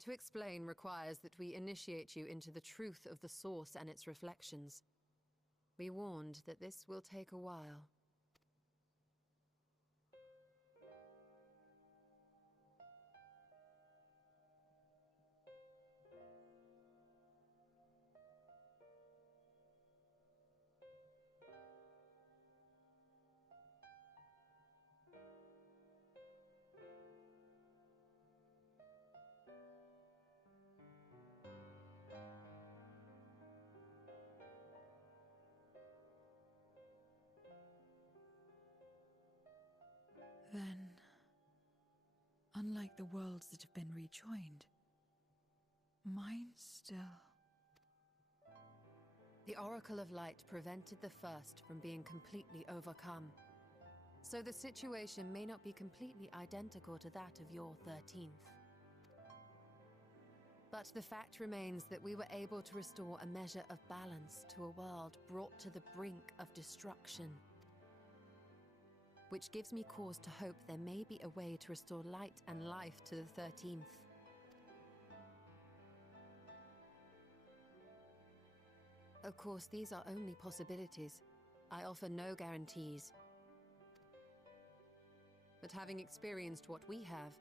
To explain requires that we initiate you into the truth of the source and its reflections. Be warned that this will take a while. like the worlds that have been rejoined. Mine still. The Oracle of Light prevented the first from being completely overcome. So the situation may not be completely identical to that of your 13th. But the fact remains that we were able to restore a measure of balance to a world brought to the brink of destruction. Which gives me cause to hope there may be a way to restore light and life to the 13th. Of course, these are only possibilities. I offer no guarantees. But having experienced what we have,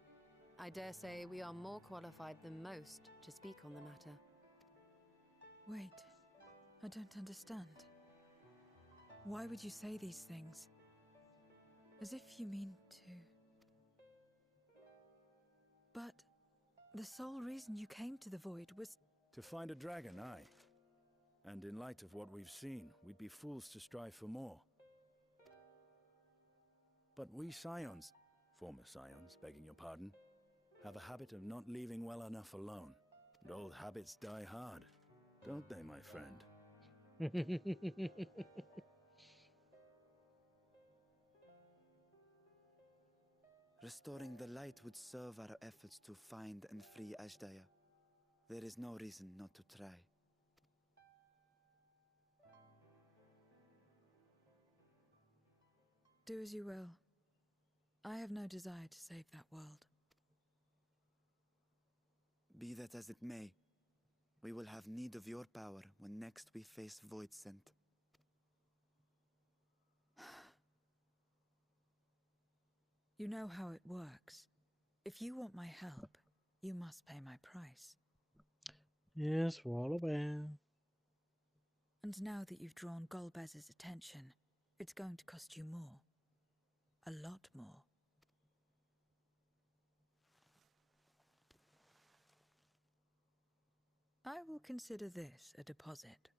I dare say we are more qualified than most to speak on the matter. Wait, I don't understand. Why would you say these things? As if you mean to... But the sole reason you came to the Void was... To find a dragon, aye. And in light of what we've seen, we'd be fools to strive for more. But we Scions, former Scions, begging your pardon, have a habit of not leaving well enough alone. And old habits die hard, don't they, my friend? Restoring the light would serve our efforts to find and free Ashdaya. There is no reason not to try. Do as you will. I have no desire to save that world. Be that as it may, we will have need of your power when next we face Void Scent. You know how it works. If you want my help, you must pay my price. Yes, we're all aware. And now that you've drawn Golbez's attention, it's going to cost you more. A lot more. I will consider this a deposit.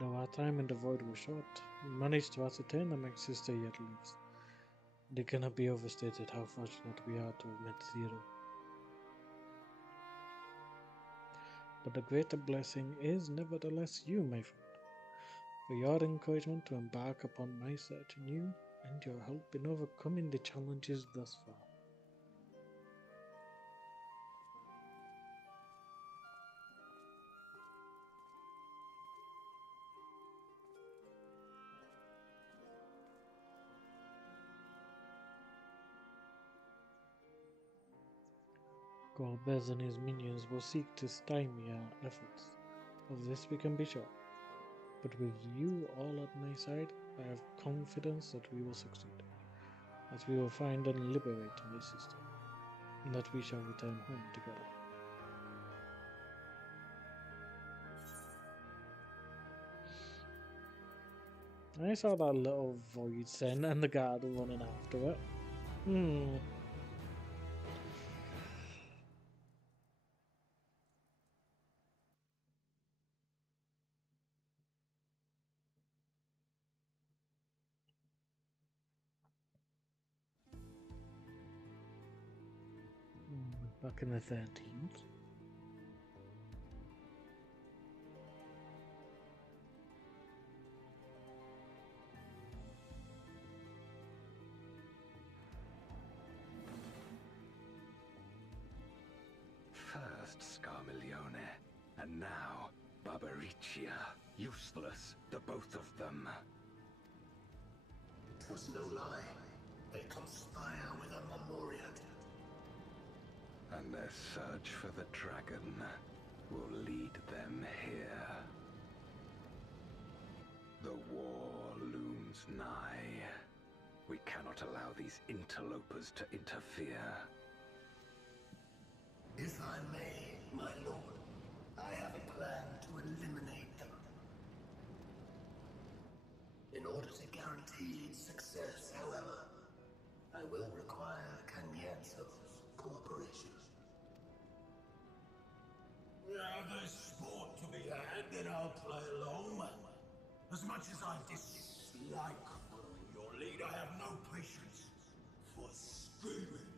Though our time in the Void was short, we managed to ascertain that my sister yet lives. It cannot be overstated how fortunate we are to have met Zero. But the greater blessing is nevertheless you, my friend, for your encouragement to embark upon my search in you and your help in overcoming the challenges thus far. Golbez and his minions will seek to stymie our efforts. Of this we can be sure. But with you all at my side, I have confidence that we will succeed. That we will find and liberate my sister. And that we shall return home together. I saw that little void scent and the guard running after it. Back in the 13th. First Scarmiglione, and now Barbaricia. Useless, the both of them. It was no lie. They conspire with a Memorial. And their search for the dragon will lead them here. The war looms nigh. We cannot allow these interlopers to interfere. If I may, my lord, I have a plan to eliminate them. In order to guarantee success, however, I will require Canyanzo's cooperation. There's sport to be had, then I'll play along. As much as I dislike following your lead, I have no patience for scheming.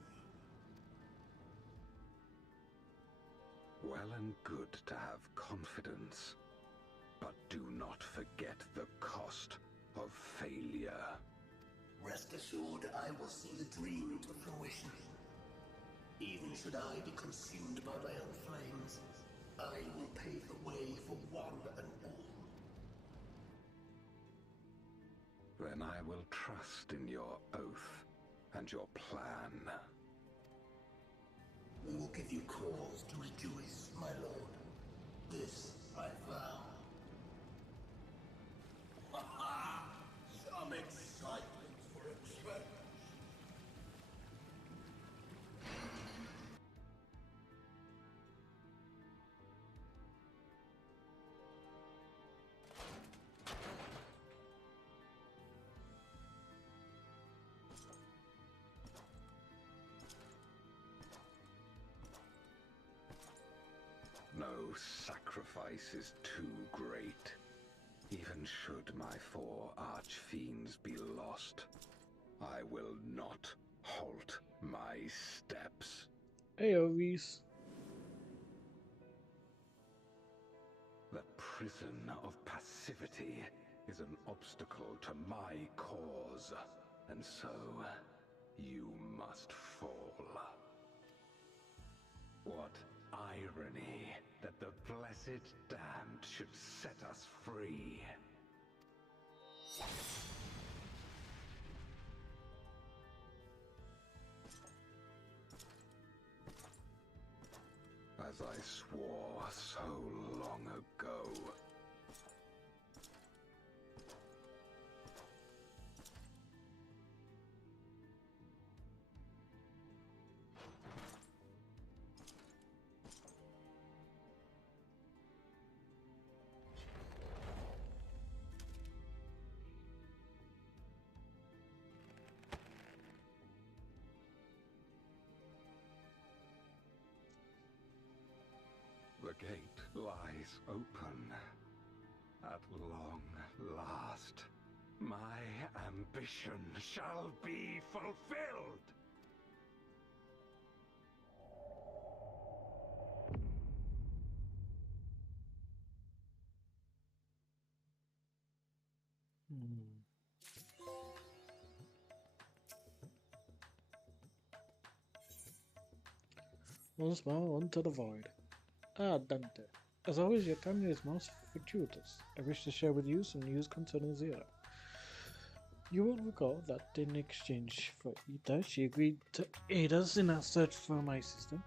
Well and good to have confidence, but do not forget the cost of failure. Rest assured, I will see the dream to fruition. Even should I be consumed by my own flames, I will pave the way for one and all. Then I will trust in your oath and your plan. We will give you cause to rejoice, my lord. This I vow. Ha-ha! Some excitement for a change. No sacrifice is too great. Even should my 4 archfiends be lost, I will not halt my steps. AOVs. The prison of passivity is an obstacle to my cause, and so you must fall. What irony that the blessed damned should set us free. As I swore so long ago. The gate lies open. At long last, my ambition shall be fulfilled! Once more onto the void. Ah, Dante. As always, your timing is most fortuitous. I wish to share with you some news concerning Zira. You will recall that in exchange for Ether, she agreed to aid us in our search for my sister.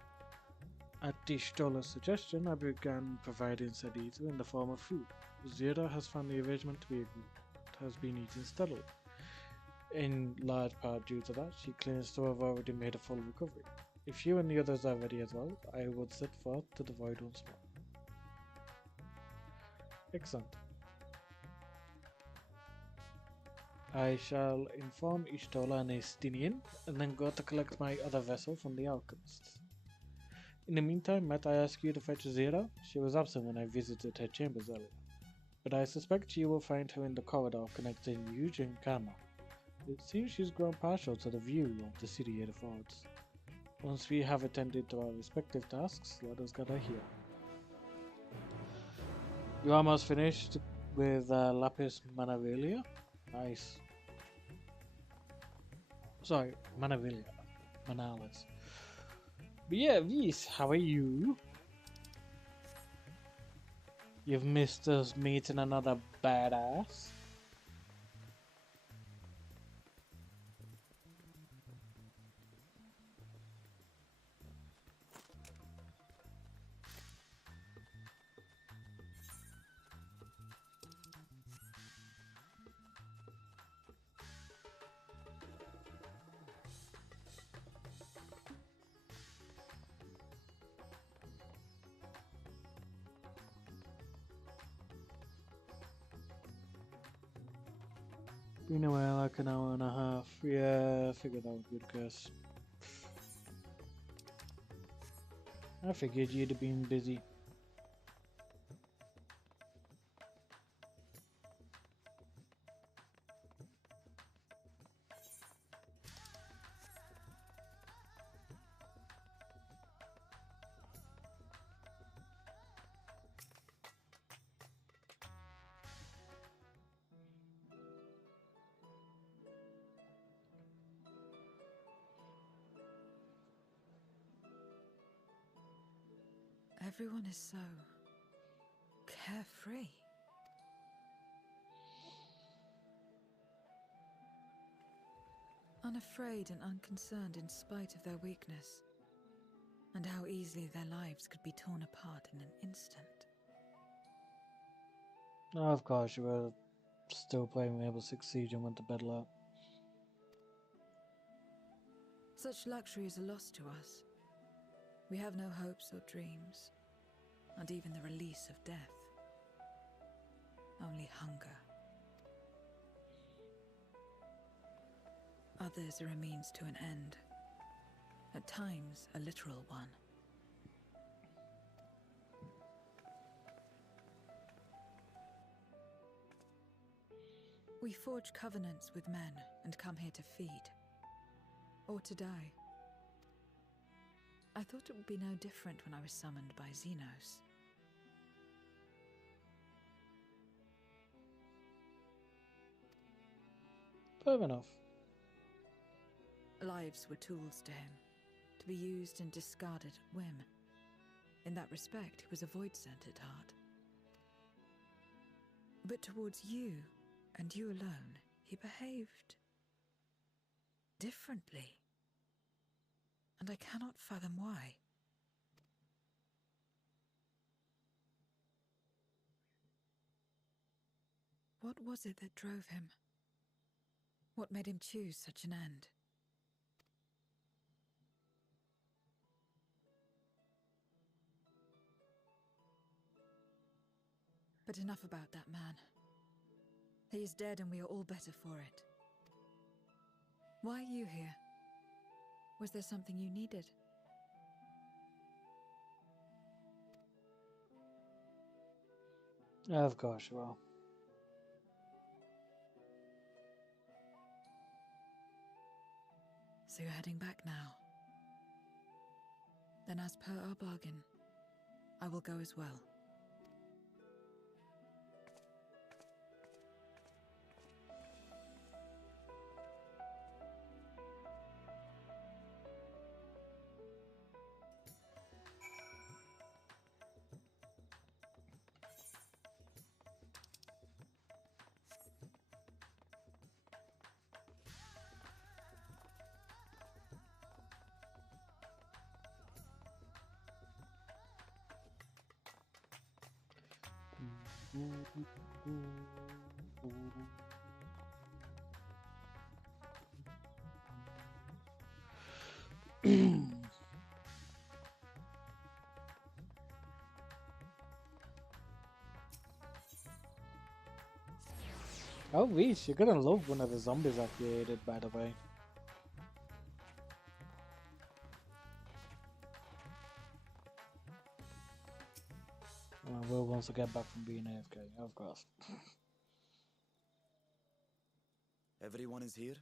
At Tishtola's suggestion, I began providing said Ether in the form of food. Zira has found the arrangement to be agreed, has been eating steadily. In large part due to that, she claims to have already made a full recovery. If you and the others are ready as well, I would set forth to the void once more. Excellent. I shall inform Ishtola and Estinian, and then go to collect my other vessel from the alchemists. In the meantime, might I ask you to fetch Zira? She was absent when I visited her chambers earlier, but I suspect you will find her in the corridor connecting Yuge and Kama. It seems she's grown partial to the view of the city it affords. Once we have attended to our respective tasks, let us gather here. You almost finished with Lapis Manavilia? Nice. Sorry, Manavilia. Manalis. But yeah, Reese, how are you? You've missed us meeting another badass. Been away like an hour and a half. Yeah, I figured that would be the case. I figured you'd have been busy. Everyone is so carefree. Unafraid and unconcerned in spite of their weakness, and how easily their lives could be torn apart in an instant. Oh, of course, you were still playing Rainbow Six Siege and went to bed late. Such luxuries are lost to us. We have no hopes or dreams, not even the release of death. Only hunger. Others are a means to an end, at times a literal one. We forge covenants with men and come here to feed, or to die. I thought it would be no different when I was summoned by Xenos. Fair enough. Lives were tools to him, to be used and discarded at whim. In that respect, he was a void sent at heart. But towards you, and you alone, he behaved differently. And I cannot fathom why. What was it that drove him? What made him choose such an end? But enough about that man. He is dead and we are all better for it. Why are you here? Was there something you needed? Of course you will. So you're heading back now? Then as per our bargain, I will go as well. Oh, Reese, you're gonna love one of the zombies I created, by the way. I will once I get back from being AFK, of course. Everyone is here?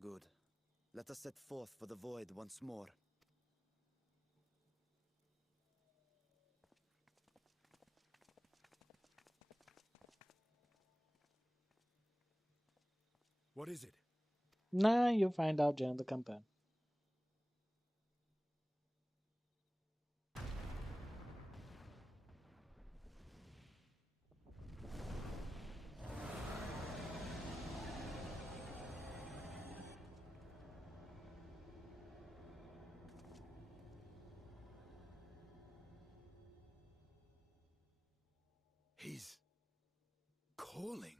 Good. Let us set forth for the void once more. What is it? Nah, you'll find out during the campaign. He's calling.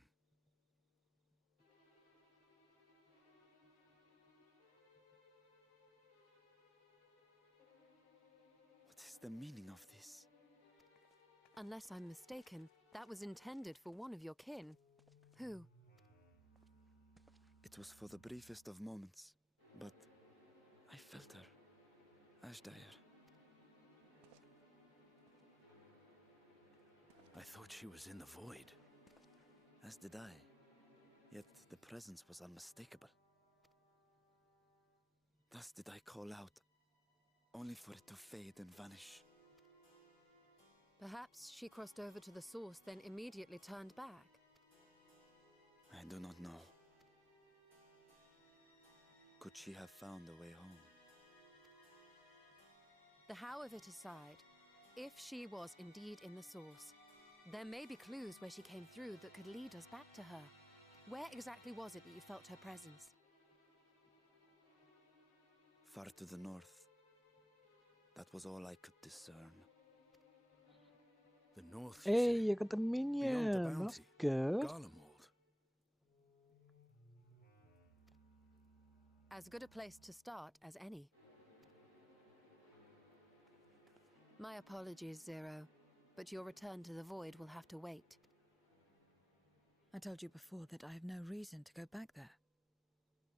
What is the meaning of this? Unless I'm mistaken, that was intended for one of your kin. Who? It was for the briefest of moments, but I felt her. Ashdire. I thought she was in the void. As did I. Yet the presence was unmistakable. Thus did I call out, only for it to fade and vanish. Perhaps she crossed over to the source, then immediately turned back. I do not know. Could she have found a way home? The how of it aside, if she was indeed in the source, there may be clues where she came through that could lead us back to her. Where exactly was it that you felt her presence? Far to the north. That was all I could discern. The north, Hey, say? you got the Beyond the minion. That's bounty. good. Garlemald. As good a place to start as any. My apologies, Zero, but your return to the Void will have to wait. I told you before that I have no reason to go back there.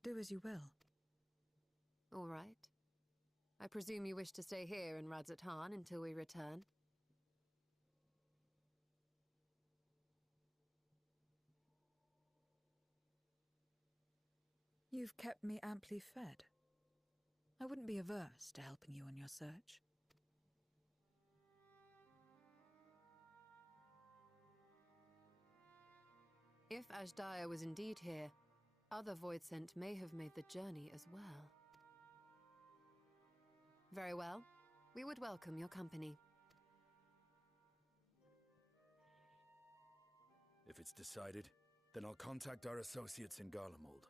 Do as you will. All right. I presume you wish to stay here in Radzat-Han until we return? You've kept me amply fed. I wouldn't be averse to helping you on your search. If Ashdire was indeed here, other Voidsent may have made the journey as well. Very well. We would welcome your company. If it's decided, then I'll contact our associates in Garlemald.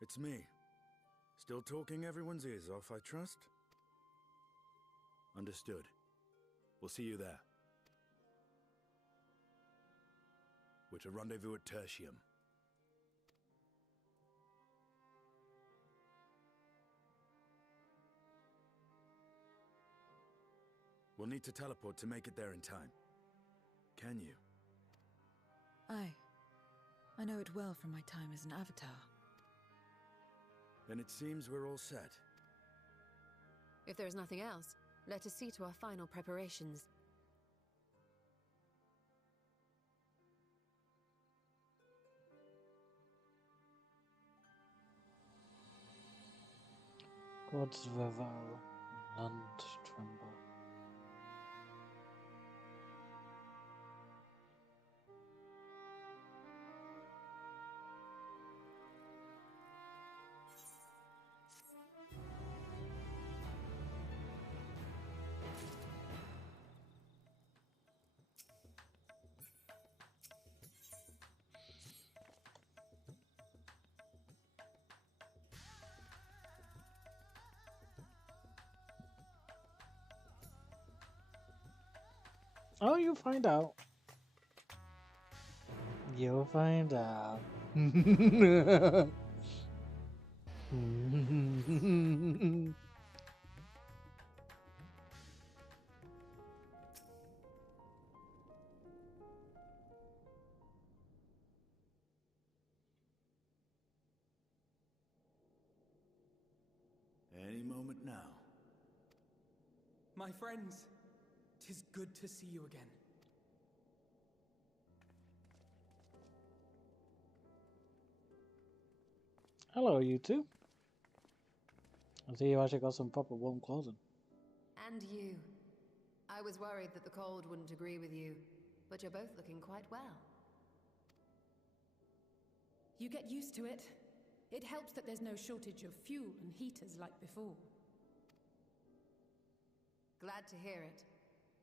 It's me. Still talking everyone's ears off, I trust? Understood. We'll see you there. We're to rendezvous at Tertium. We'll need to teleport to make it there in time. Can you? Aye. I know it well from my time as an avatar. Then it seems we're all set. If there is nothing else, let us see to our final preparations. God's Revel, Land Tremble. Oh, you'll find out. You'll find out. Any moment now. My friends, 'tis good to see you again. Hello, you two. I see you actually got some proper warm clothing. And you. I was worried that the cold wouldn't agree with you, but you're both looking quite well. You get used to it. It helps that there's no shortage of fuel and heaters like before. Glad to hear it.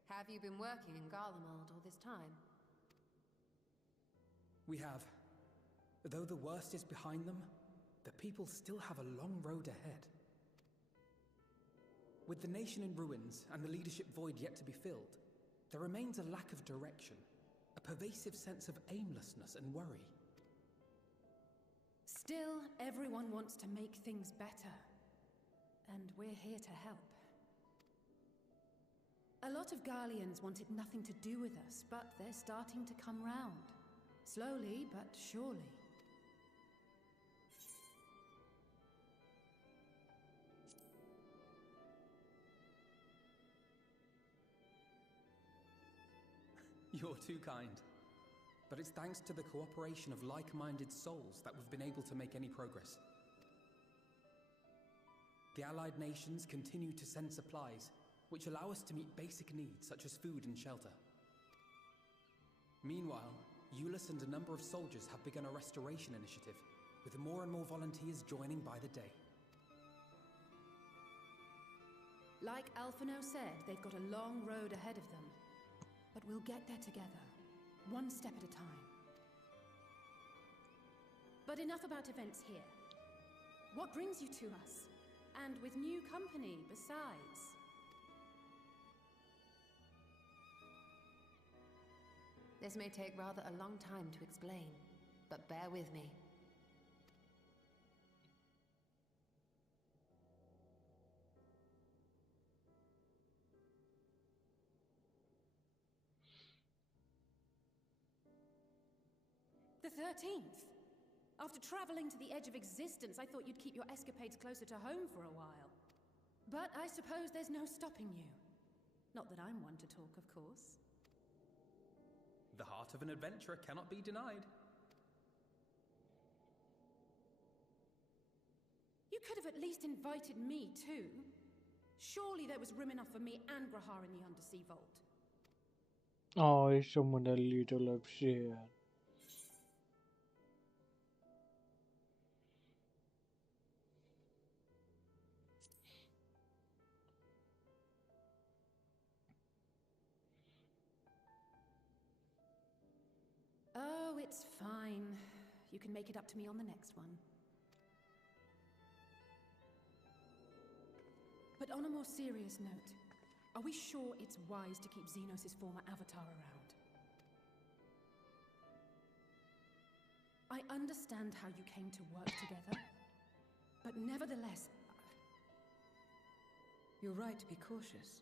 Have you been working in Garlemald all this time? We have. Though the worst is behind them, the people still have a long road ahead. With the nation in ruins and the leadership void yet to be filled, there remains a lack of direction, a pervasive sense of aimlessness and worry. Still, everyone wants to make things better. And we're here to help. A lot of Garleans wanted nothing to do with us, but they're starting to come round. Slowly but surely. You're too kind. But it's thanks to the cooperation of like-minded souls that we've been able to make any progress. The Allied nations continue to send supplies, which allow us to meet basic needs such as food and shelter. Meanwhile, Euless and a number of soldiers have begun a restoration initiative, with more and more volunteers joining by the day. Like Alphino said, they've got a long road ahead of them. But we'll get there together, one step at a time. But enough about events here. What brings you to us? And with new company, besides. This may take rather a long time to explain, but bear with me. The 13th. After traveling to the edge of existence, I thought you'd keep your escapades closer to home for a while. But I suppose there's no stopping you. Not that I'm one to talk, of course. The heart of an adventurer cannot be denied. You could have at least invited me too. Surely there was room enough for me and Grahar in the Undersea Vault. Oh, someone a little upset. Oh, it's fine. You can make it up to me on the next one. But on a more serious note, are we sure it's wise to keep Xenos' former avatar around? I understand how you came to work together, but nevertheless... You're right to be cautious.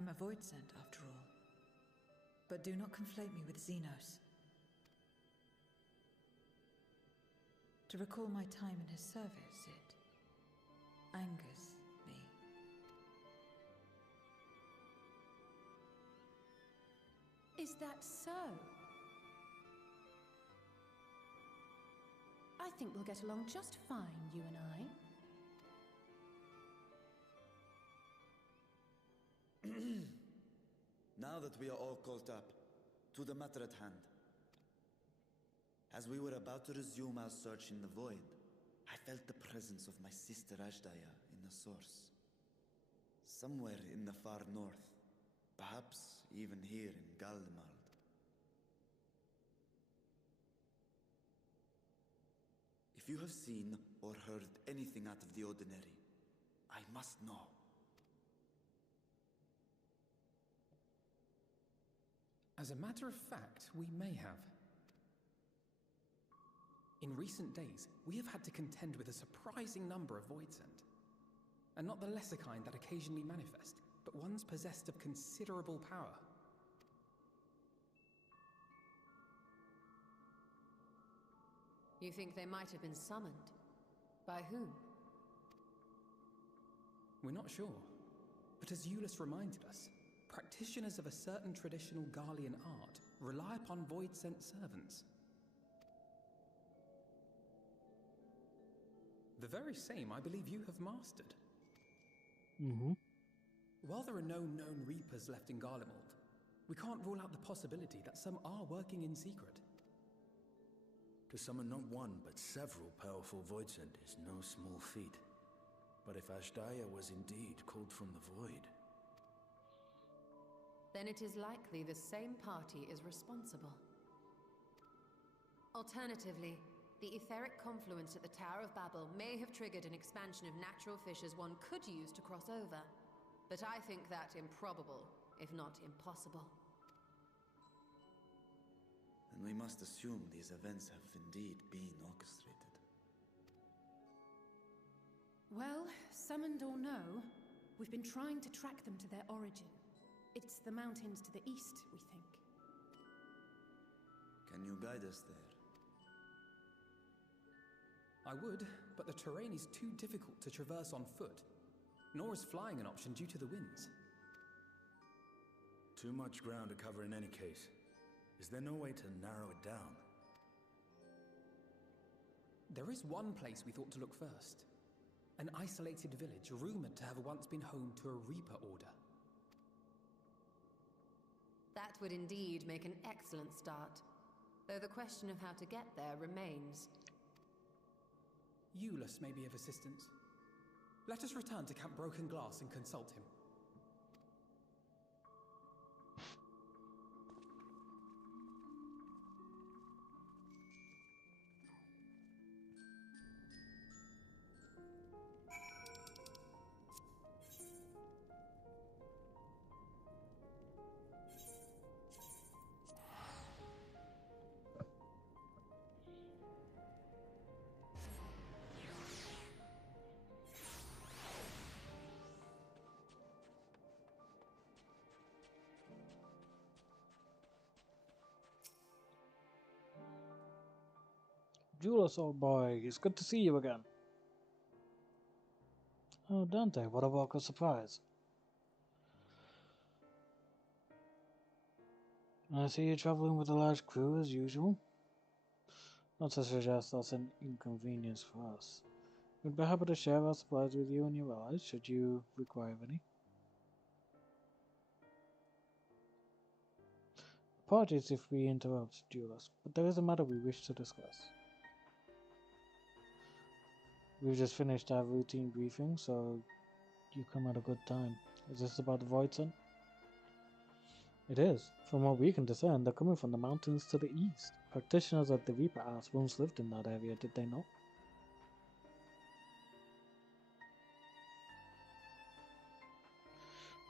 I'm a void sent, after all. But do not conflate me with Xenos. To recall my time in his service, it angers me. Is that so? I think we'll get along just fine, you and I. Now that we are all caught up, to the matter at hand. As we were about to resume our search in the void, I felt the presence of my sister Ashdaya in the source. Somewhere in the far north, perhaps even here in Galdemald. If you have seen or heard anything out of the ordinary, I must know. As a matter of fact, we may have. In recent days, we have had to contend with a surprising number of Voidsent. And not the lesser kind that occasionally manifest, but ones possessed of considerable power. You think they might have been summoned? By whom? We're not sure. But as Euless reminded us, practitioners of a certain traditional Garlean art rely upon Void-sent servants. The very same I believe you have mastered. While there are no known Reapers left in Garlemald, we can't rule out the possibility that some are working in secret. To summon not one, but several powerful Voidsent is no small feat. But if Ashdaya was indeed called from the Void... Then it is likely the same party is responsible. Alternatively, the etheric confluence at the Tower of Babel may have triggered an expansion of natural fissures one could use to cross over. But I think that improbable, if not impossible. And we must assume these events have indeed been orchestrated. Well, summoned or no, we've been trying to track them to their origin. It's the mountains to the east, we think. Can you guide us there? I would, but the terrain is too difficult to traverse on foot. Nor is flying an option due to the winds. Too much ground to cover in any case. Is there no way to narrow it down? There is one place we thought to look first. An isolated village rumored to have once been home to a Reaper Order. That would indeed make an excellent start, though the question of how to get there remains. Eulus may be of assistance. Let us return to Camp Broken Glass and consult him. Julius, old boy, it's good to see you again. Oh, Dante, what a welcome surprise. I see you traveling with a large crew as usual. Not to suggest that's an inconvenience for us. We'd be happy to share our supplies with you and your allies, should you require any. Apologies if we interrupt, Julius, but there is a matter we wish to discuss. We've just finished our routine briefing, so you come at a good time. Is this about the Voidson? It is. From what we can discern, they're coming from the mountains to the east. Practitioners of the Reaper Arts once lived in that area, did they not?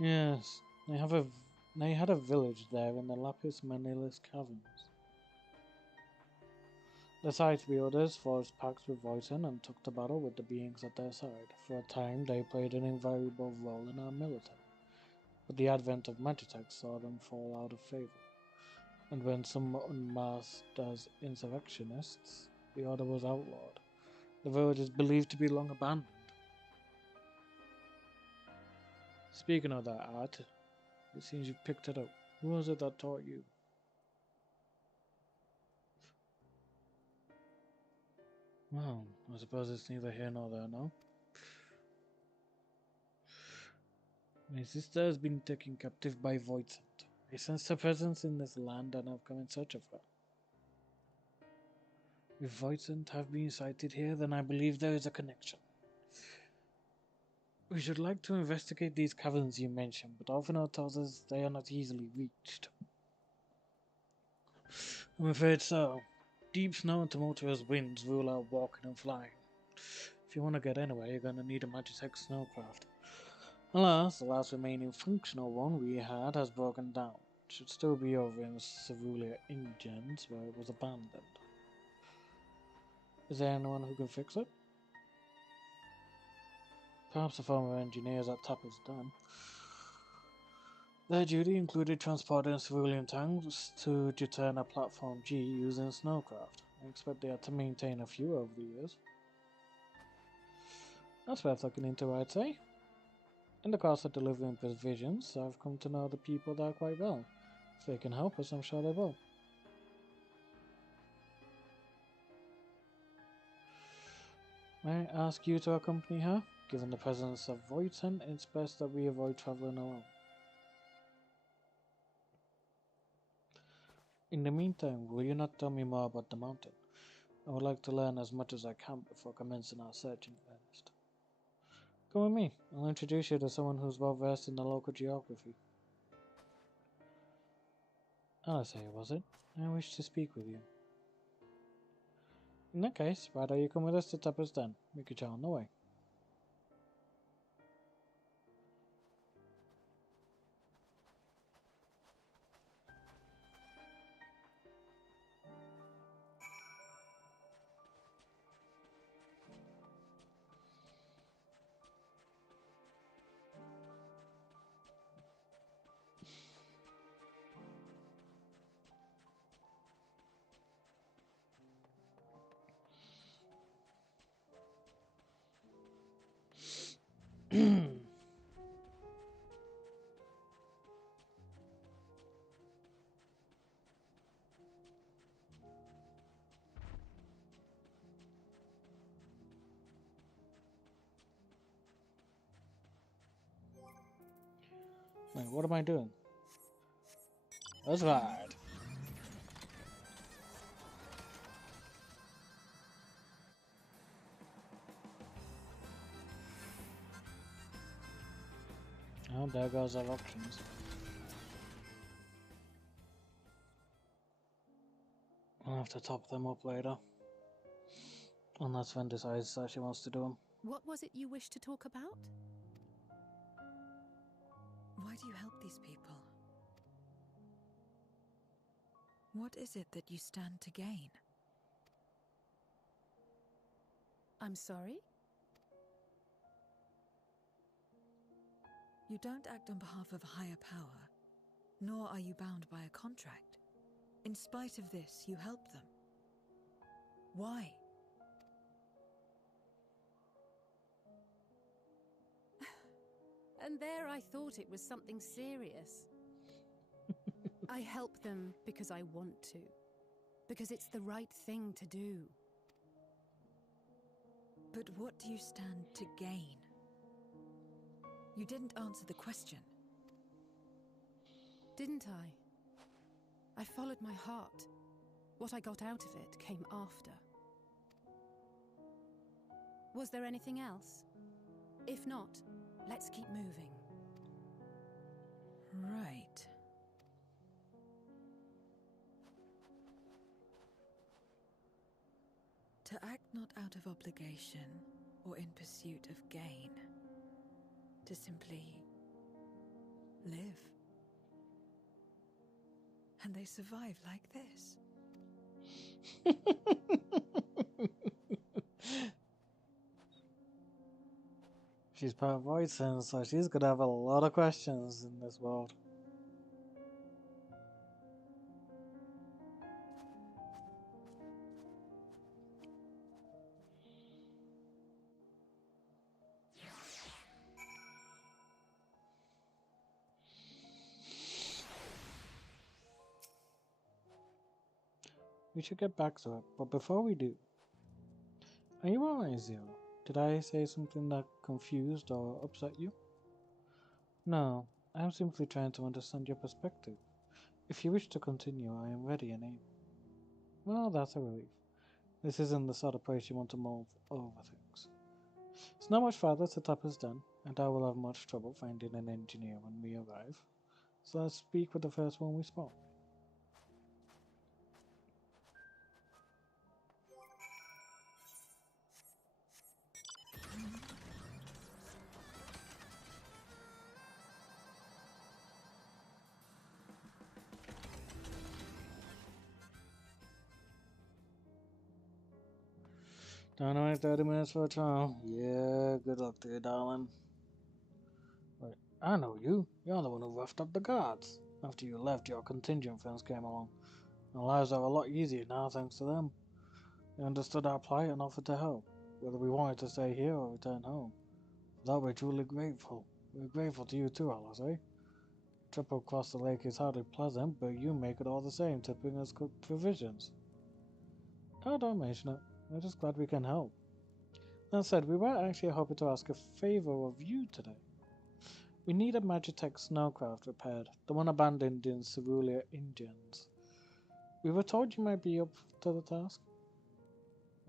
Yes, they had a village there in the Lapis Manilis caverns. The site wielders forged pacts with Voisin and took to battle with the beings at their side. For a time, they played an invaluable role in our military, but the advent of Magitech saw them fall out of favor. And when some unmasked as insurrectionists, the order was outlawed. The village is believed to be long abandoned. Speaking of that art, it seems you've picked it up. Who was it that taught you? Well, I suppose it's neither here nor there now. My sister has been taken captive by Voidsent. I sensed her presence in this land and have come in search of her. If Voidsent have been sighted here, then I believe there is a connection. We should like to investigate these caverns you mentioned, but Alphinaud tells us they are not easily reached. I'm afraid so. Deep snow and tumultuous winds rule out walking and flying. If you want to get anywhere, you're going to need a Magitech snowcraft. Alas, the last remaining functional one we had has broken down. It should still be over in Cerulean Ingens, where it was abandoned. Is there anyone who can fix it? Perhaps the former engineers at Tapper's Dam. Their duty included transporting cerulean tanks to Juturna Platform G using snowcraft. I expect they had to maintain a few over the years. That's worth looking into, I'd say. In the course of delivering provisions, I've come to know the people there quite well. If they can help us, I'm sure they will. May I ask you to accompany her? Given the presence of Voidsen, it's best that we avoid traveling alone. In the meantime, will you not tell me more about the mountain? I would like to learn as much as I can before commencing our search in earnest. Come with me. I'll introduce you to someone who's well versed in the local geography. Alice, was it? I wish to speak with you. In that case, why don't you come with us to Tupper's Den? We could chat on the way. Wait, what am I doing? That's right. Oh, there goes our options. I'll have to top them up later. Unless Ven decides that she wants to do them. What was it you wished to talk about? Why do you help these people? What is it that you stand to gain? I'm sorry? You don't act on behalf of a higher power, nor are you bound by a contract. In spite of this, you help them. Why? And there I thought it was something serious. I help them because I want to. Because it's the right thing to do. But what do you stand to gain? You didn't answer the question. Didn't I? I followed my heart. What I got out of it came after. Was there anything else? If not, let's keep moving. Right. To act not out of obligation or in pursuit of gain. To simply live. And they survive like this. She's part void sense, so she's gonna have a lot of questions in this world. We should get back to it, but before we do, are you alright, Zero? Did I say something that confused or upset you? No, I am simply trying to understand your perspective. If you wish to continue, I am ready and able. Well, that's a relief. This isn't the sort of place you want to move over things. It's not much farther to Topper's Den, and I will have much trouble finding an engineer when we arrive. So let's speak with the first one we spot. Don't wait 30 minutes for a trial. Yeah, good luck to you, darling. Wait, I know you. You're the one who roughed up the guards. After you left, your contingent friends came along. Our lives are a lot easier now thanks to them. They understood our plight and offered to help, whether we wanted to stay here or return home. For that we're truly grateful. We're grateful to you too, Alice. Trip across the lake is hardly pleasant, but you make it all the same to bring us good provisions. Oh, don't mention it. We're just glad we can help. That said, we were actually hoping to ask a favor of you today. We need a Magitech snowcraft repaired, the one abandoned in Cerulean Indians. We were told you might be up to the task.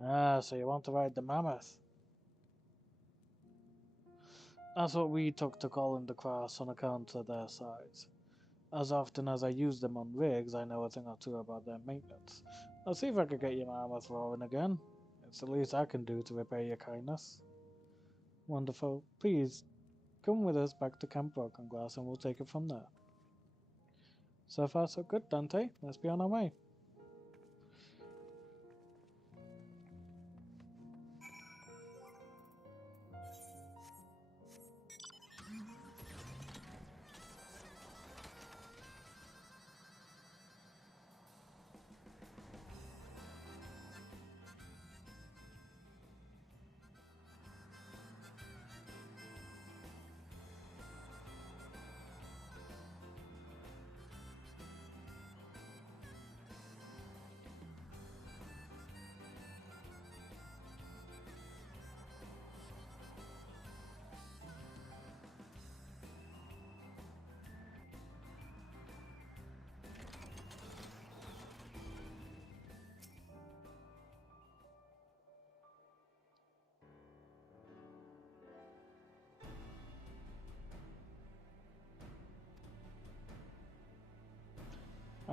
Ah, so you want to ride the mammoth? That's what we took to calling the craft on account of their size. As often as I use them on rigs, I know a thing or two about their maintenance. I'll see if I can get your mammoth roaring again. It's the least I can do to repay your kindness. Wonderful. Please, come with us back to Camp Broken Glass and we'll take it from there. So far so good, Dante. Let's be on our way.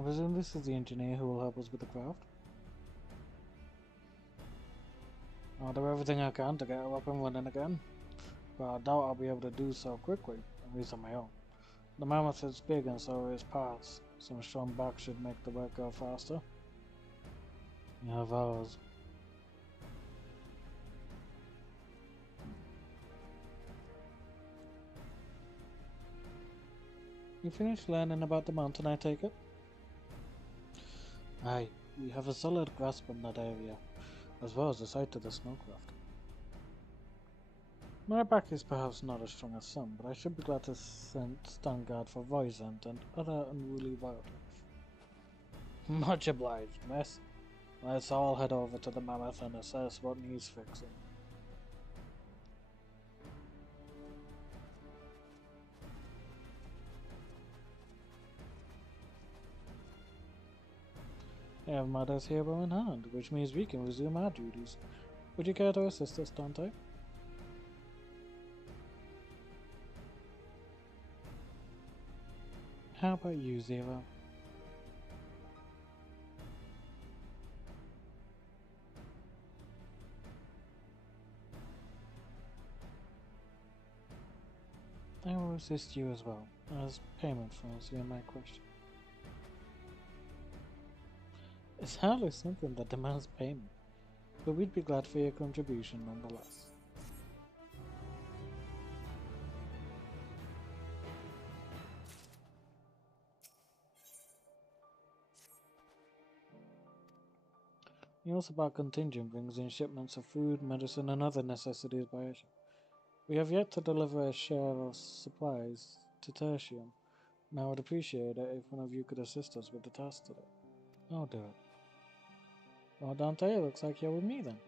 presume this is the engineer who will help us with the craft. I'll do everything I can to get her up and running again, but I doubt I'll be able to do so quickly, at least on my own. The mammoth is big and so are its parts. Some strong back should make the work go faster. You have ours. You finished learning about the mountain, I take it? Aye, we have a solid grasp on that area, as well as the sight of the snowcraft. My back is perhaps not as strong as some, but I should be glad to stand guard for Voisant and other unruly wildlife. Much obliged, miss. Let's all head over to the mammoth and assess what needs fixing. I have Mother's hero in hand, which means we can resume our duties. Would you care to assist us, Dante? How about you, Zero? I will assist you as well, as payment for answering my question. It's hardly something that demands payment, but we'd be glad for your contribution nonetheless. The Osabar contingent brings in shipments of food, medicine, and other necessities by airship. We have yet to deliver a share of supplies to Tertium, and I would appreciate it if one of you could assist us with the task today. I'll do it. Well, Dante, it looks like you're with me then.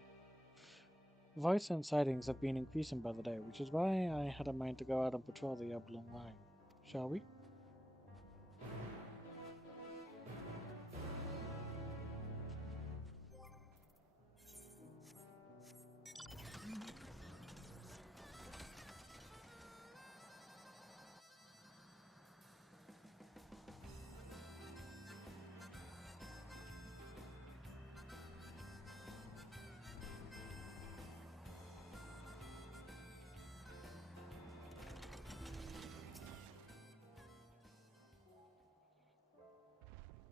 Voice and sightings have been increasing by the day, which is why I had a mind to go out and patrol the Oblong Line. Shall we?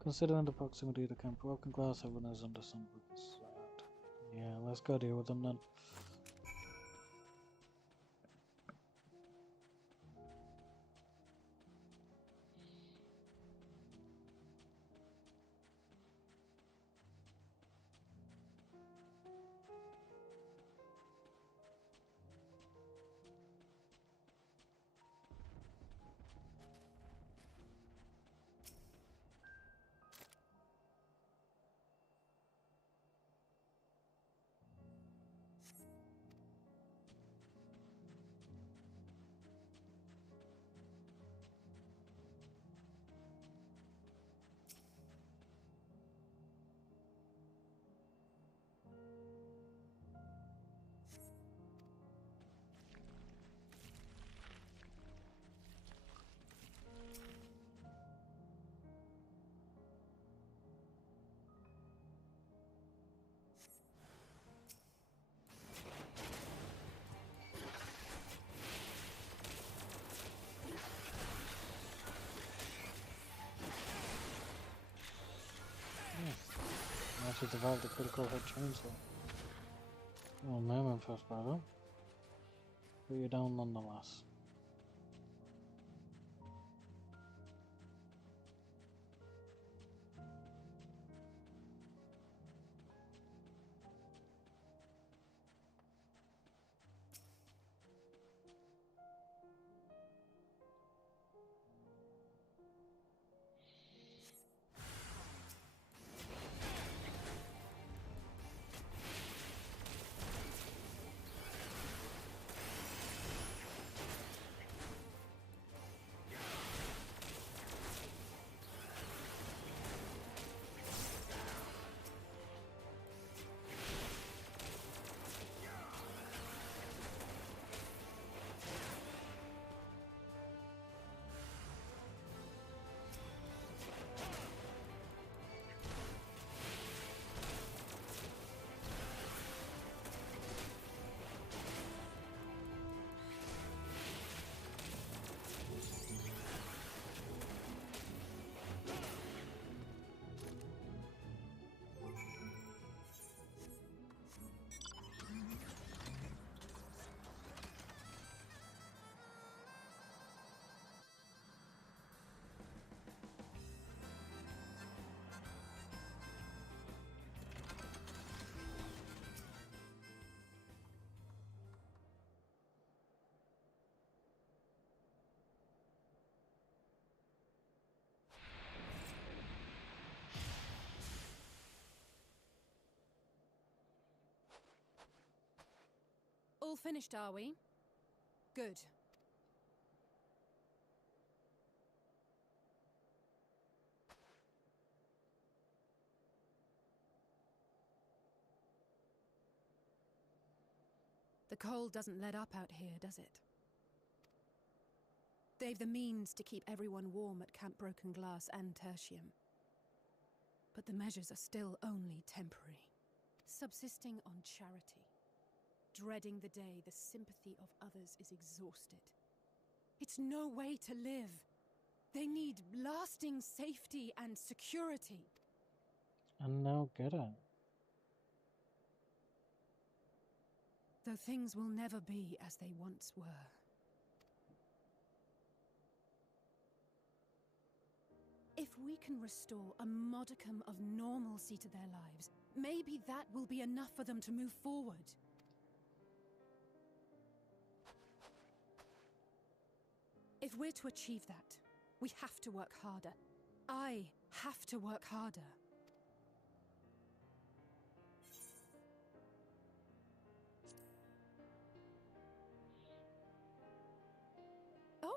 Considering the proximity to Camp Broken Glass, everyone is under some threat. Yeah, let's go deal with them then. Actually survived the critical hit chainsaw. Oh, moment first battle. But you're down nonetheless. All finished, are we? Good. The cold doesn't let up out here, does it? They've the means to keep everyone warm at Camp Broken Glass and Tertium. But the measures are still only temporary. Subsisting on charity. Dreading the day the sympathy of others is exhausted. It's no way to live. They need lasting safety and security. And now get out. Though things will never be as they once were. If we can restore a modicum of normalcy to their lives, maybe that will be enough for them to move forward. If we're to achieve that, we have to work harder. I have to work harder. Oh?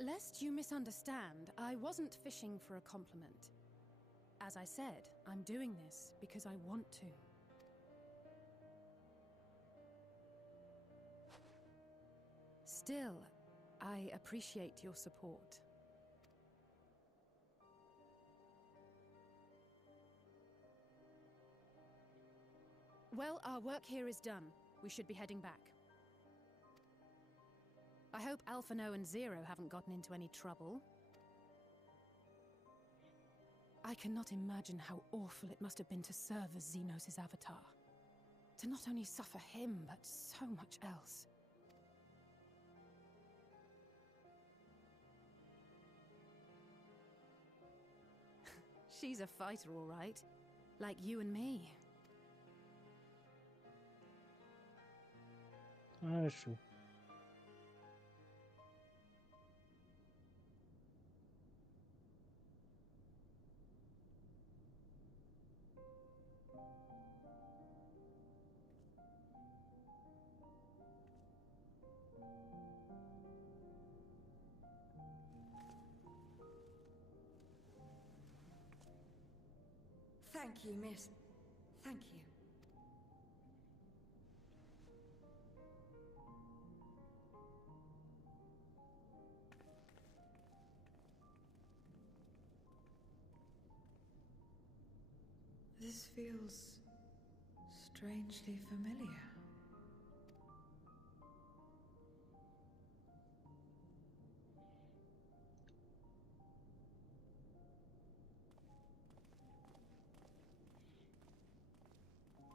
Lest you misunderstand, I wasn't fishing for a compliment. As I said, I'm doing this because I want to. Still, I appreciate your support. Well, our work here is done. We should be heading back. I hope Alphino and Zero haven't gotten into any trouble. I cannot imagine how awful it must have been to serve as Xenos' avatar. To not only suffer him, but so much else. She's a fighter, all right. Like you and me. That's true. Thank you, miss. Thank you. This feels strangely familiar.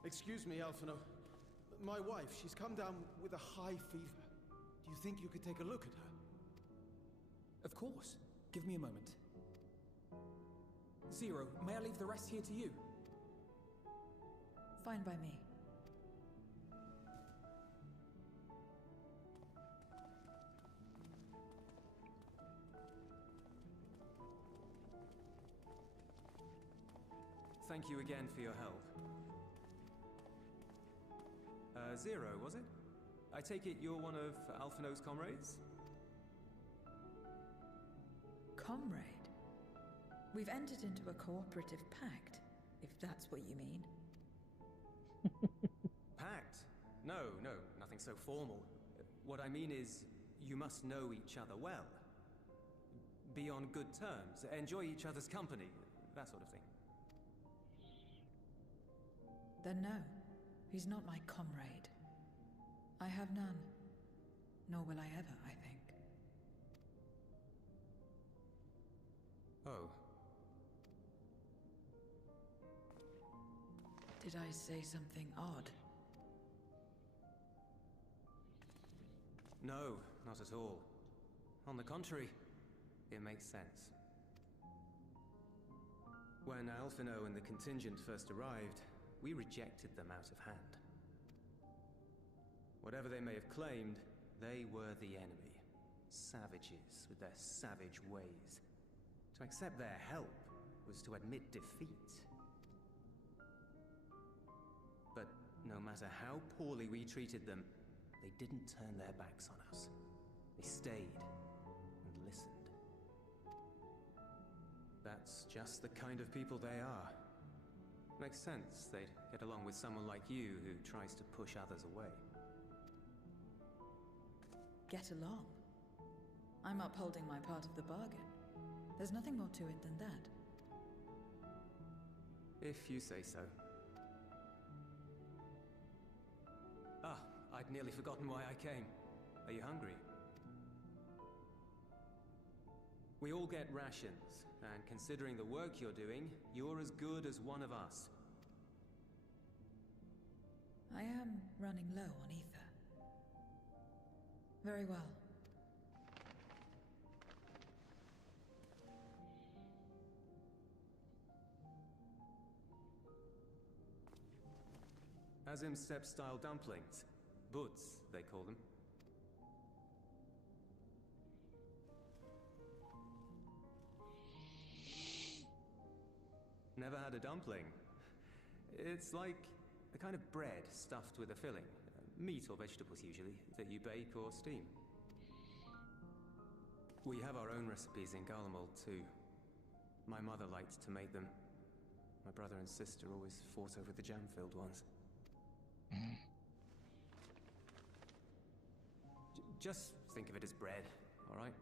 Excuse me, Alphino. My wife, she's come down with a high fever. Do you think you could take a look at her? Of course. Give me a moment. Zero, may I leave the rest here to you? Fine by me. Thank you again for your help. Zero, was it? I take it you're one of Alphino's comrades? Comrade? We've entered into a cooperative pact, if that's what you mean. Pact? No, nothing so formal. What I mean is, you must know each other well. Be on good terms, enjoy each other's company, that sort of thing. Then no, he's not my comrade. I have none. Nor will I ever, I think. Oh. Did I say something odd? No, not at all. On the contrary, it makes sense. When Alphino and the contingent first arrived, we rejected them out of hand. Whatever they may have claimed, they were the enemy. Savages with their savage ways. To accept their help was to admit defeat. But matter how poorly we treated them, they didn't turn their backs on us. They stayed and listened. That's just the kind of people they are. Makes sense they'd get along with someone like you who tries to push others away. Get along? I'm upholding my part of the bargain. There's nothing more to it than that. If you say so. Ah, I'd nearly forgotten why I came. Are you hungry? We all get rations, and considering the work you're doing, you're as good as one of us. I am running low on ether. Very well. Azim Steppe-style dumplings. Buds, they call them. Never had a dumpling. It's like a kind of bread stuffed with a filling. Meat or vegetables usually, that you bake or steam. We have our own recipes in Garlemald too. My mother liked to make them. My brother and sister always fought over the jam-filled ones. Just think of it as bread, all right?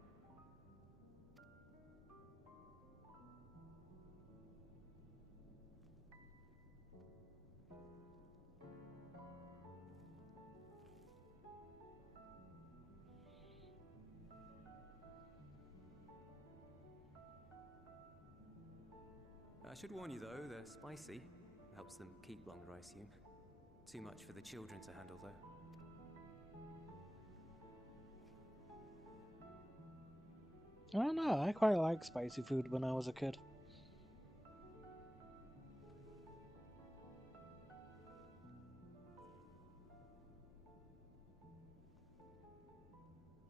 I should warn you though, they're spicy. Helps them keep longer, I assume. Too much for the children to handle though. I don't know, I quite liked spicy food when I was a kid.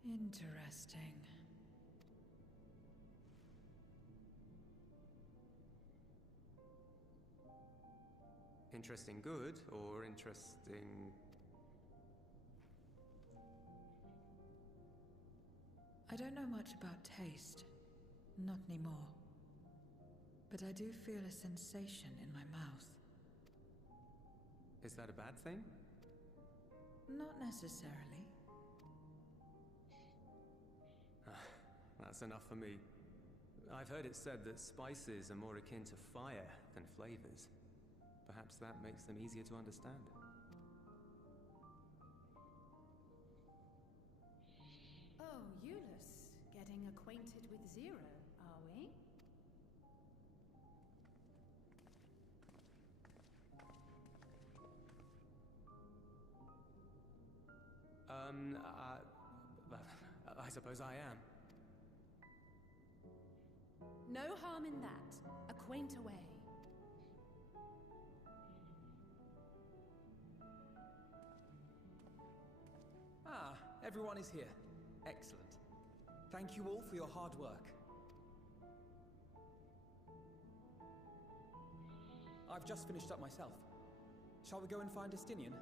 Interesting. Interesting good, or interesting... I don't know much about taste. Not anymore. But I do feel a sensation in my mouth. Is that a bad thing? Not necessarily. That's enough for me. I've heard it said that spices are more akin to fire than flavors. Perhaps that makes them easier to understand. Oh, Eulus, getting acquainted with Zero, are we? I suppose I am. No harm in that. Acquaint away. Ah, everyone is here. Excellent. Thank you all for your hard work. I've just finished up myself. Shall we go and find Estinian?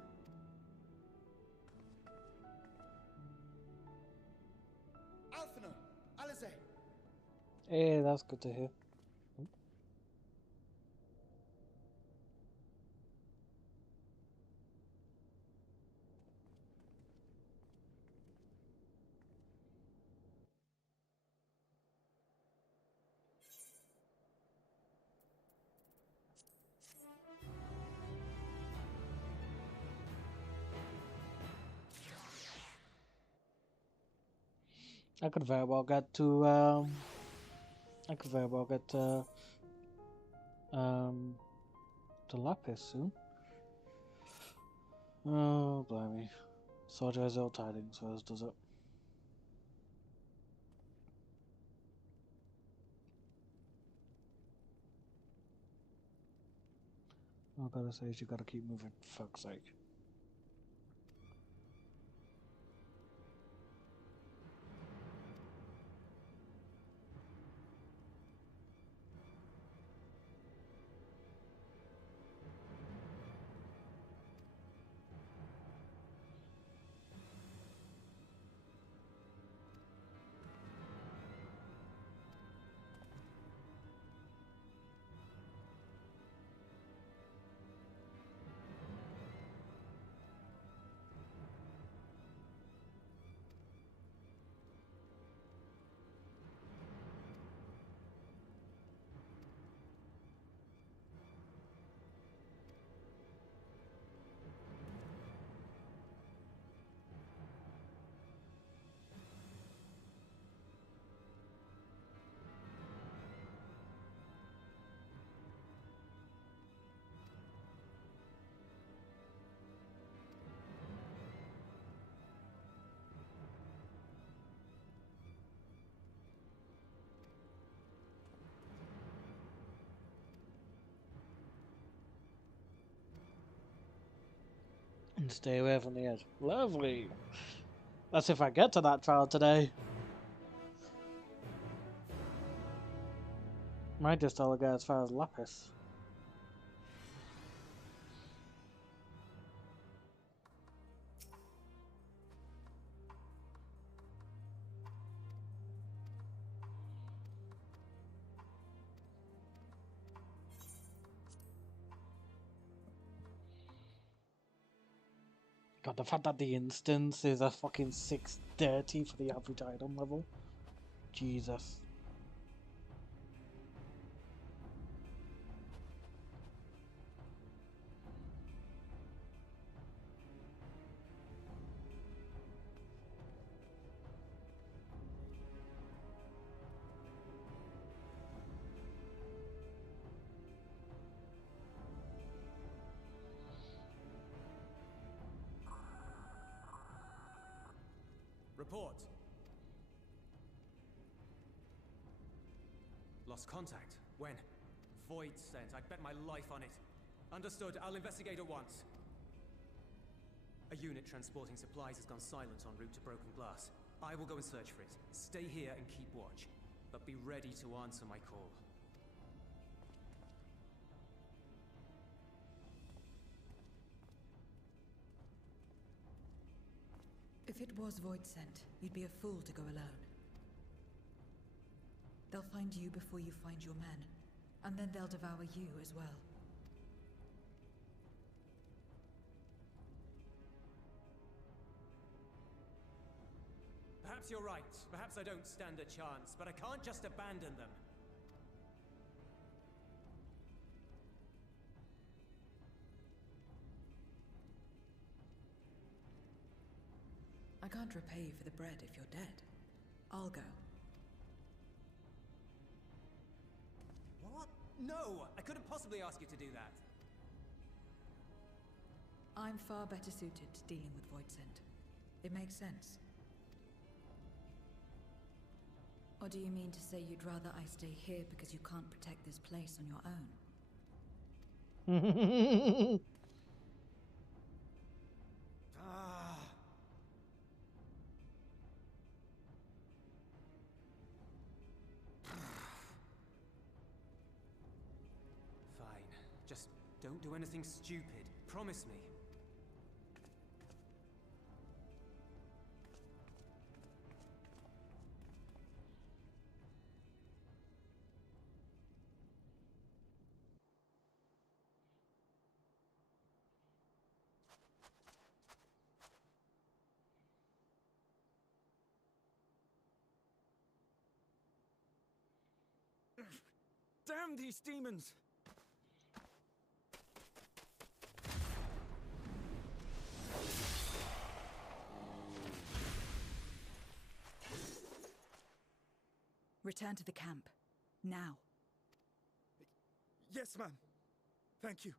Alphino! Alize! Hey, that's good to hear. I could very well get to Lapis soon. Oh, blimey. Soldier has ill tidings, so as does it. All I gotta say is you gotta keep moving, for fuck's sake. Stay away from the edge. Lovely. That's if I get to that trial today. Might just all go as far as Lapis. God, the fact that the instance is a fucking 630 for the average item level. Jesus. Report. Lost contact. When? Void sent. I'd bet my life on it. Understood. I'll investigate at once. A unit transporting supplies has gone silent en route to Broken Glass. I will go and search for it. Stay here and keep watch. But be ready to answer my call. If it was Void sent, you'd be a fool to go alone. They'll find you before you find your men, and then they'll devour you as well. Perhaps you're right. Perhaps I don't stand a chance, but I can't just abandon them. I can't repay you for the bread if you're dead. I'll go. What? No! I couldn't possibly ask you to do that. I'm far better suited to dealing with Voidsent. It makes sense. Or do you mean to say you'd rather I stay here because you can't protect this place on your own? Fine. Just don't do anything stupid. Promise me. Damn these demons! Return to the camp. Now. Yes, ma'am. Thank you.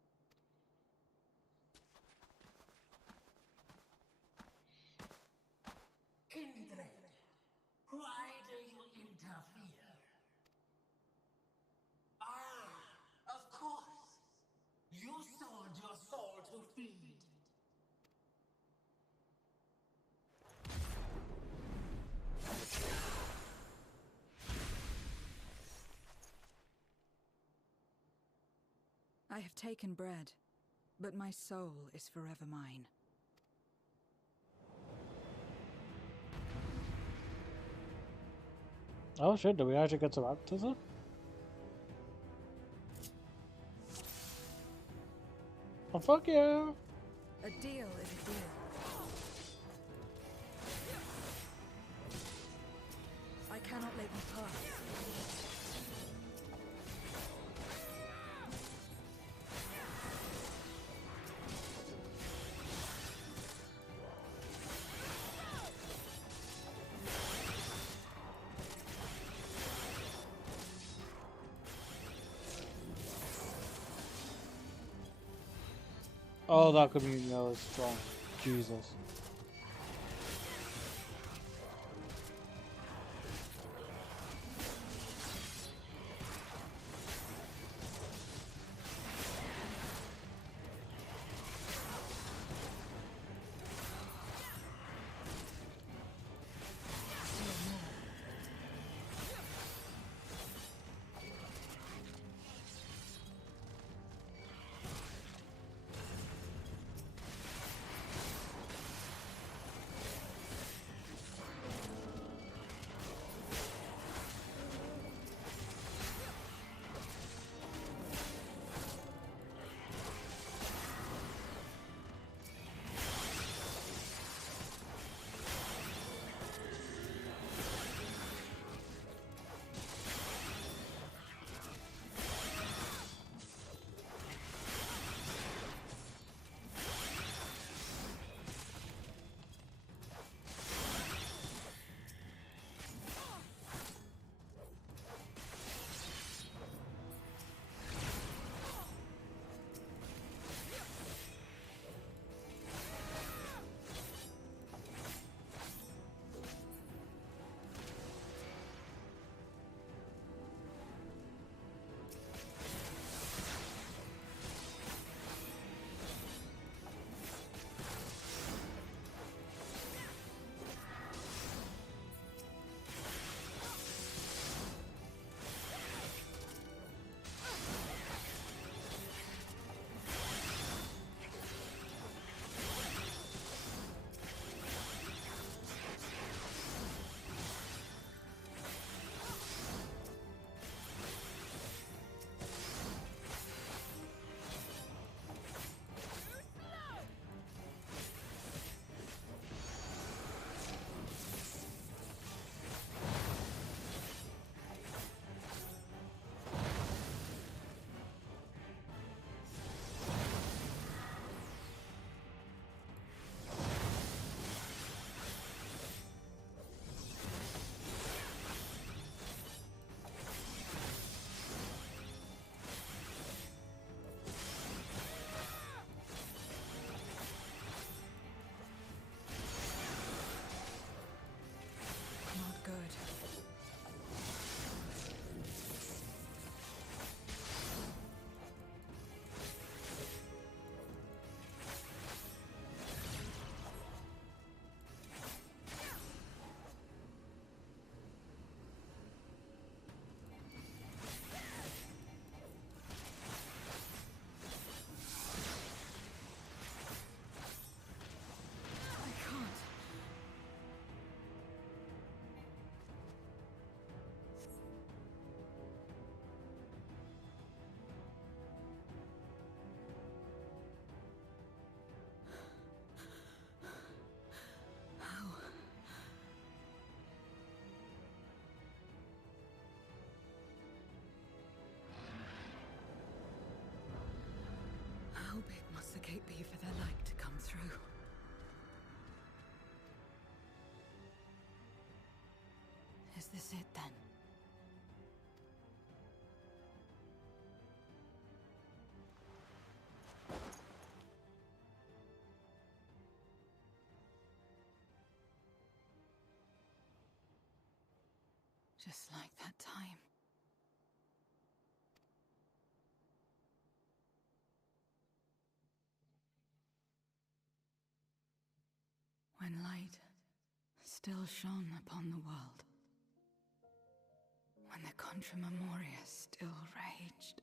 Kindred, why do you interfere? Ah, of course. You sold your soul to feed. I have taken bread, but my soul is forever mine. Oh shit, do we actually get to Baptism? Oh fuck yeah! A deal is a deal. I cannot let you pass. Oh, that communion is strong. Jesus. How big must the gate be for their light to come through? Is this it then? Just like that time. When light still shone upon the world. When the Contra Memoria still raged.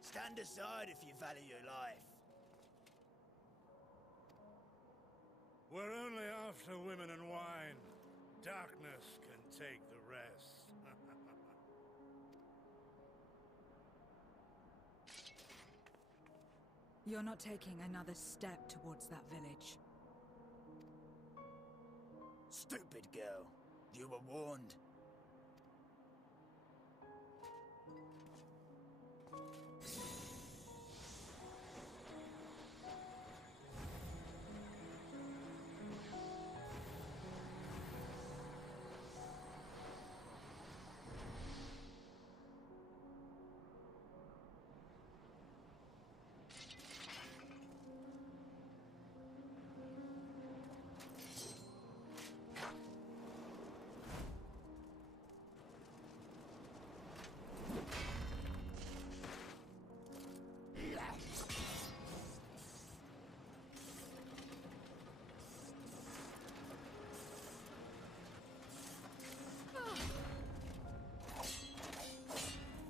Stand aside if you value your life. We're only after women and wine. Darkness can take the rest. You're not taking another step towards that village. Stupid girl. You were warned.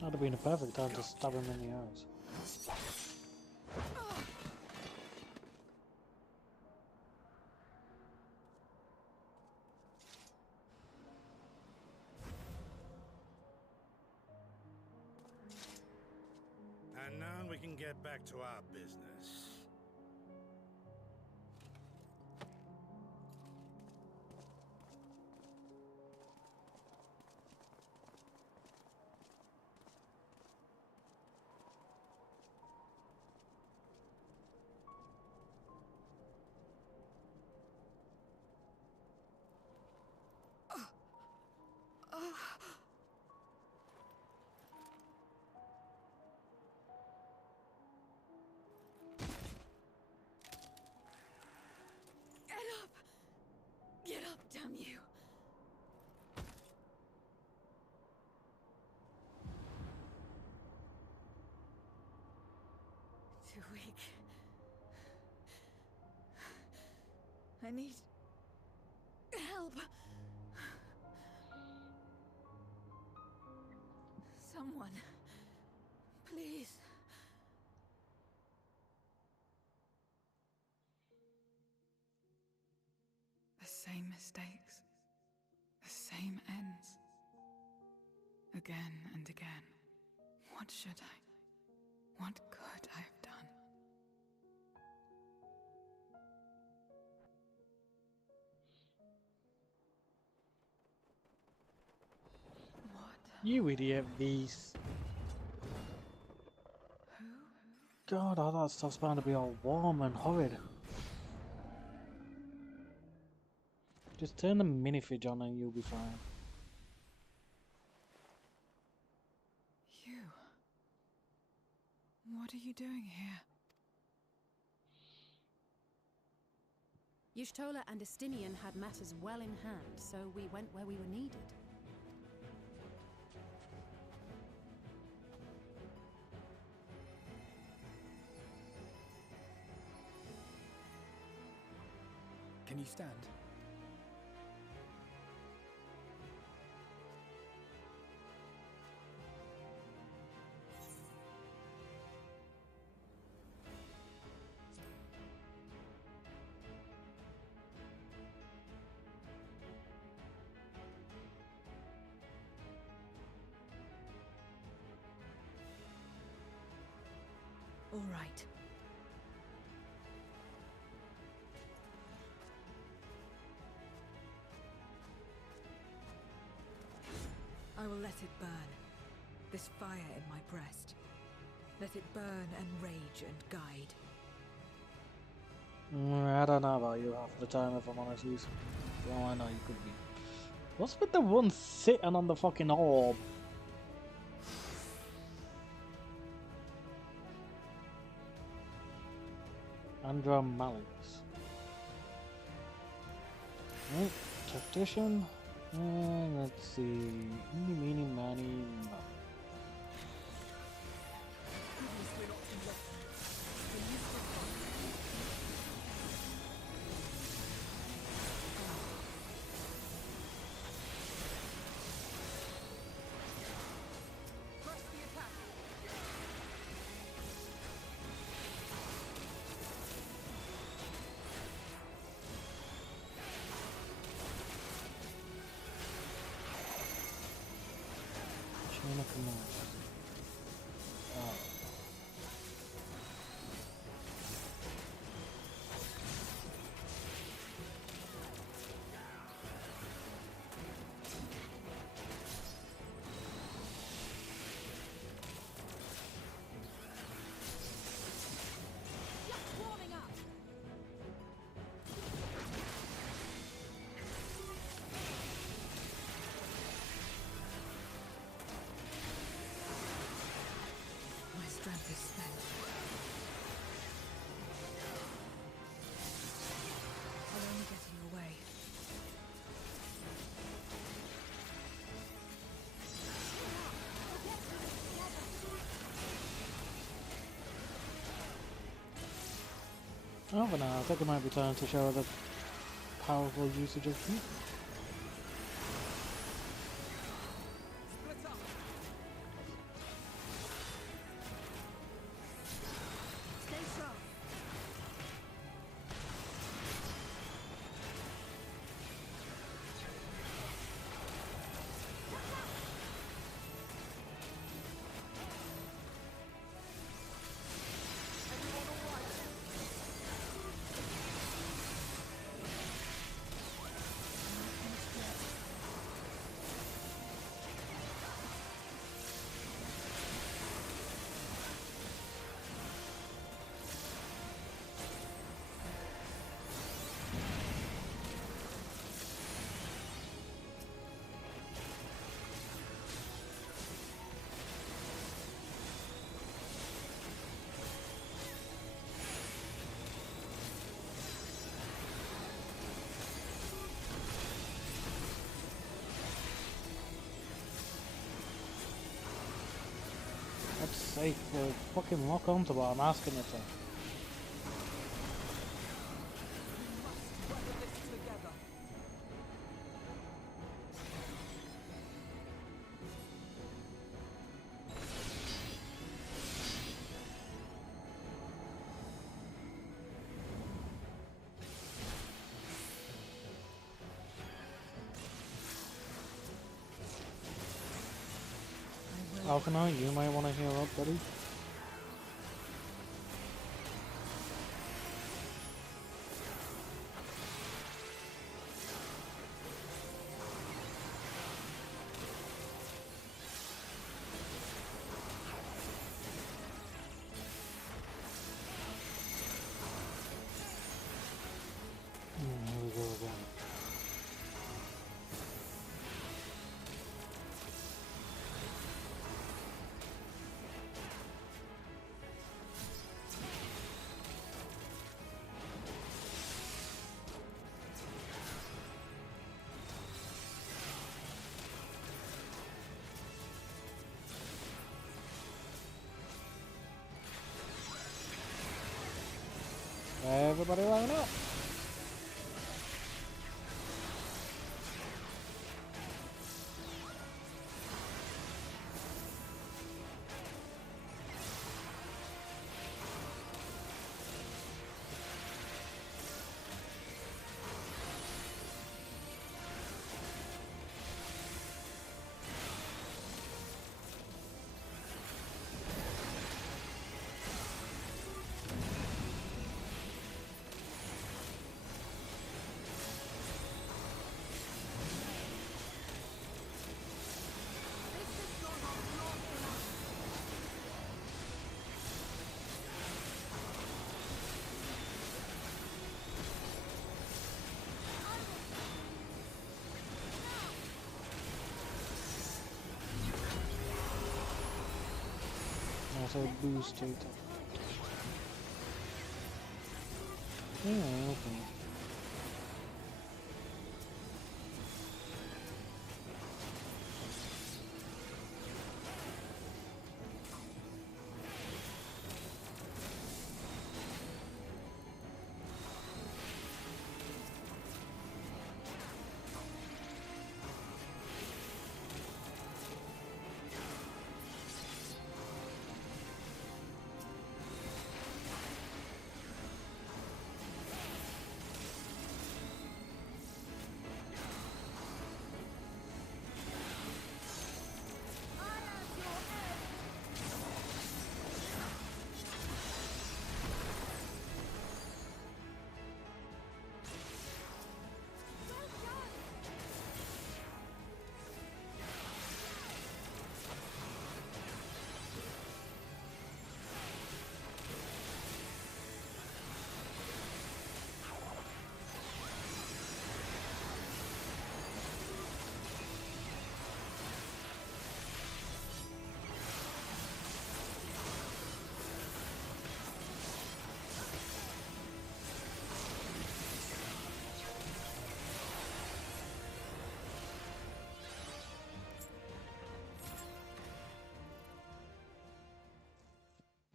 That'd have been a perfect time to stab him in the eyes. And now we can get back to our business. Get up, damn you! Too weak. I need help. Someone, please. The same mistakes, the same ends. Again and again. What should I? What could I have done? You idiot beast. God, all that stuff's bound to be all warm and horrid. Just turn the minifig on and you'll be fine. You? What are you doing here? Y'shtola and Estinian had matters well in hand, so we went where we were needed. Can you stand? light. I will let it burn. This fire in my breast. Let it burn and rage and guide. I don't know about you half the time, if I'm honest with you. Well, I know you could be. What's with the one sitting on the fucking orb? Andra Malix. Right, tactician. And let's see. Eeny, meeny, miny, mo. Chain of command. Oh. My strength is spent. I'll only get in your way. Oh, but now I think it might be time to show the powerful usage of heat. Stay sharp. That's safe for fucking lock onto what I'm asking you to. Alkana, you might want to heal up, buddy. Here we go again. Everybody line up. also boost to attack. Yeah, okay.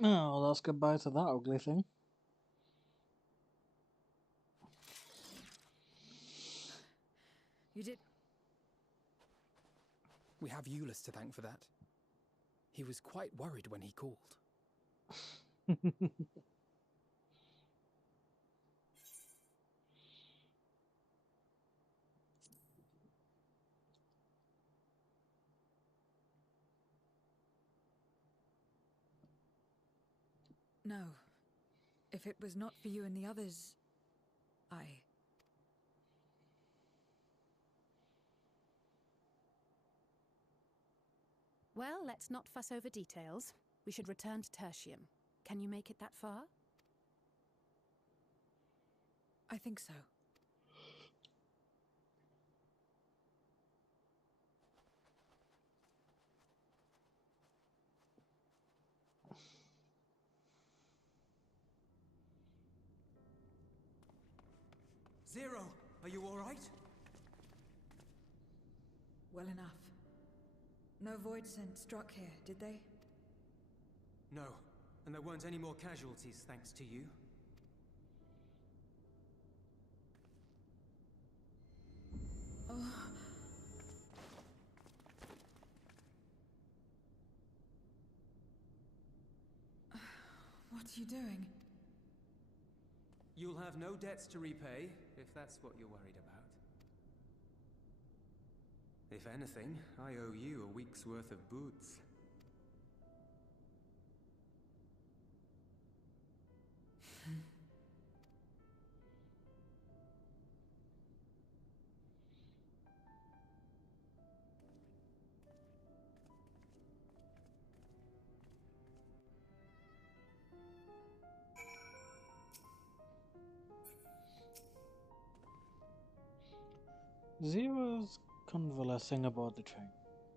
Oh, let's goodbye to that ugly thing. You did. We have Euless to thank for that. He was quite worried when he called. No. If it was not for you and the others, I... Well, let's not fuss over details. We should return to Tertium. Can you make it that far? I think so. Zero, are you all right? Well enough. No void scent struck here, did they? No, and there weren't any more casualties thanks to you. Oh. What are you doing? You'll have no debts to repay, if that's what you're worried about. If anything, I owe you a week's worth of boots. Zero's convalescing aboard the train.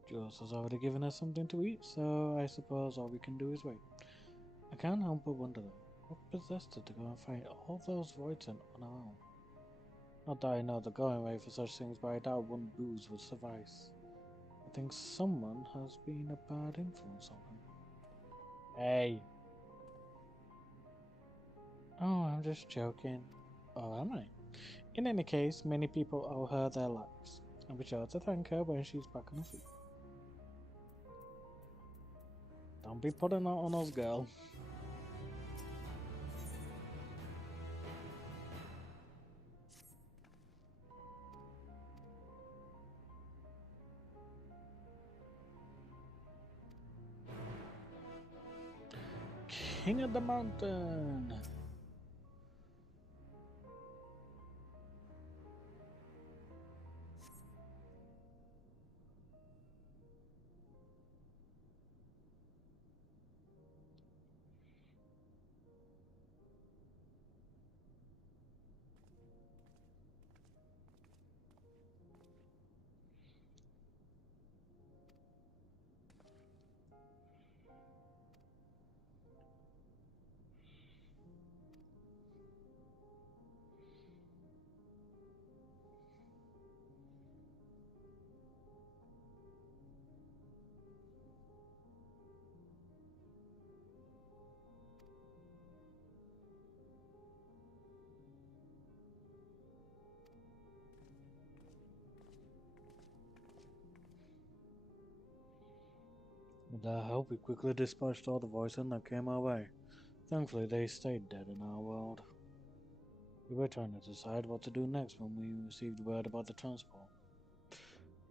Jules has already given us something to eat, so I suppose all we can do is wait. I can't help but wonder though, what possessed her to go and fight all those voids on our own? Not that I know the going rate for such things, but I doubt one booze would suffice. I think someone has been a bad influence on her. Hey! Oh, I'm just joking. Or am I? In any case, many people owe her their lives. I'll be sure to thank her when she's back on her feet. Don't be putting that on us, girl. King of the mountain! With their help, we quickly dispatched all the voices that came our way. Thankfully, they stayed dead in our world. We were trying to decide what to do next when we received word about the transport.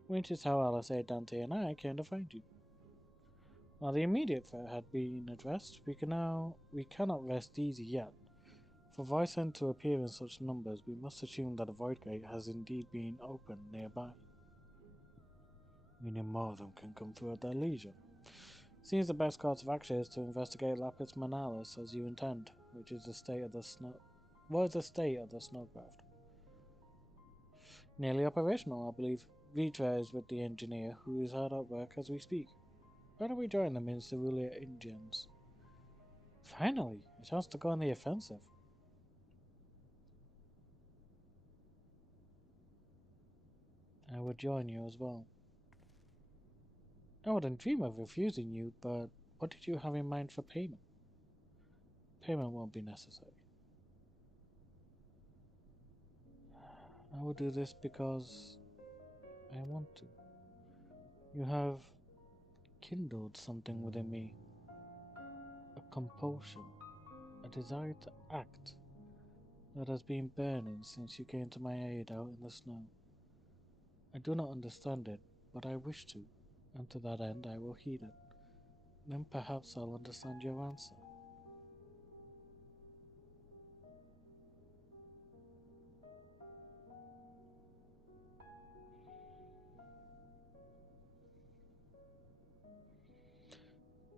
Which is how Alice, Dante, and I came to find you. While the immediate threat had been addressed, we cannot rest easy yet. For Voicent to appear in such numbers, we must assume that a void gate has indeed been opened nearby. Meaning more of them can come through at their leisure. Seems the best course of action is to investigate Lapis Manalis as you intend, which is the state of the snow. What is the state of the snowcraft? Nearly operational, I believe. Vitra is with the engineer, who is hard at work as we speak. Why don't we join them in Cerulean Indians? Finally, a chance to go on the offensive. I would join you as well. I wouldn't dream of refusing you, but what did you have in mind for payment? Payment won't be necessary. I will do this because I want to. You have kindled something within me. A compulsion, a desire to act that has been burning since you came to my aid out in the snow. I do not understand it, but I wish to, and to that end I will heed it. Then perhaps I'll understand your answer.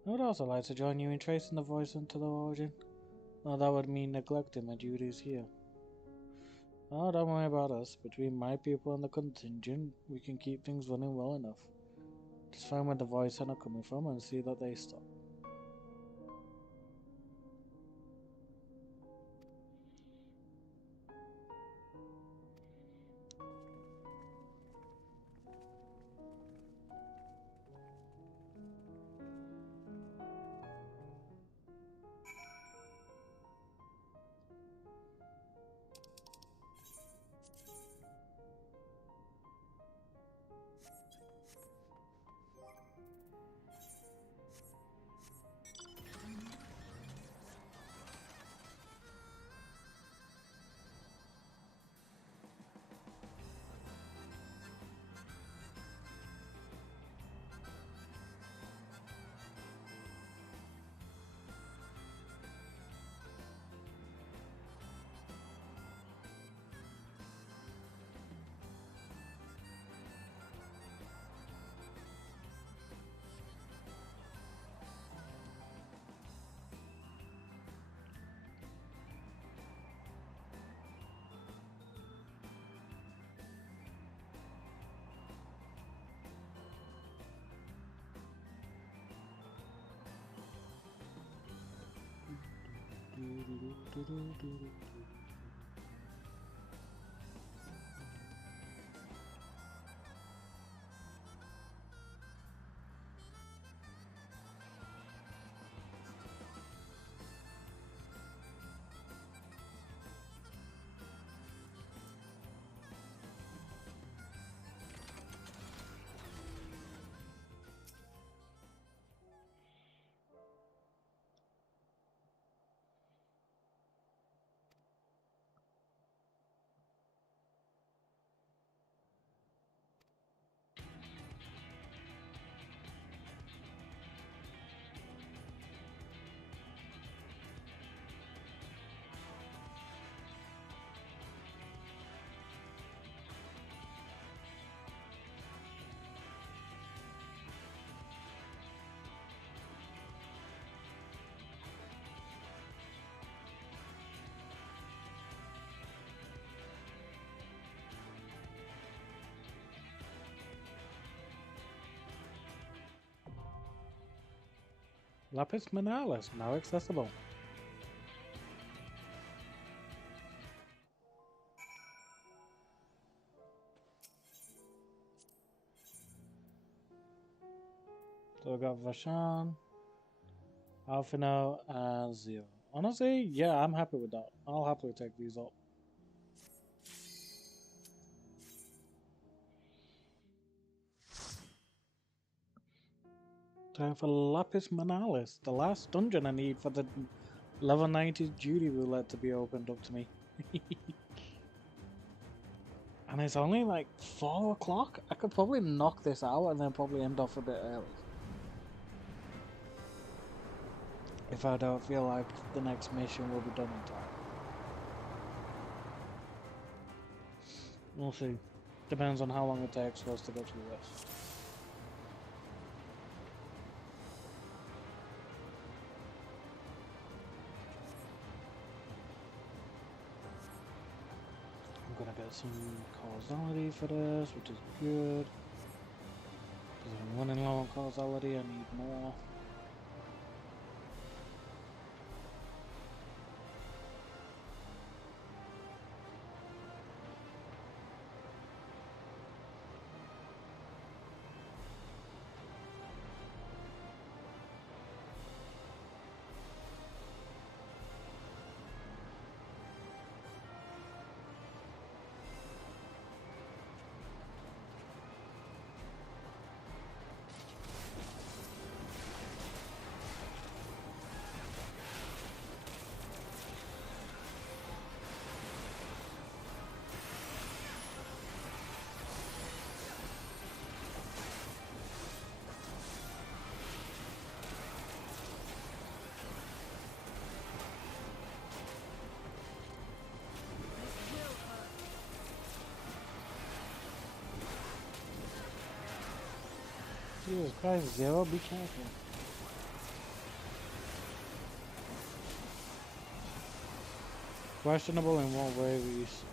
I would also like to join you in tracing the voice into the origin, though that would mean neglecting my duties here. Oh, don't worry about us. Between my people and the contingent, we can keep things running well enough. Just find where the voice are coming from and see that they stop. Lapis Manalis, now accessible. So we got Vashan, Alfino, and Zero. Honestly, yeah, I'm happy with that. I'll happily take these up. Time for Lapis Manalis, the last dungeon I need for the level 90 duty roulette to be opened up to me. And it's only like 4 o'clock. I could probably knock this out and then probably end off a bit early. If I don't feel like the next mission will be done in time. We'll see. Depends on how long it takes for us to go through this. I'm gonna get some causality for this, which is good. Because I'm running low on causality, I need more. Jesus Christ, Zero, be careful. Questionable in what way, Reese?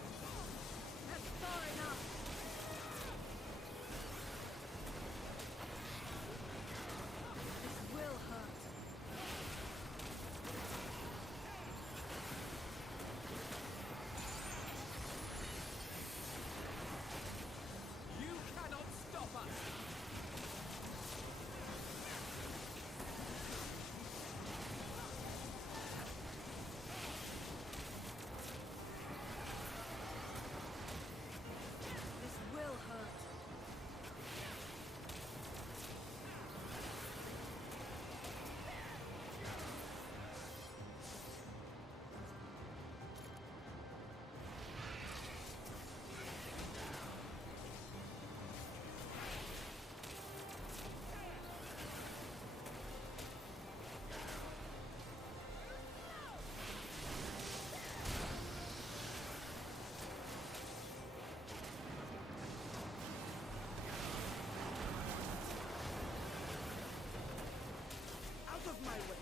My way.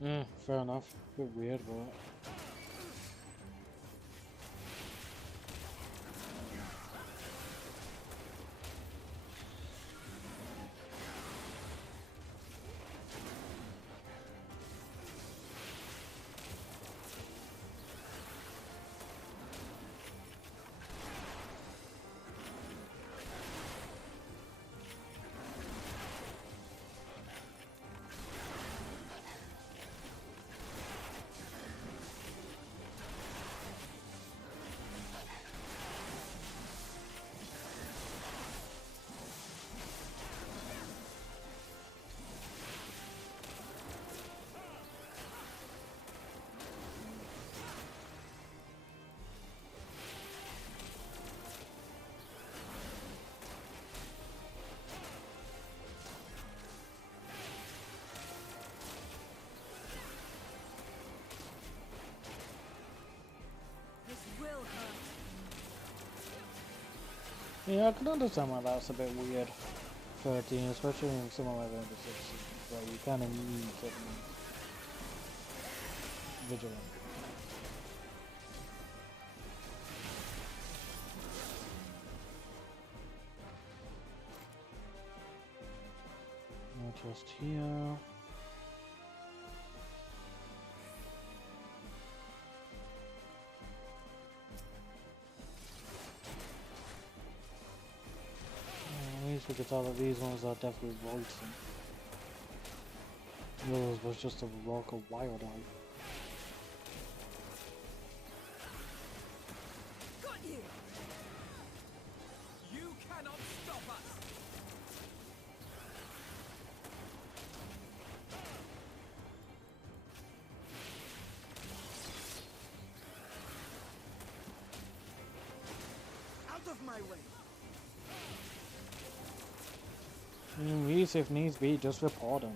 Yeah, fair enough. A bit weird, but... Yeah, I can understand why that's a bit weird for a team, especially in somewhere like the 60s, where you kind of need certain vigilant. Not just here. At least we could tell that these ones are definitely voicing. Yours was just a local wildlife. Got you! You cannot stop us! Out of my way! Reese, if needs be, just report him.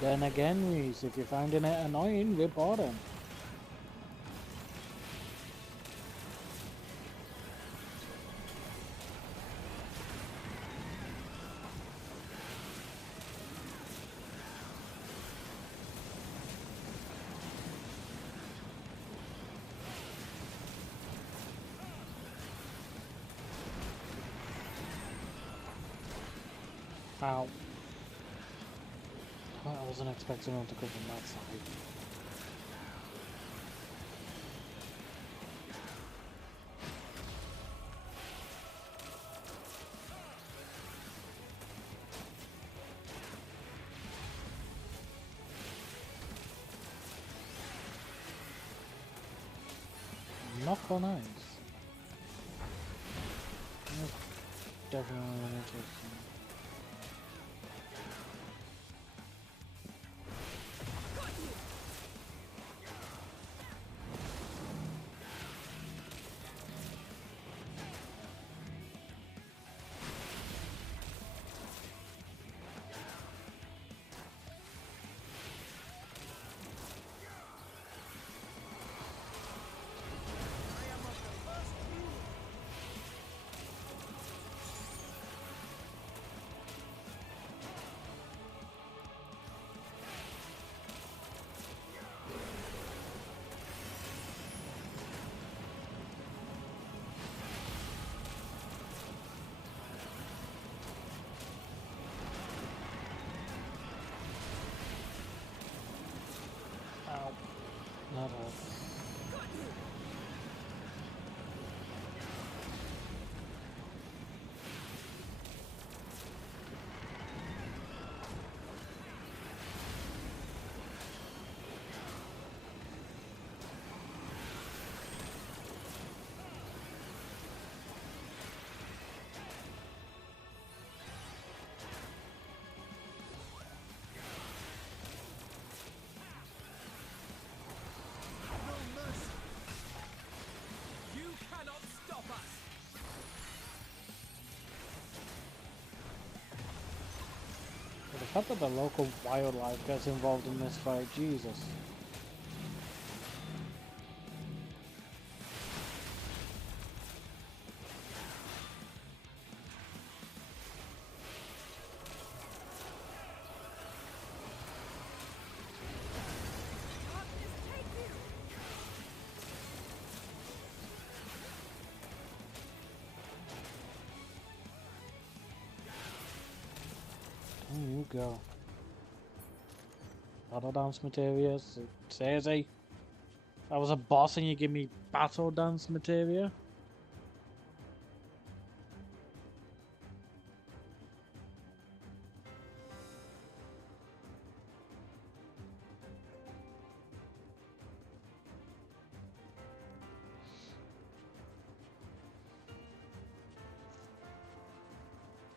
Then again, Reese, if you're finding it annoying, report him. Ow. I wasn't expecting him to come from that side. Not for nice. That's definitely interesting. Ow. Not all. You cannot stop us! But the fact that the local wildlife gets involved in this fight, Jesus. There you go. Battle dance materials, says he. I was a boss and you give me battle dance materia.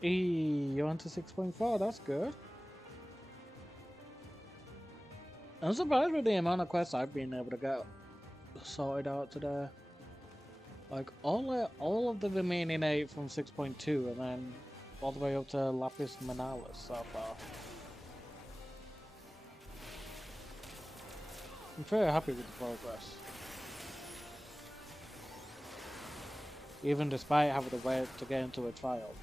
You're on to 6.4, that's good. I'm surprised with the amount of quests I've been able to get sorted out today. Like all of the remaining 8 from 6.2 and then all the way up to Lapis Manalis so far. I'm very happy with the progress. Even despite having to wait to get into a trial.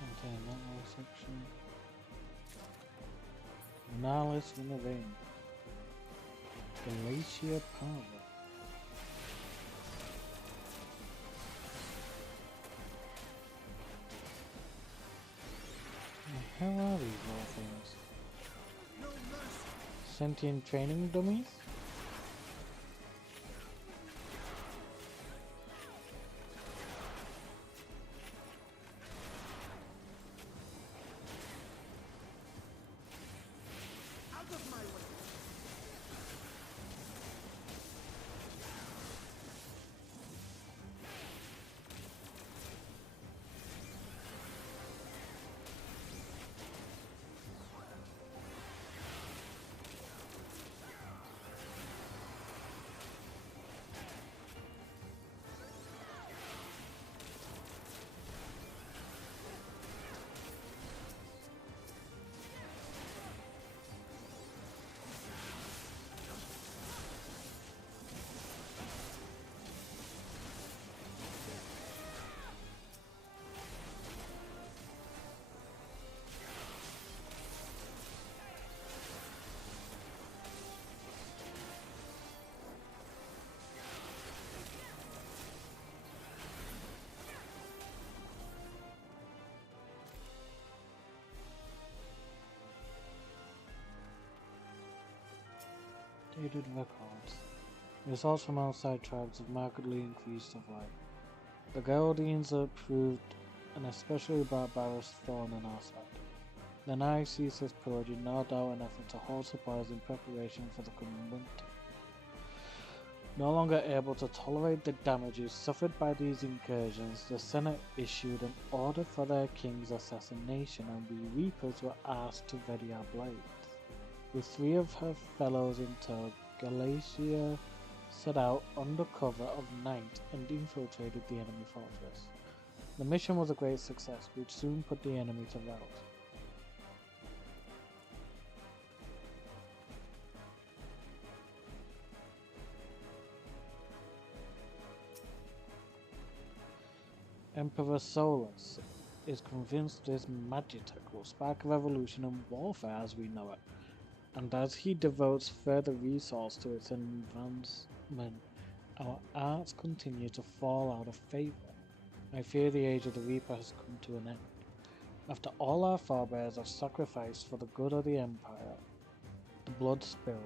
Okay, that whole section. Manalis in the vein. Glacier Power. The hell are these little things? Sentient training dummies? Dated records. Results from outside tribes have markedly increased of late. The Geraldines have proved an especially barbarous thorn in our side. The Nile ceases pillaging, no doubt an effort to hold supplies in preparation for the coming winter. No longer able to tolerate the damages suffered by these incursions, the Senate issued an order for their king's assassination, and we Reapers were asked to ready our blades. With 3 of her fellows in tow, Galatia set out under cover of night and infiltrated the enemy fortress. The mission was a great success, which soon put the enemy to rout. Emperor Solus is convinced this Magitech will spark a revolution in warfare as we know it, and as he devotes further resource to its advancement, our arts continue to fall out of favor. I fear the age of the Reaper has come to an end. After all our forebears have sacrificed for the good of the Empire, the blood spilled,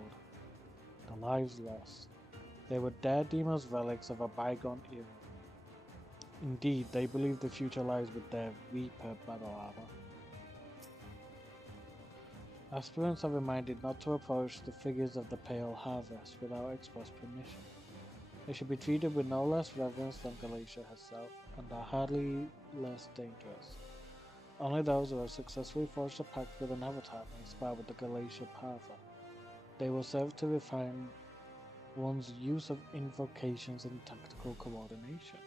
the lives lost, they were dare deem as relics of a bygone era. Indeed, they believe the future lies with their Reaper battle armor. Aspirants are reminded not to approach the figures of the Pale Harvest without express permission. They should be treated with no less reverence than Galatia herself, and are hardly less dangerous. Only those who have successfully forged a pact with an avatar may spar with the Galatia Parther. They will serve to refine one's use of invocations and tactical coordination.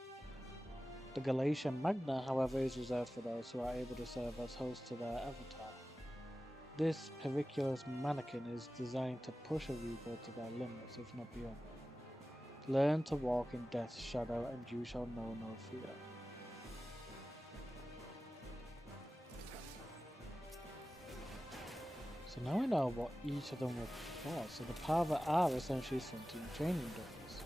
The Galatia Magna, however, is reserved for those who are able to serve as hosts to their avatar. This periculous mannequin is designed to push a Reaper to their limits, if not beyond. Learn to walk in death's shadow, and you shall know no fear. So now we know what each of them were for. So the Parther are essentially sentient training dummies.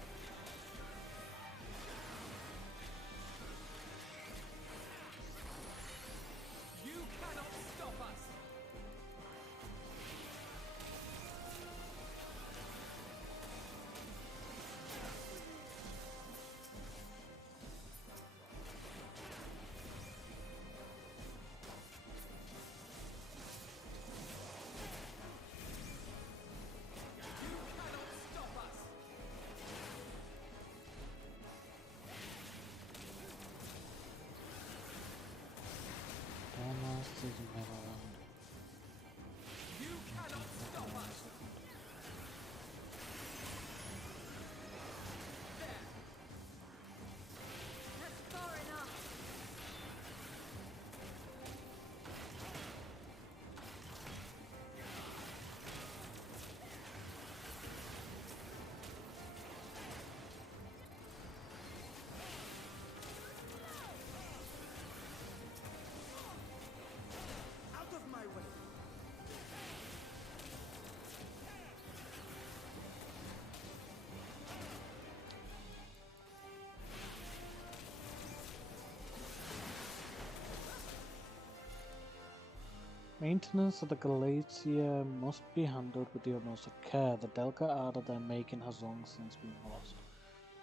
Maintenance of the Galatia must be handled with the utmost of care. The delicate art of their making has long since been lost,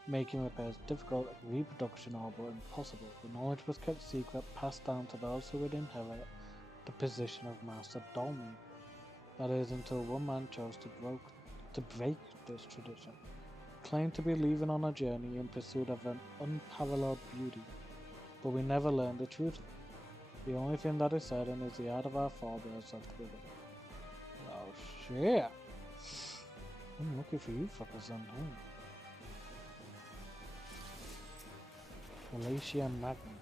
making repairs difficult and reproduction all but impossible. The knowledge was kept secret, passed down to those who would inherit the position of Master Dolmen. That is, until one man chose to break this tradition, claimed to be leaving on a journey in pursuit of an unparalleled beauty, but we never learned the truth of it. The only thing that is certain is the art of our forebears left with it. Oh shit! I'm looking for you fuckers then, huh? Galatia Magna.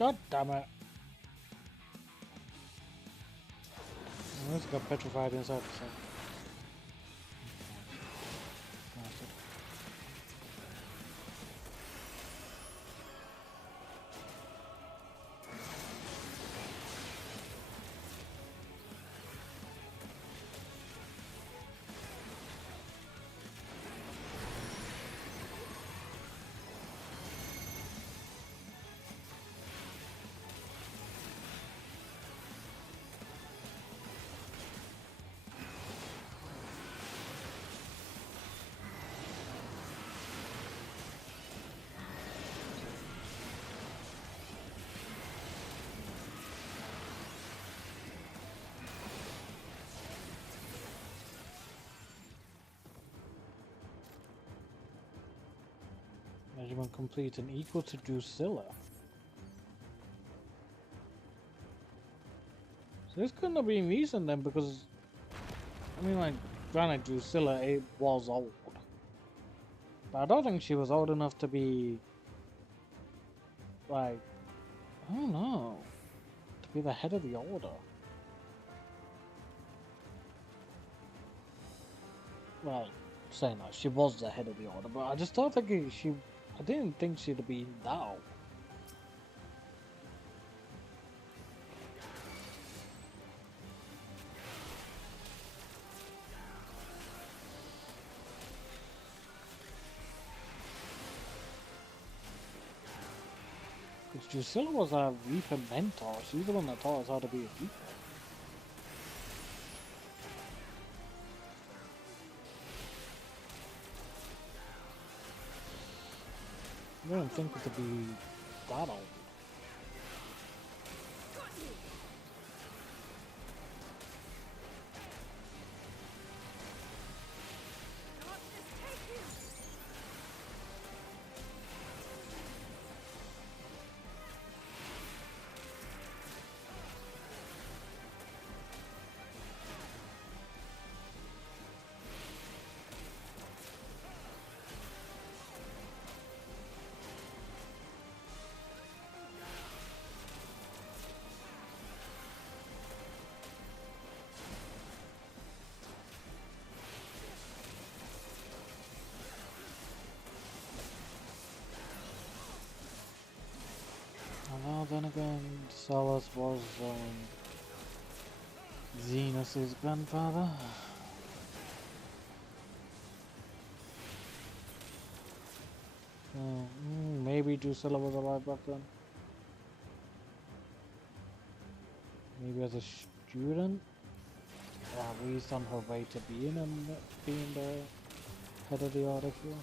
God damn it. I just got petrified inside the cell. Measurement complete and equal to Drusilla. So this couldn't have been recent then, because I mean, like, granted, Drusilla it was old, but I don't think she was old enough to be like, I don't know, to be the head of the order. Well, saying that she was the head of the order, but I just don't think I didn't think she'd be that old. Because Drusilla was a Reaper mentor. She's the one that taught us how to be a Reaper. I don't think it could be that old. Well, then again, Solus was Xenus' grandfather. Maybe Drusilla was alive back then. Maybe as a student, or at least on her way to being the head of the order here.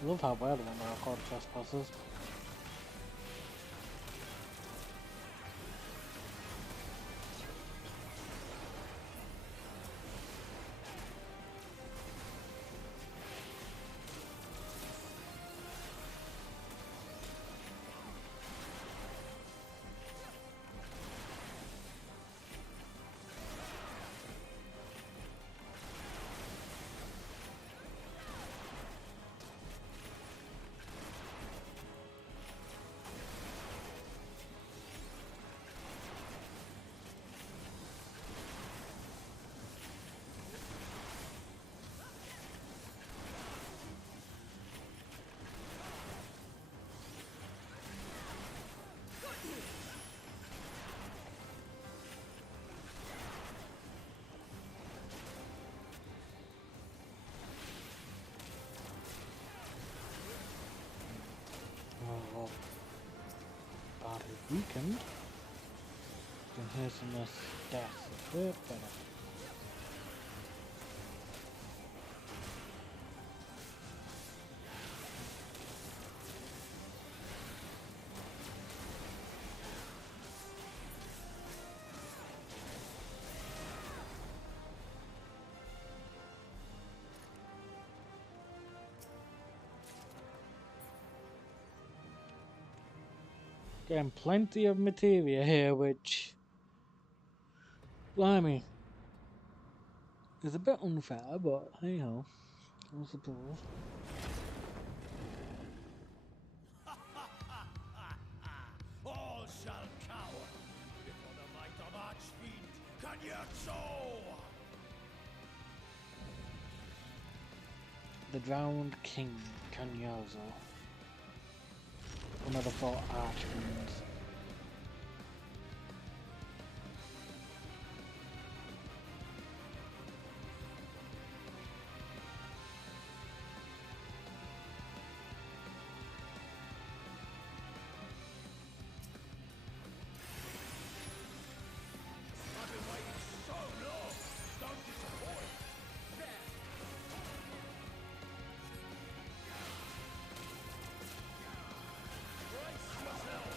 I love how violent they are called trespassers. Oh, badly weakened. Can hear some less death a bit better. Getting plenty of materia here, which, blimey, is a bit unfair, but hey ho, I suppose. All shall cower before the might of Archfiend Kanyatso! The drowned king, Kanyazo. One of the 4 archfiends. I've been waiting so long! Don't disappoint! There! Brace yourselves!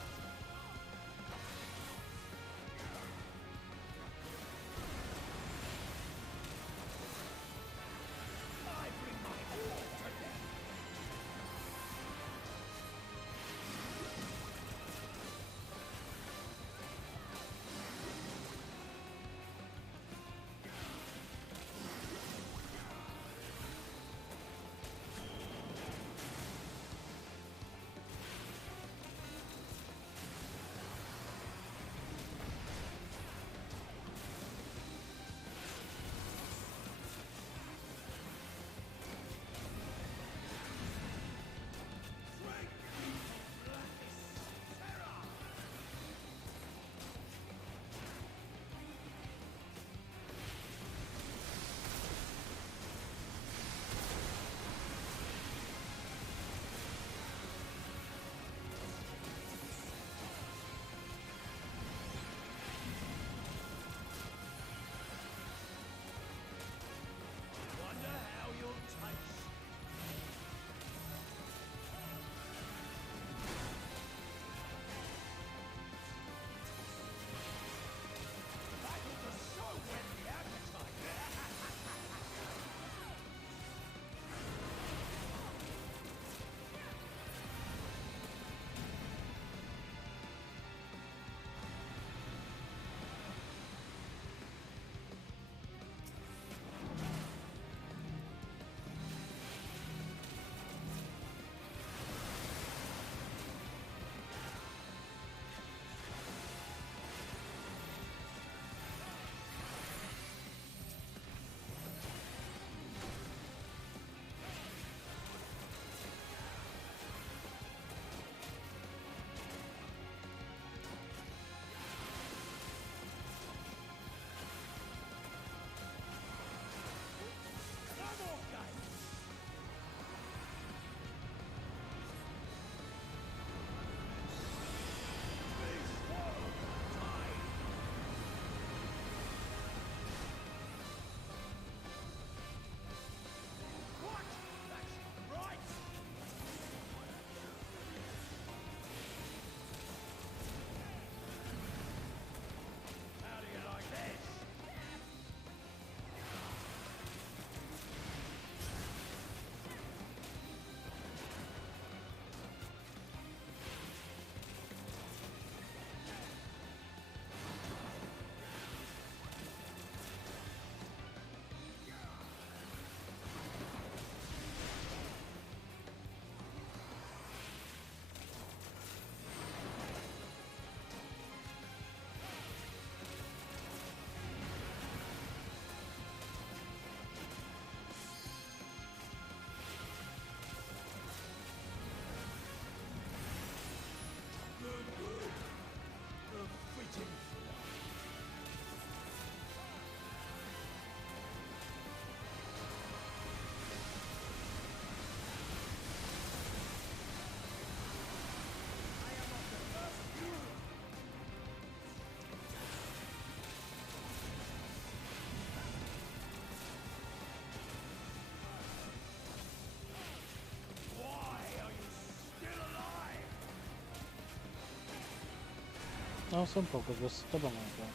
Oh, simple, because we're stubborn like that.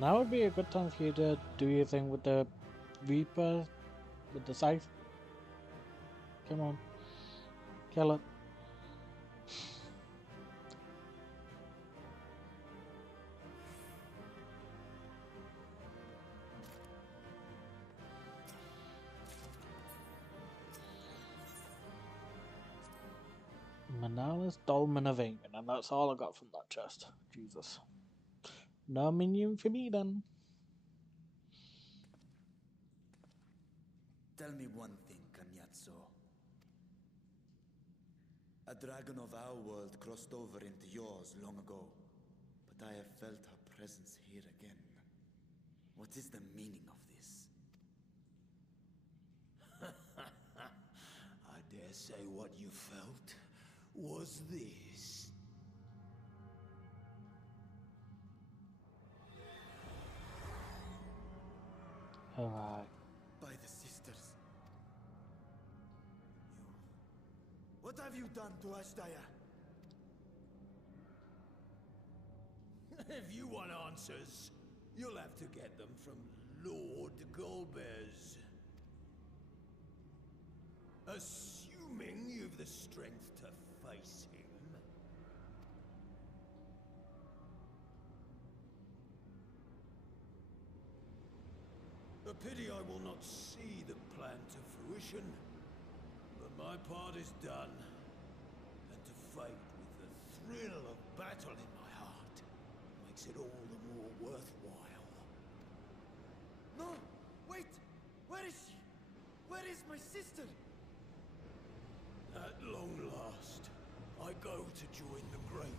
Now would be a good time for you to do your thing with the Reaper, with the scythe. Come on. Kill it. Manalis Dolmen of Amen, and that's all I got from that chest. Jesus. No minion for me then. Tell me one thing, Cagnazzo. A dragon of our world crossed over into yours long ago, but I have felt her presence here again. What is the meaning of this? I dare say what you felt was this. Alright. By the sisters. What have you done to Ashtaya? If you want answers, you'll have to get them from Lord Golbez. Assuming you've the strength to face him. A pity I will not see the plan to fruition, but my part is done. And to fight with the thrill of battle in my heart makes it all the more worthwhile. No! Wait! Where is she? Where is my sister? At long last, I go to join the great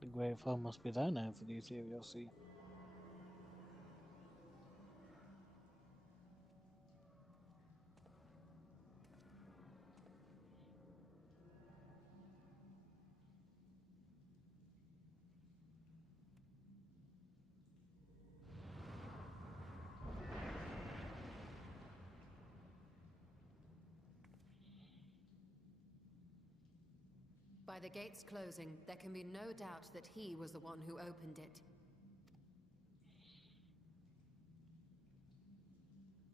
The Great Flow must be there now for the Ethereal Sea. By the gates closing, there can be no doubt that he was the one who opened it.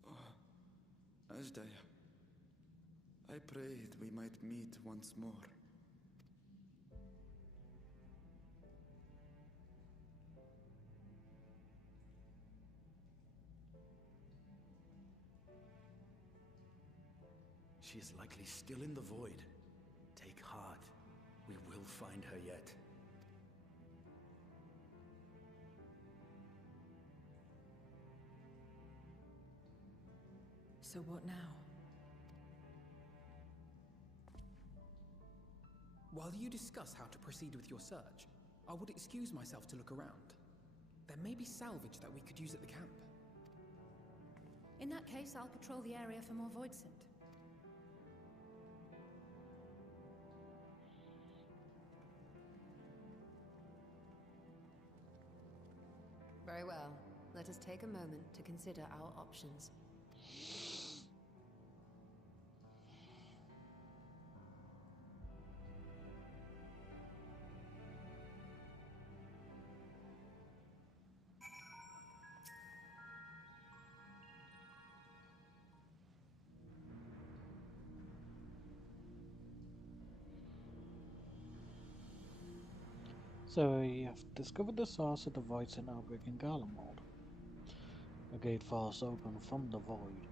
Oh, Ashdaya. I prayed we might meet once more. She is likely still in the void. Take heart. We will find her yet. So what now? While you discuss how to proceed with your search, I would excuse myself to look around. There may be salvage that we could use at the camp. In that case, I'll patrol the area for more void scent. Very well. Let us take a moment to consider our options. So we have discovered the source of the voids in outbreak in Garlemald. A gate forced open from the void.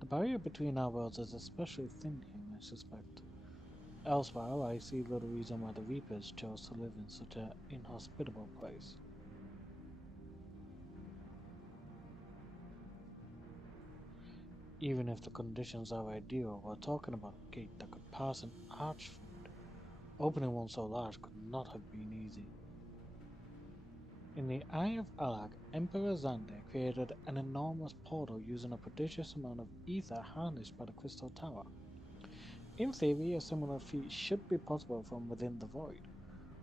The barrier between our worlds is especially thin here, I suspect. Elsewhere, I see little reason why the Reapers chose to live in such an inhospitable place. Even if the conditions are ideal, we're talking about a gate that could pass an archfiend. Opening one so large could not have been easy. In the Eye of Alag, Emperor Xander created an enormous portal using a prodigious amount of ether harnessed by the Crystal Tower. In theory, a similar feat should be possible from within the void.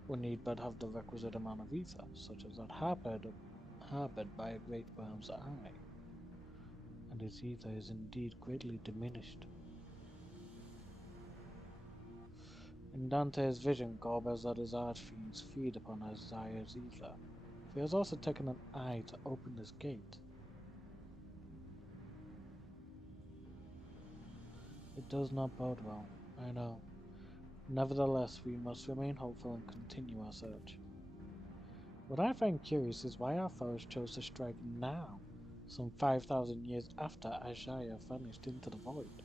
We need but have the requisite amount of ether, such as that harbored by a great worm's eye. And its ether is indeed greatly diminished. In Dante's vision, Gorbez that his archfiends feed upon Isaiah's ether. He has also taken an eye to open this gate. It does not bode well, I know. Nevertheless, we must remain hopeful and continue our search. What I find curious is why our foes chose to strike now, some 5,000 years after Isaiah vanished into the void.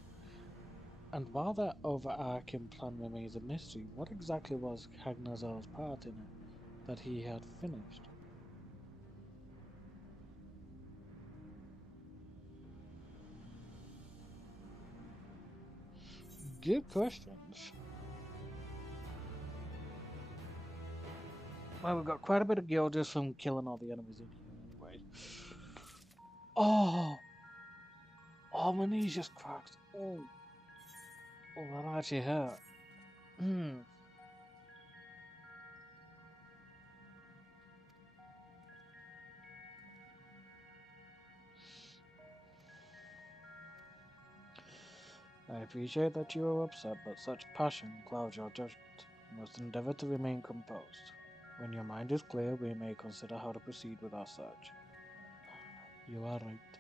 And while that overarching plan remains a mystery, what exactly was Hagnazar's part in it that he had finished? Good questions. Well, we've got quite a bit of gil just from killing all the enemies in here anyway. Oh! Oh, my knees just cracked. Oh. Oh, that actually hurt. I appreciate that you are upset, but such passion clouds your judgment. You must endeavor to remain composed. When your mind is clear, we may consider how to proceed with our search. You are right.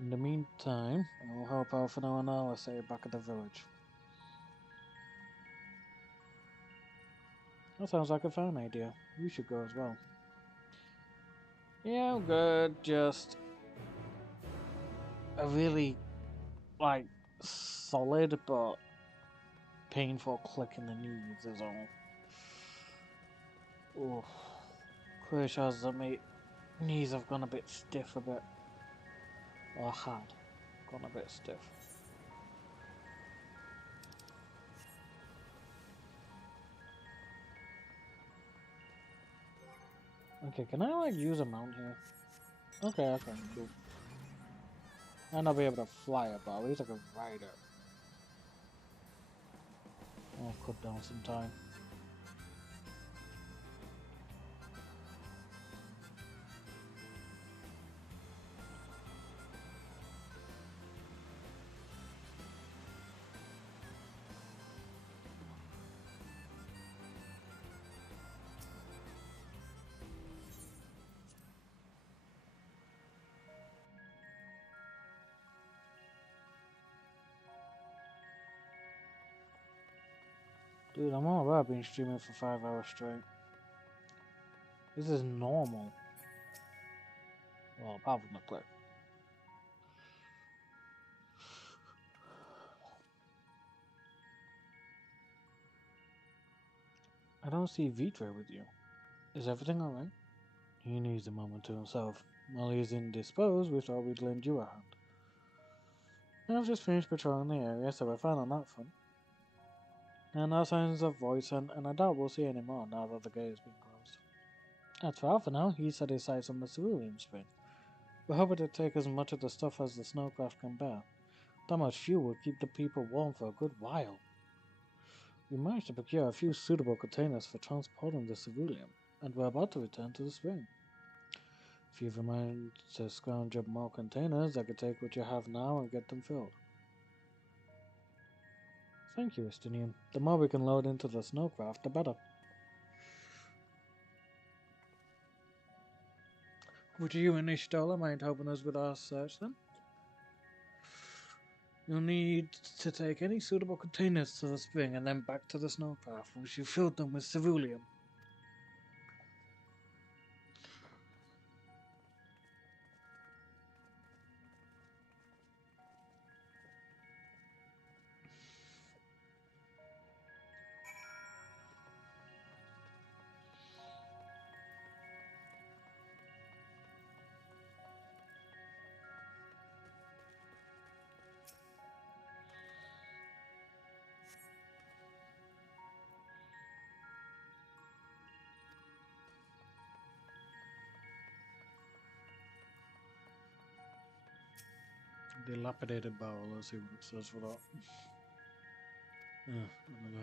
In the meantime, I will help Alphino and Alice back at the village. That sounds like a fine idea. You should go as well. Yeah, I'm good. Just a really, solid but painful click in the knees is all. Oof. Clear shows that my knees have gone a bit stiff a bit. Or had gone a bit stiff. Okay, can I use a mount here? Okay, okay, cool. Might not be able to fly it, but at least I can ride it. I'll cut down some time. Dude, I'm all about being streaming for 5 hours straight. This is normal. Well, apart from the clip. I don't see Vitra with you. Is everything alright? He needs a moment to himself. While he's indisposed, we thought we'd lend you a hand. I've just finished patrolling the area, so we're fine on that front. And no signs of voice, and I doubt we'll see any more now that the gate has been closed. As for Alpha now, he set his sights on the cerulean spring. We're hoping to take as much of the stuff as the snowcraft can bear. That much fuel will keep the people warm for a good while. We managed to procure a few suitable containers for transporting the cerulean, and we're about to return to the spring. If you've a mind to scrounge up more containers, I could take what you have now and get them filled. Thank you, Estinian. The more we can load into the snowcraft, the better. Would you and Ishtola mind helping us with our search then? You'll need to take any suitable containers to the spring and then back to the snowpath, once you filled them with ceruleum. Dilapidated barrel, let's see what it says for that. I don't know.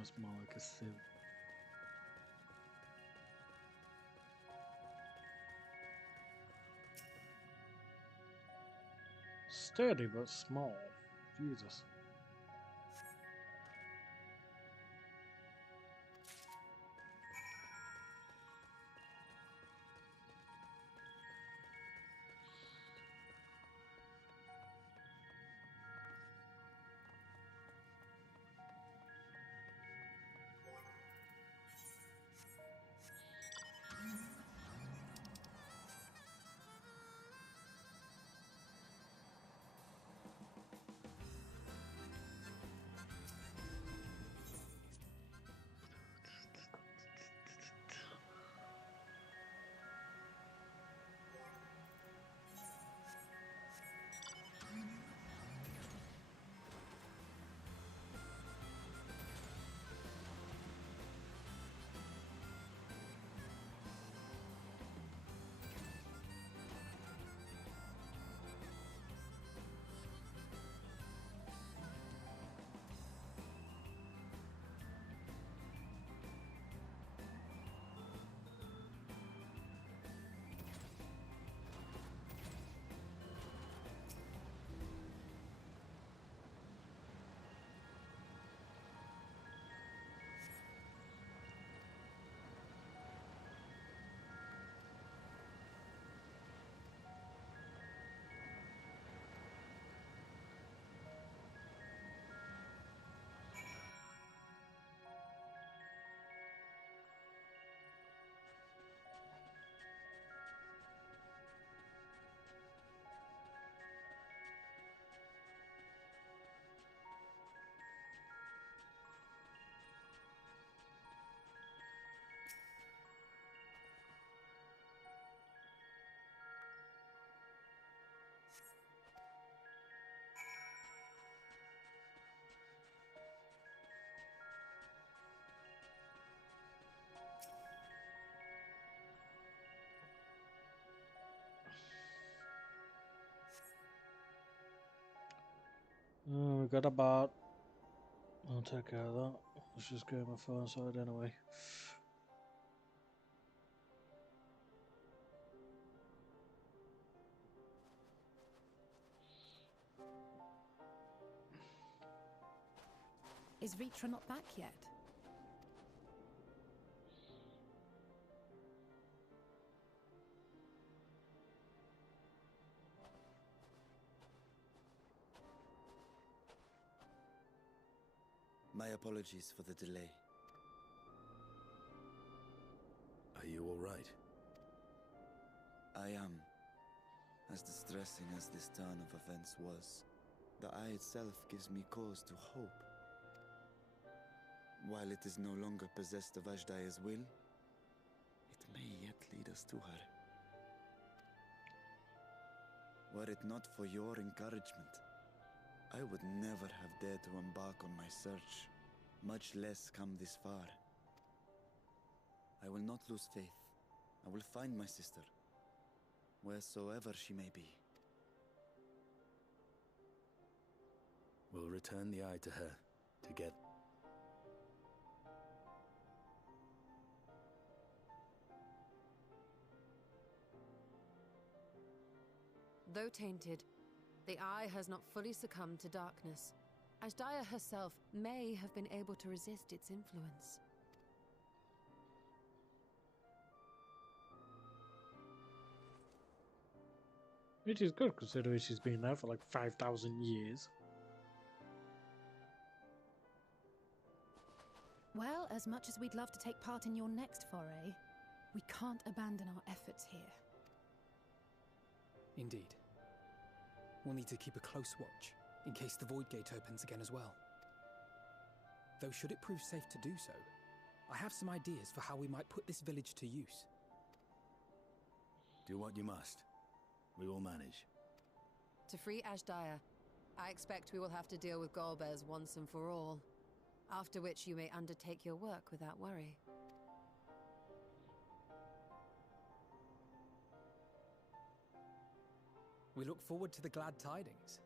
It's more like a sieve. Sturdy but small. Jesus. We got about. I'll take care of that. Let's just get my phone sorted anyway. Is Ritra not back yet? My apologies for the delay. Are you all right? I am. As distressing as this turn of events was, the eye itself gives me cause to hope. While it is no longer possessed of Ashdaya's will, it may yet lead us to her. Were it not for your encouragement, I would never have dared to embark on my search, much less come this far. I will not lose faith. I will find my sister, wheresoever she may be. We'll return the eye to her, together. Though tainted, the eye has not fully succumbed to darkness. Ashdaya herself may have been able to resist its influence. Which is good considering she's been there for like 5,000 years. Well, as much as we'd love to take part in your next foray, we can't abandon our efforts here. Indeed. We'll need to keep a close watch, in case the Void Gate opens again as well. Though should it prove safe to do so, I have some ideas for how we might put this village to use. Do what you must. We will manage. To free Ashdaya, I expect we will have to deal with Golbez once and for all. After which you may undertake your work without worry. We look forward to the glad tidings.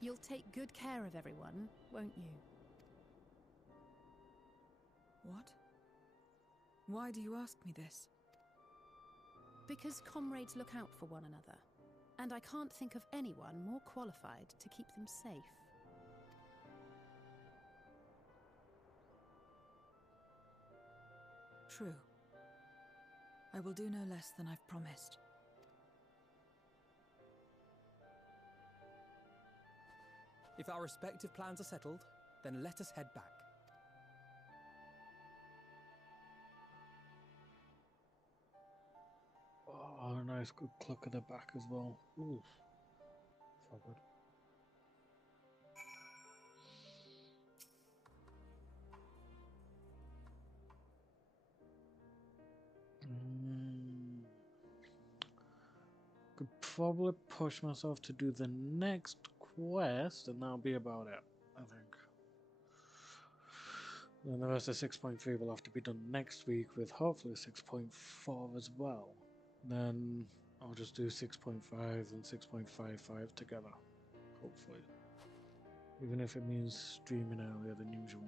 You'll take good care of everyone, won't you? What? Why do you ask me this? Because comrades look out for one another, and I can't think of anyone more qualified to keep them safe. True. I will do no less than I've promised. If our respective plans are settled, then let us head back. Oh, nice good cluck at the back as well. Ooh, so good. Could probably push myself to do the next quest, and that'll be about it, I think. Then the rest of 6.3 will have to be done next week with hopefully 6.4 as well. Then I'll just do 6.5 and 6.55 together, hopefully. Even if it means streaming earlier than usual.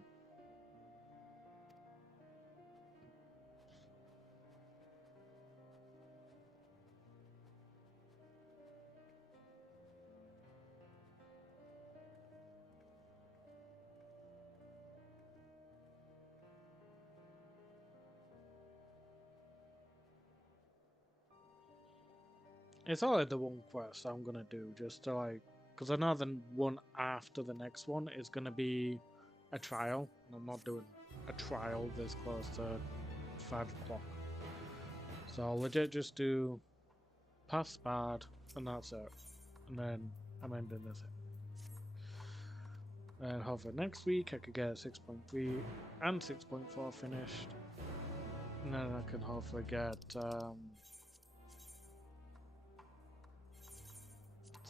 It's only the one quest I'm gonna do, just to like, because I know the one after the next one is gonna be a trial, and I'm not doing a trial this close to 5 o'clock. So I'll legit just do Pass Bard, and that's it. And then I'm ending this. And hopefully next week I could get 6.3 and 6.4 finished. And then I can hopefully get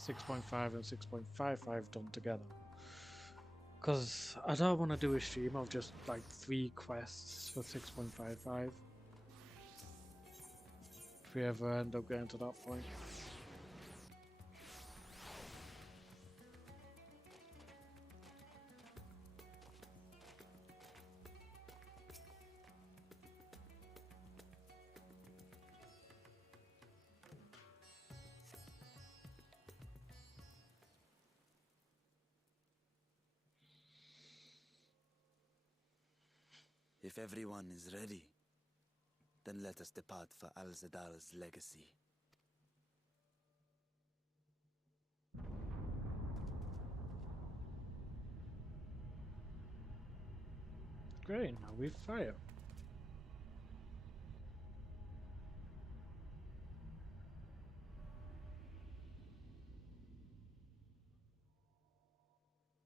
6.5 and 6.55 done together. Because I don't want to do a stream of just like 3 quests for 6.55. If we ever end up getting to that point. If everyone is ready, then let us depart for Al-Zadal's legacy. Great, now we fire.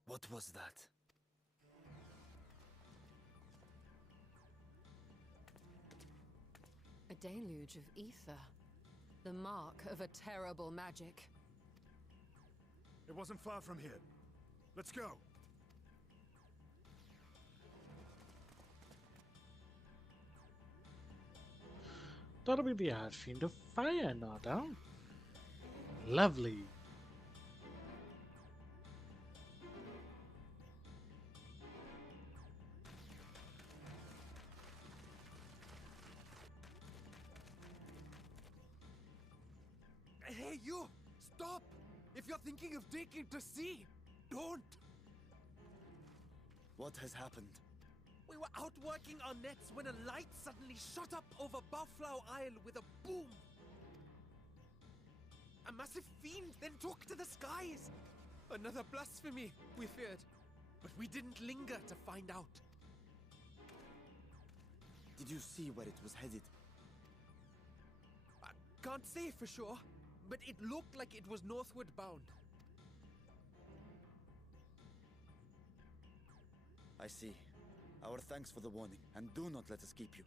What was that? A deluge of ether. The mark of a terrible magic. It wasn't far from here. Let's go. That'll be the Archfiend of Fire, no doubt. Lovely. Hey, you! Stop! If you're thinking of taking to sea, don't! What has happened? We were out working our nets when a light suddenly shot up over Buffalo Isle with a boom. A massive fiend then took to the skies. Another blasphemy, we feared. But we didn't linger to find out. Did you see where it was headed? I can't say for sure, but it looked like it was northward bound. I see. Our thanks for the warning, and do not let us keep you.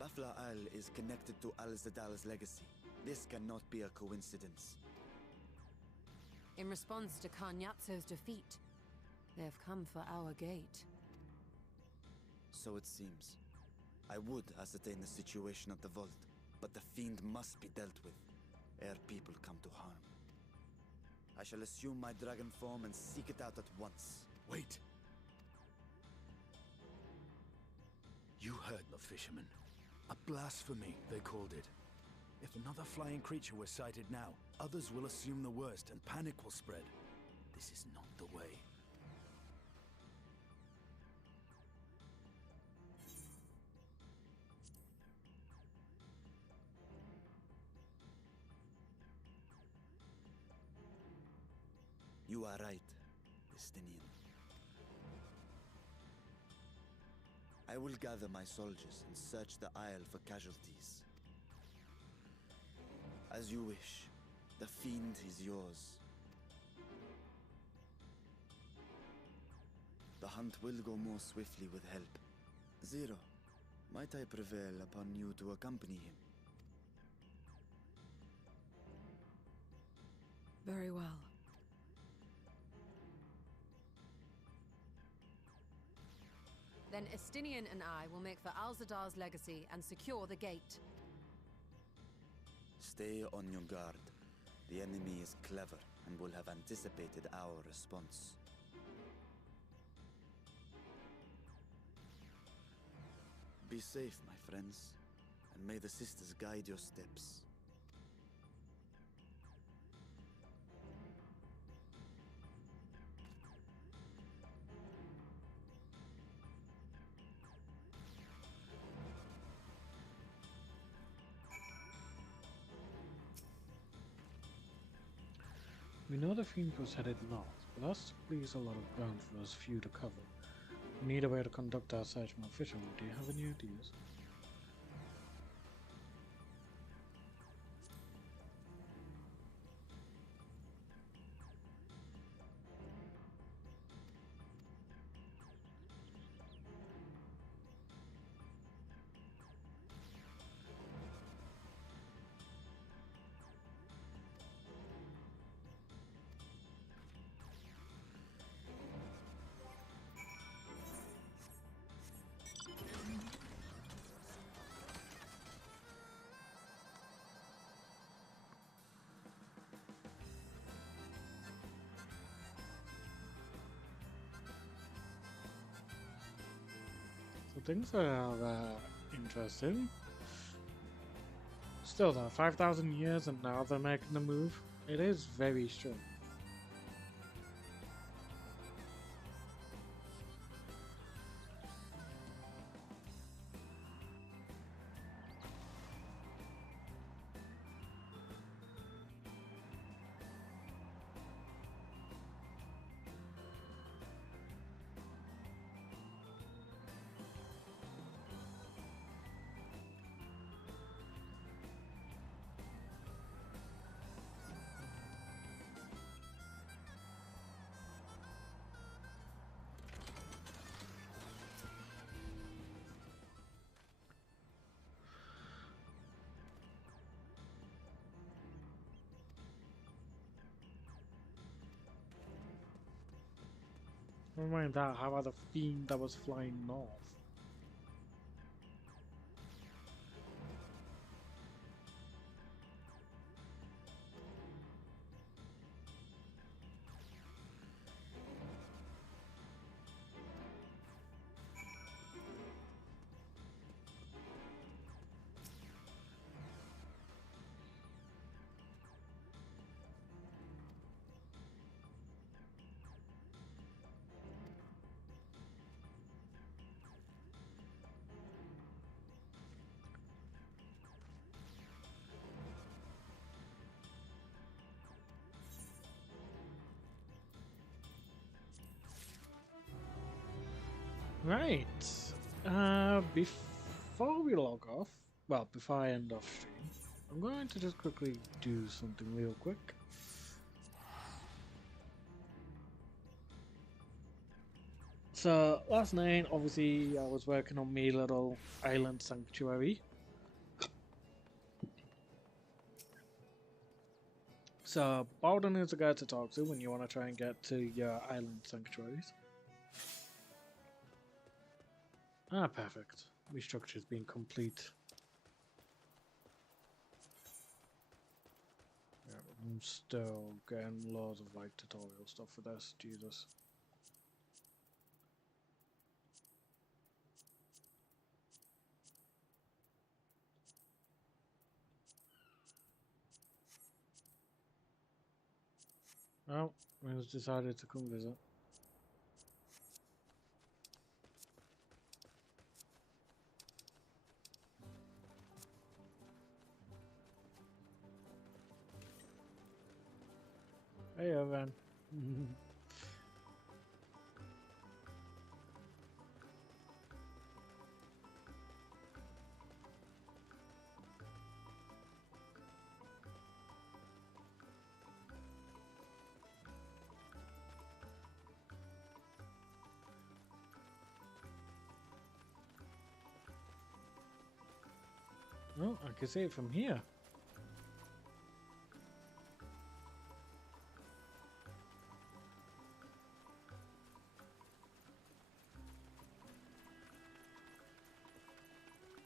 Bafla Isle is connected to Al-Zadal's legacy. This cannot be a coincidence. In response to Karnyatso's defeat, they have come for our gate. So it seems. I would ascertain the situation at the vault, but the fiend must be dealt with, ere people come to harm. I shall assume my dragon form and seek it out at once. Wait! You heard the fisherman. A blasphemy, they called it. If another flying creature was sighted now, others will assume the worst and panic will spread. This is not the way. You are right, Estinian. I will gather my soldiers and search the Isle for casualties. As you wish. The fiend is yours. The hunt will go more swiftly with help. Zero, might I prevail upon you to accompany him? Very well. Then Estinian and I will make for Al-Zadar's legacy and secure the gate. Stay on your guard. The enemy is clever and will have anticipated our response. Be safe, my friends, and may the sisters guide your steps. We know the fiend was headed north, but that leaves a lot of ground for us few to cover. We need a way to conduct our search more efficiently. Do you have any ideas? So things are interesting. Still though, 5,000 years and now they're making the move. It is very strange. Never mind that, how about the fiend that was flying north? Right. Before we log off, well, before I end off stream, I'm going to just quickly do something real quick. So last night, obviously, I was working on my little island sanctuary. So Bowden is the guy to talk to when you want to try and get to your island sanctuaries. Ah, perfect. Restructure's been complete. Yeah, I'm still getting loads of like tutorial stuff for this. Jesus. Oh, I was decided to come visit. Hey, Evan. Oh, I can see it from here.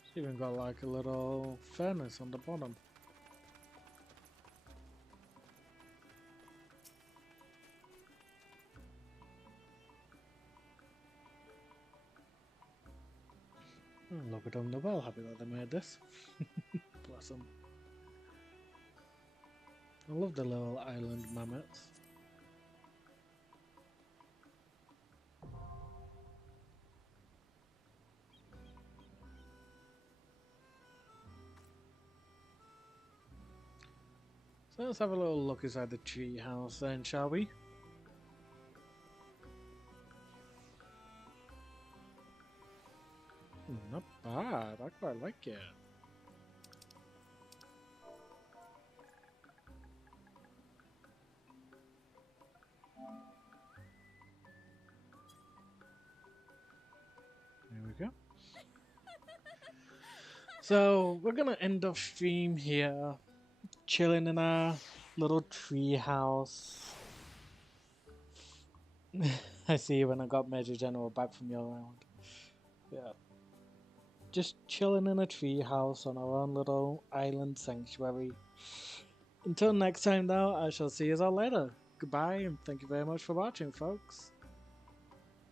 It's even got like a little furnace on the bottom. Look at them, they're well happy that they made this. Bless them. I love the little island mammoths. So let's have a little look inside the tree house then, shall we? Not bad, I quite like it. There we go. So we're gonna end off stream here, chilling in our little tree house. I see you when I got Major General back from your round. Yeah. Just chilling in a tree house on our own little island sanctuary. Until next time though, I shall see you all later. Goodbye and thank you very much for watching, folks.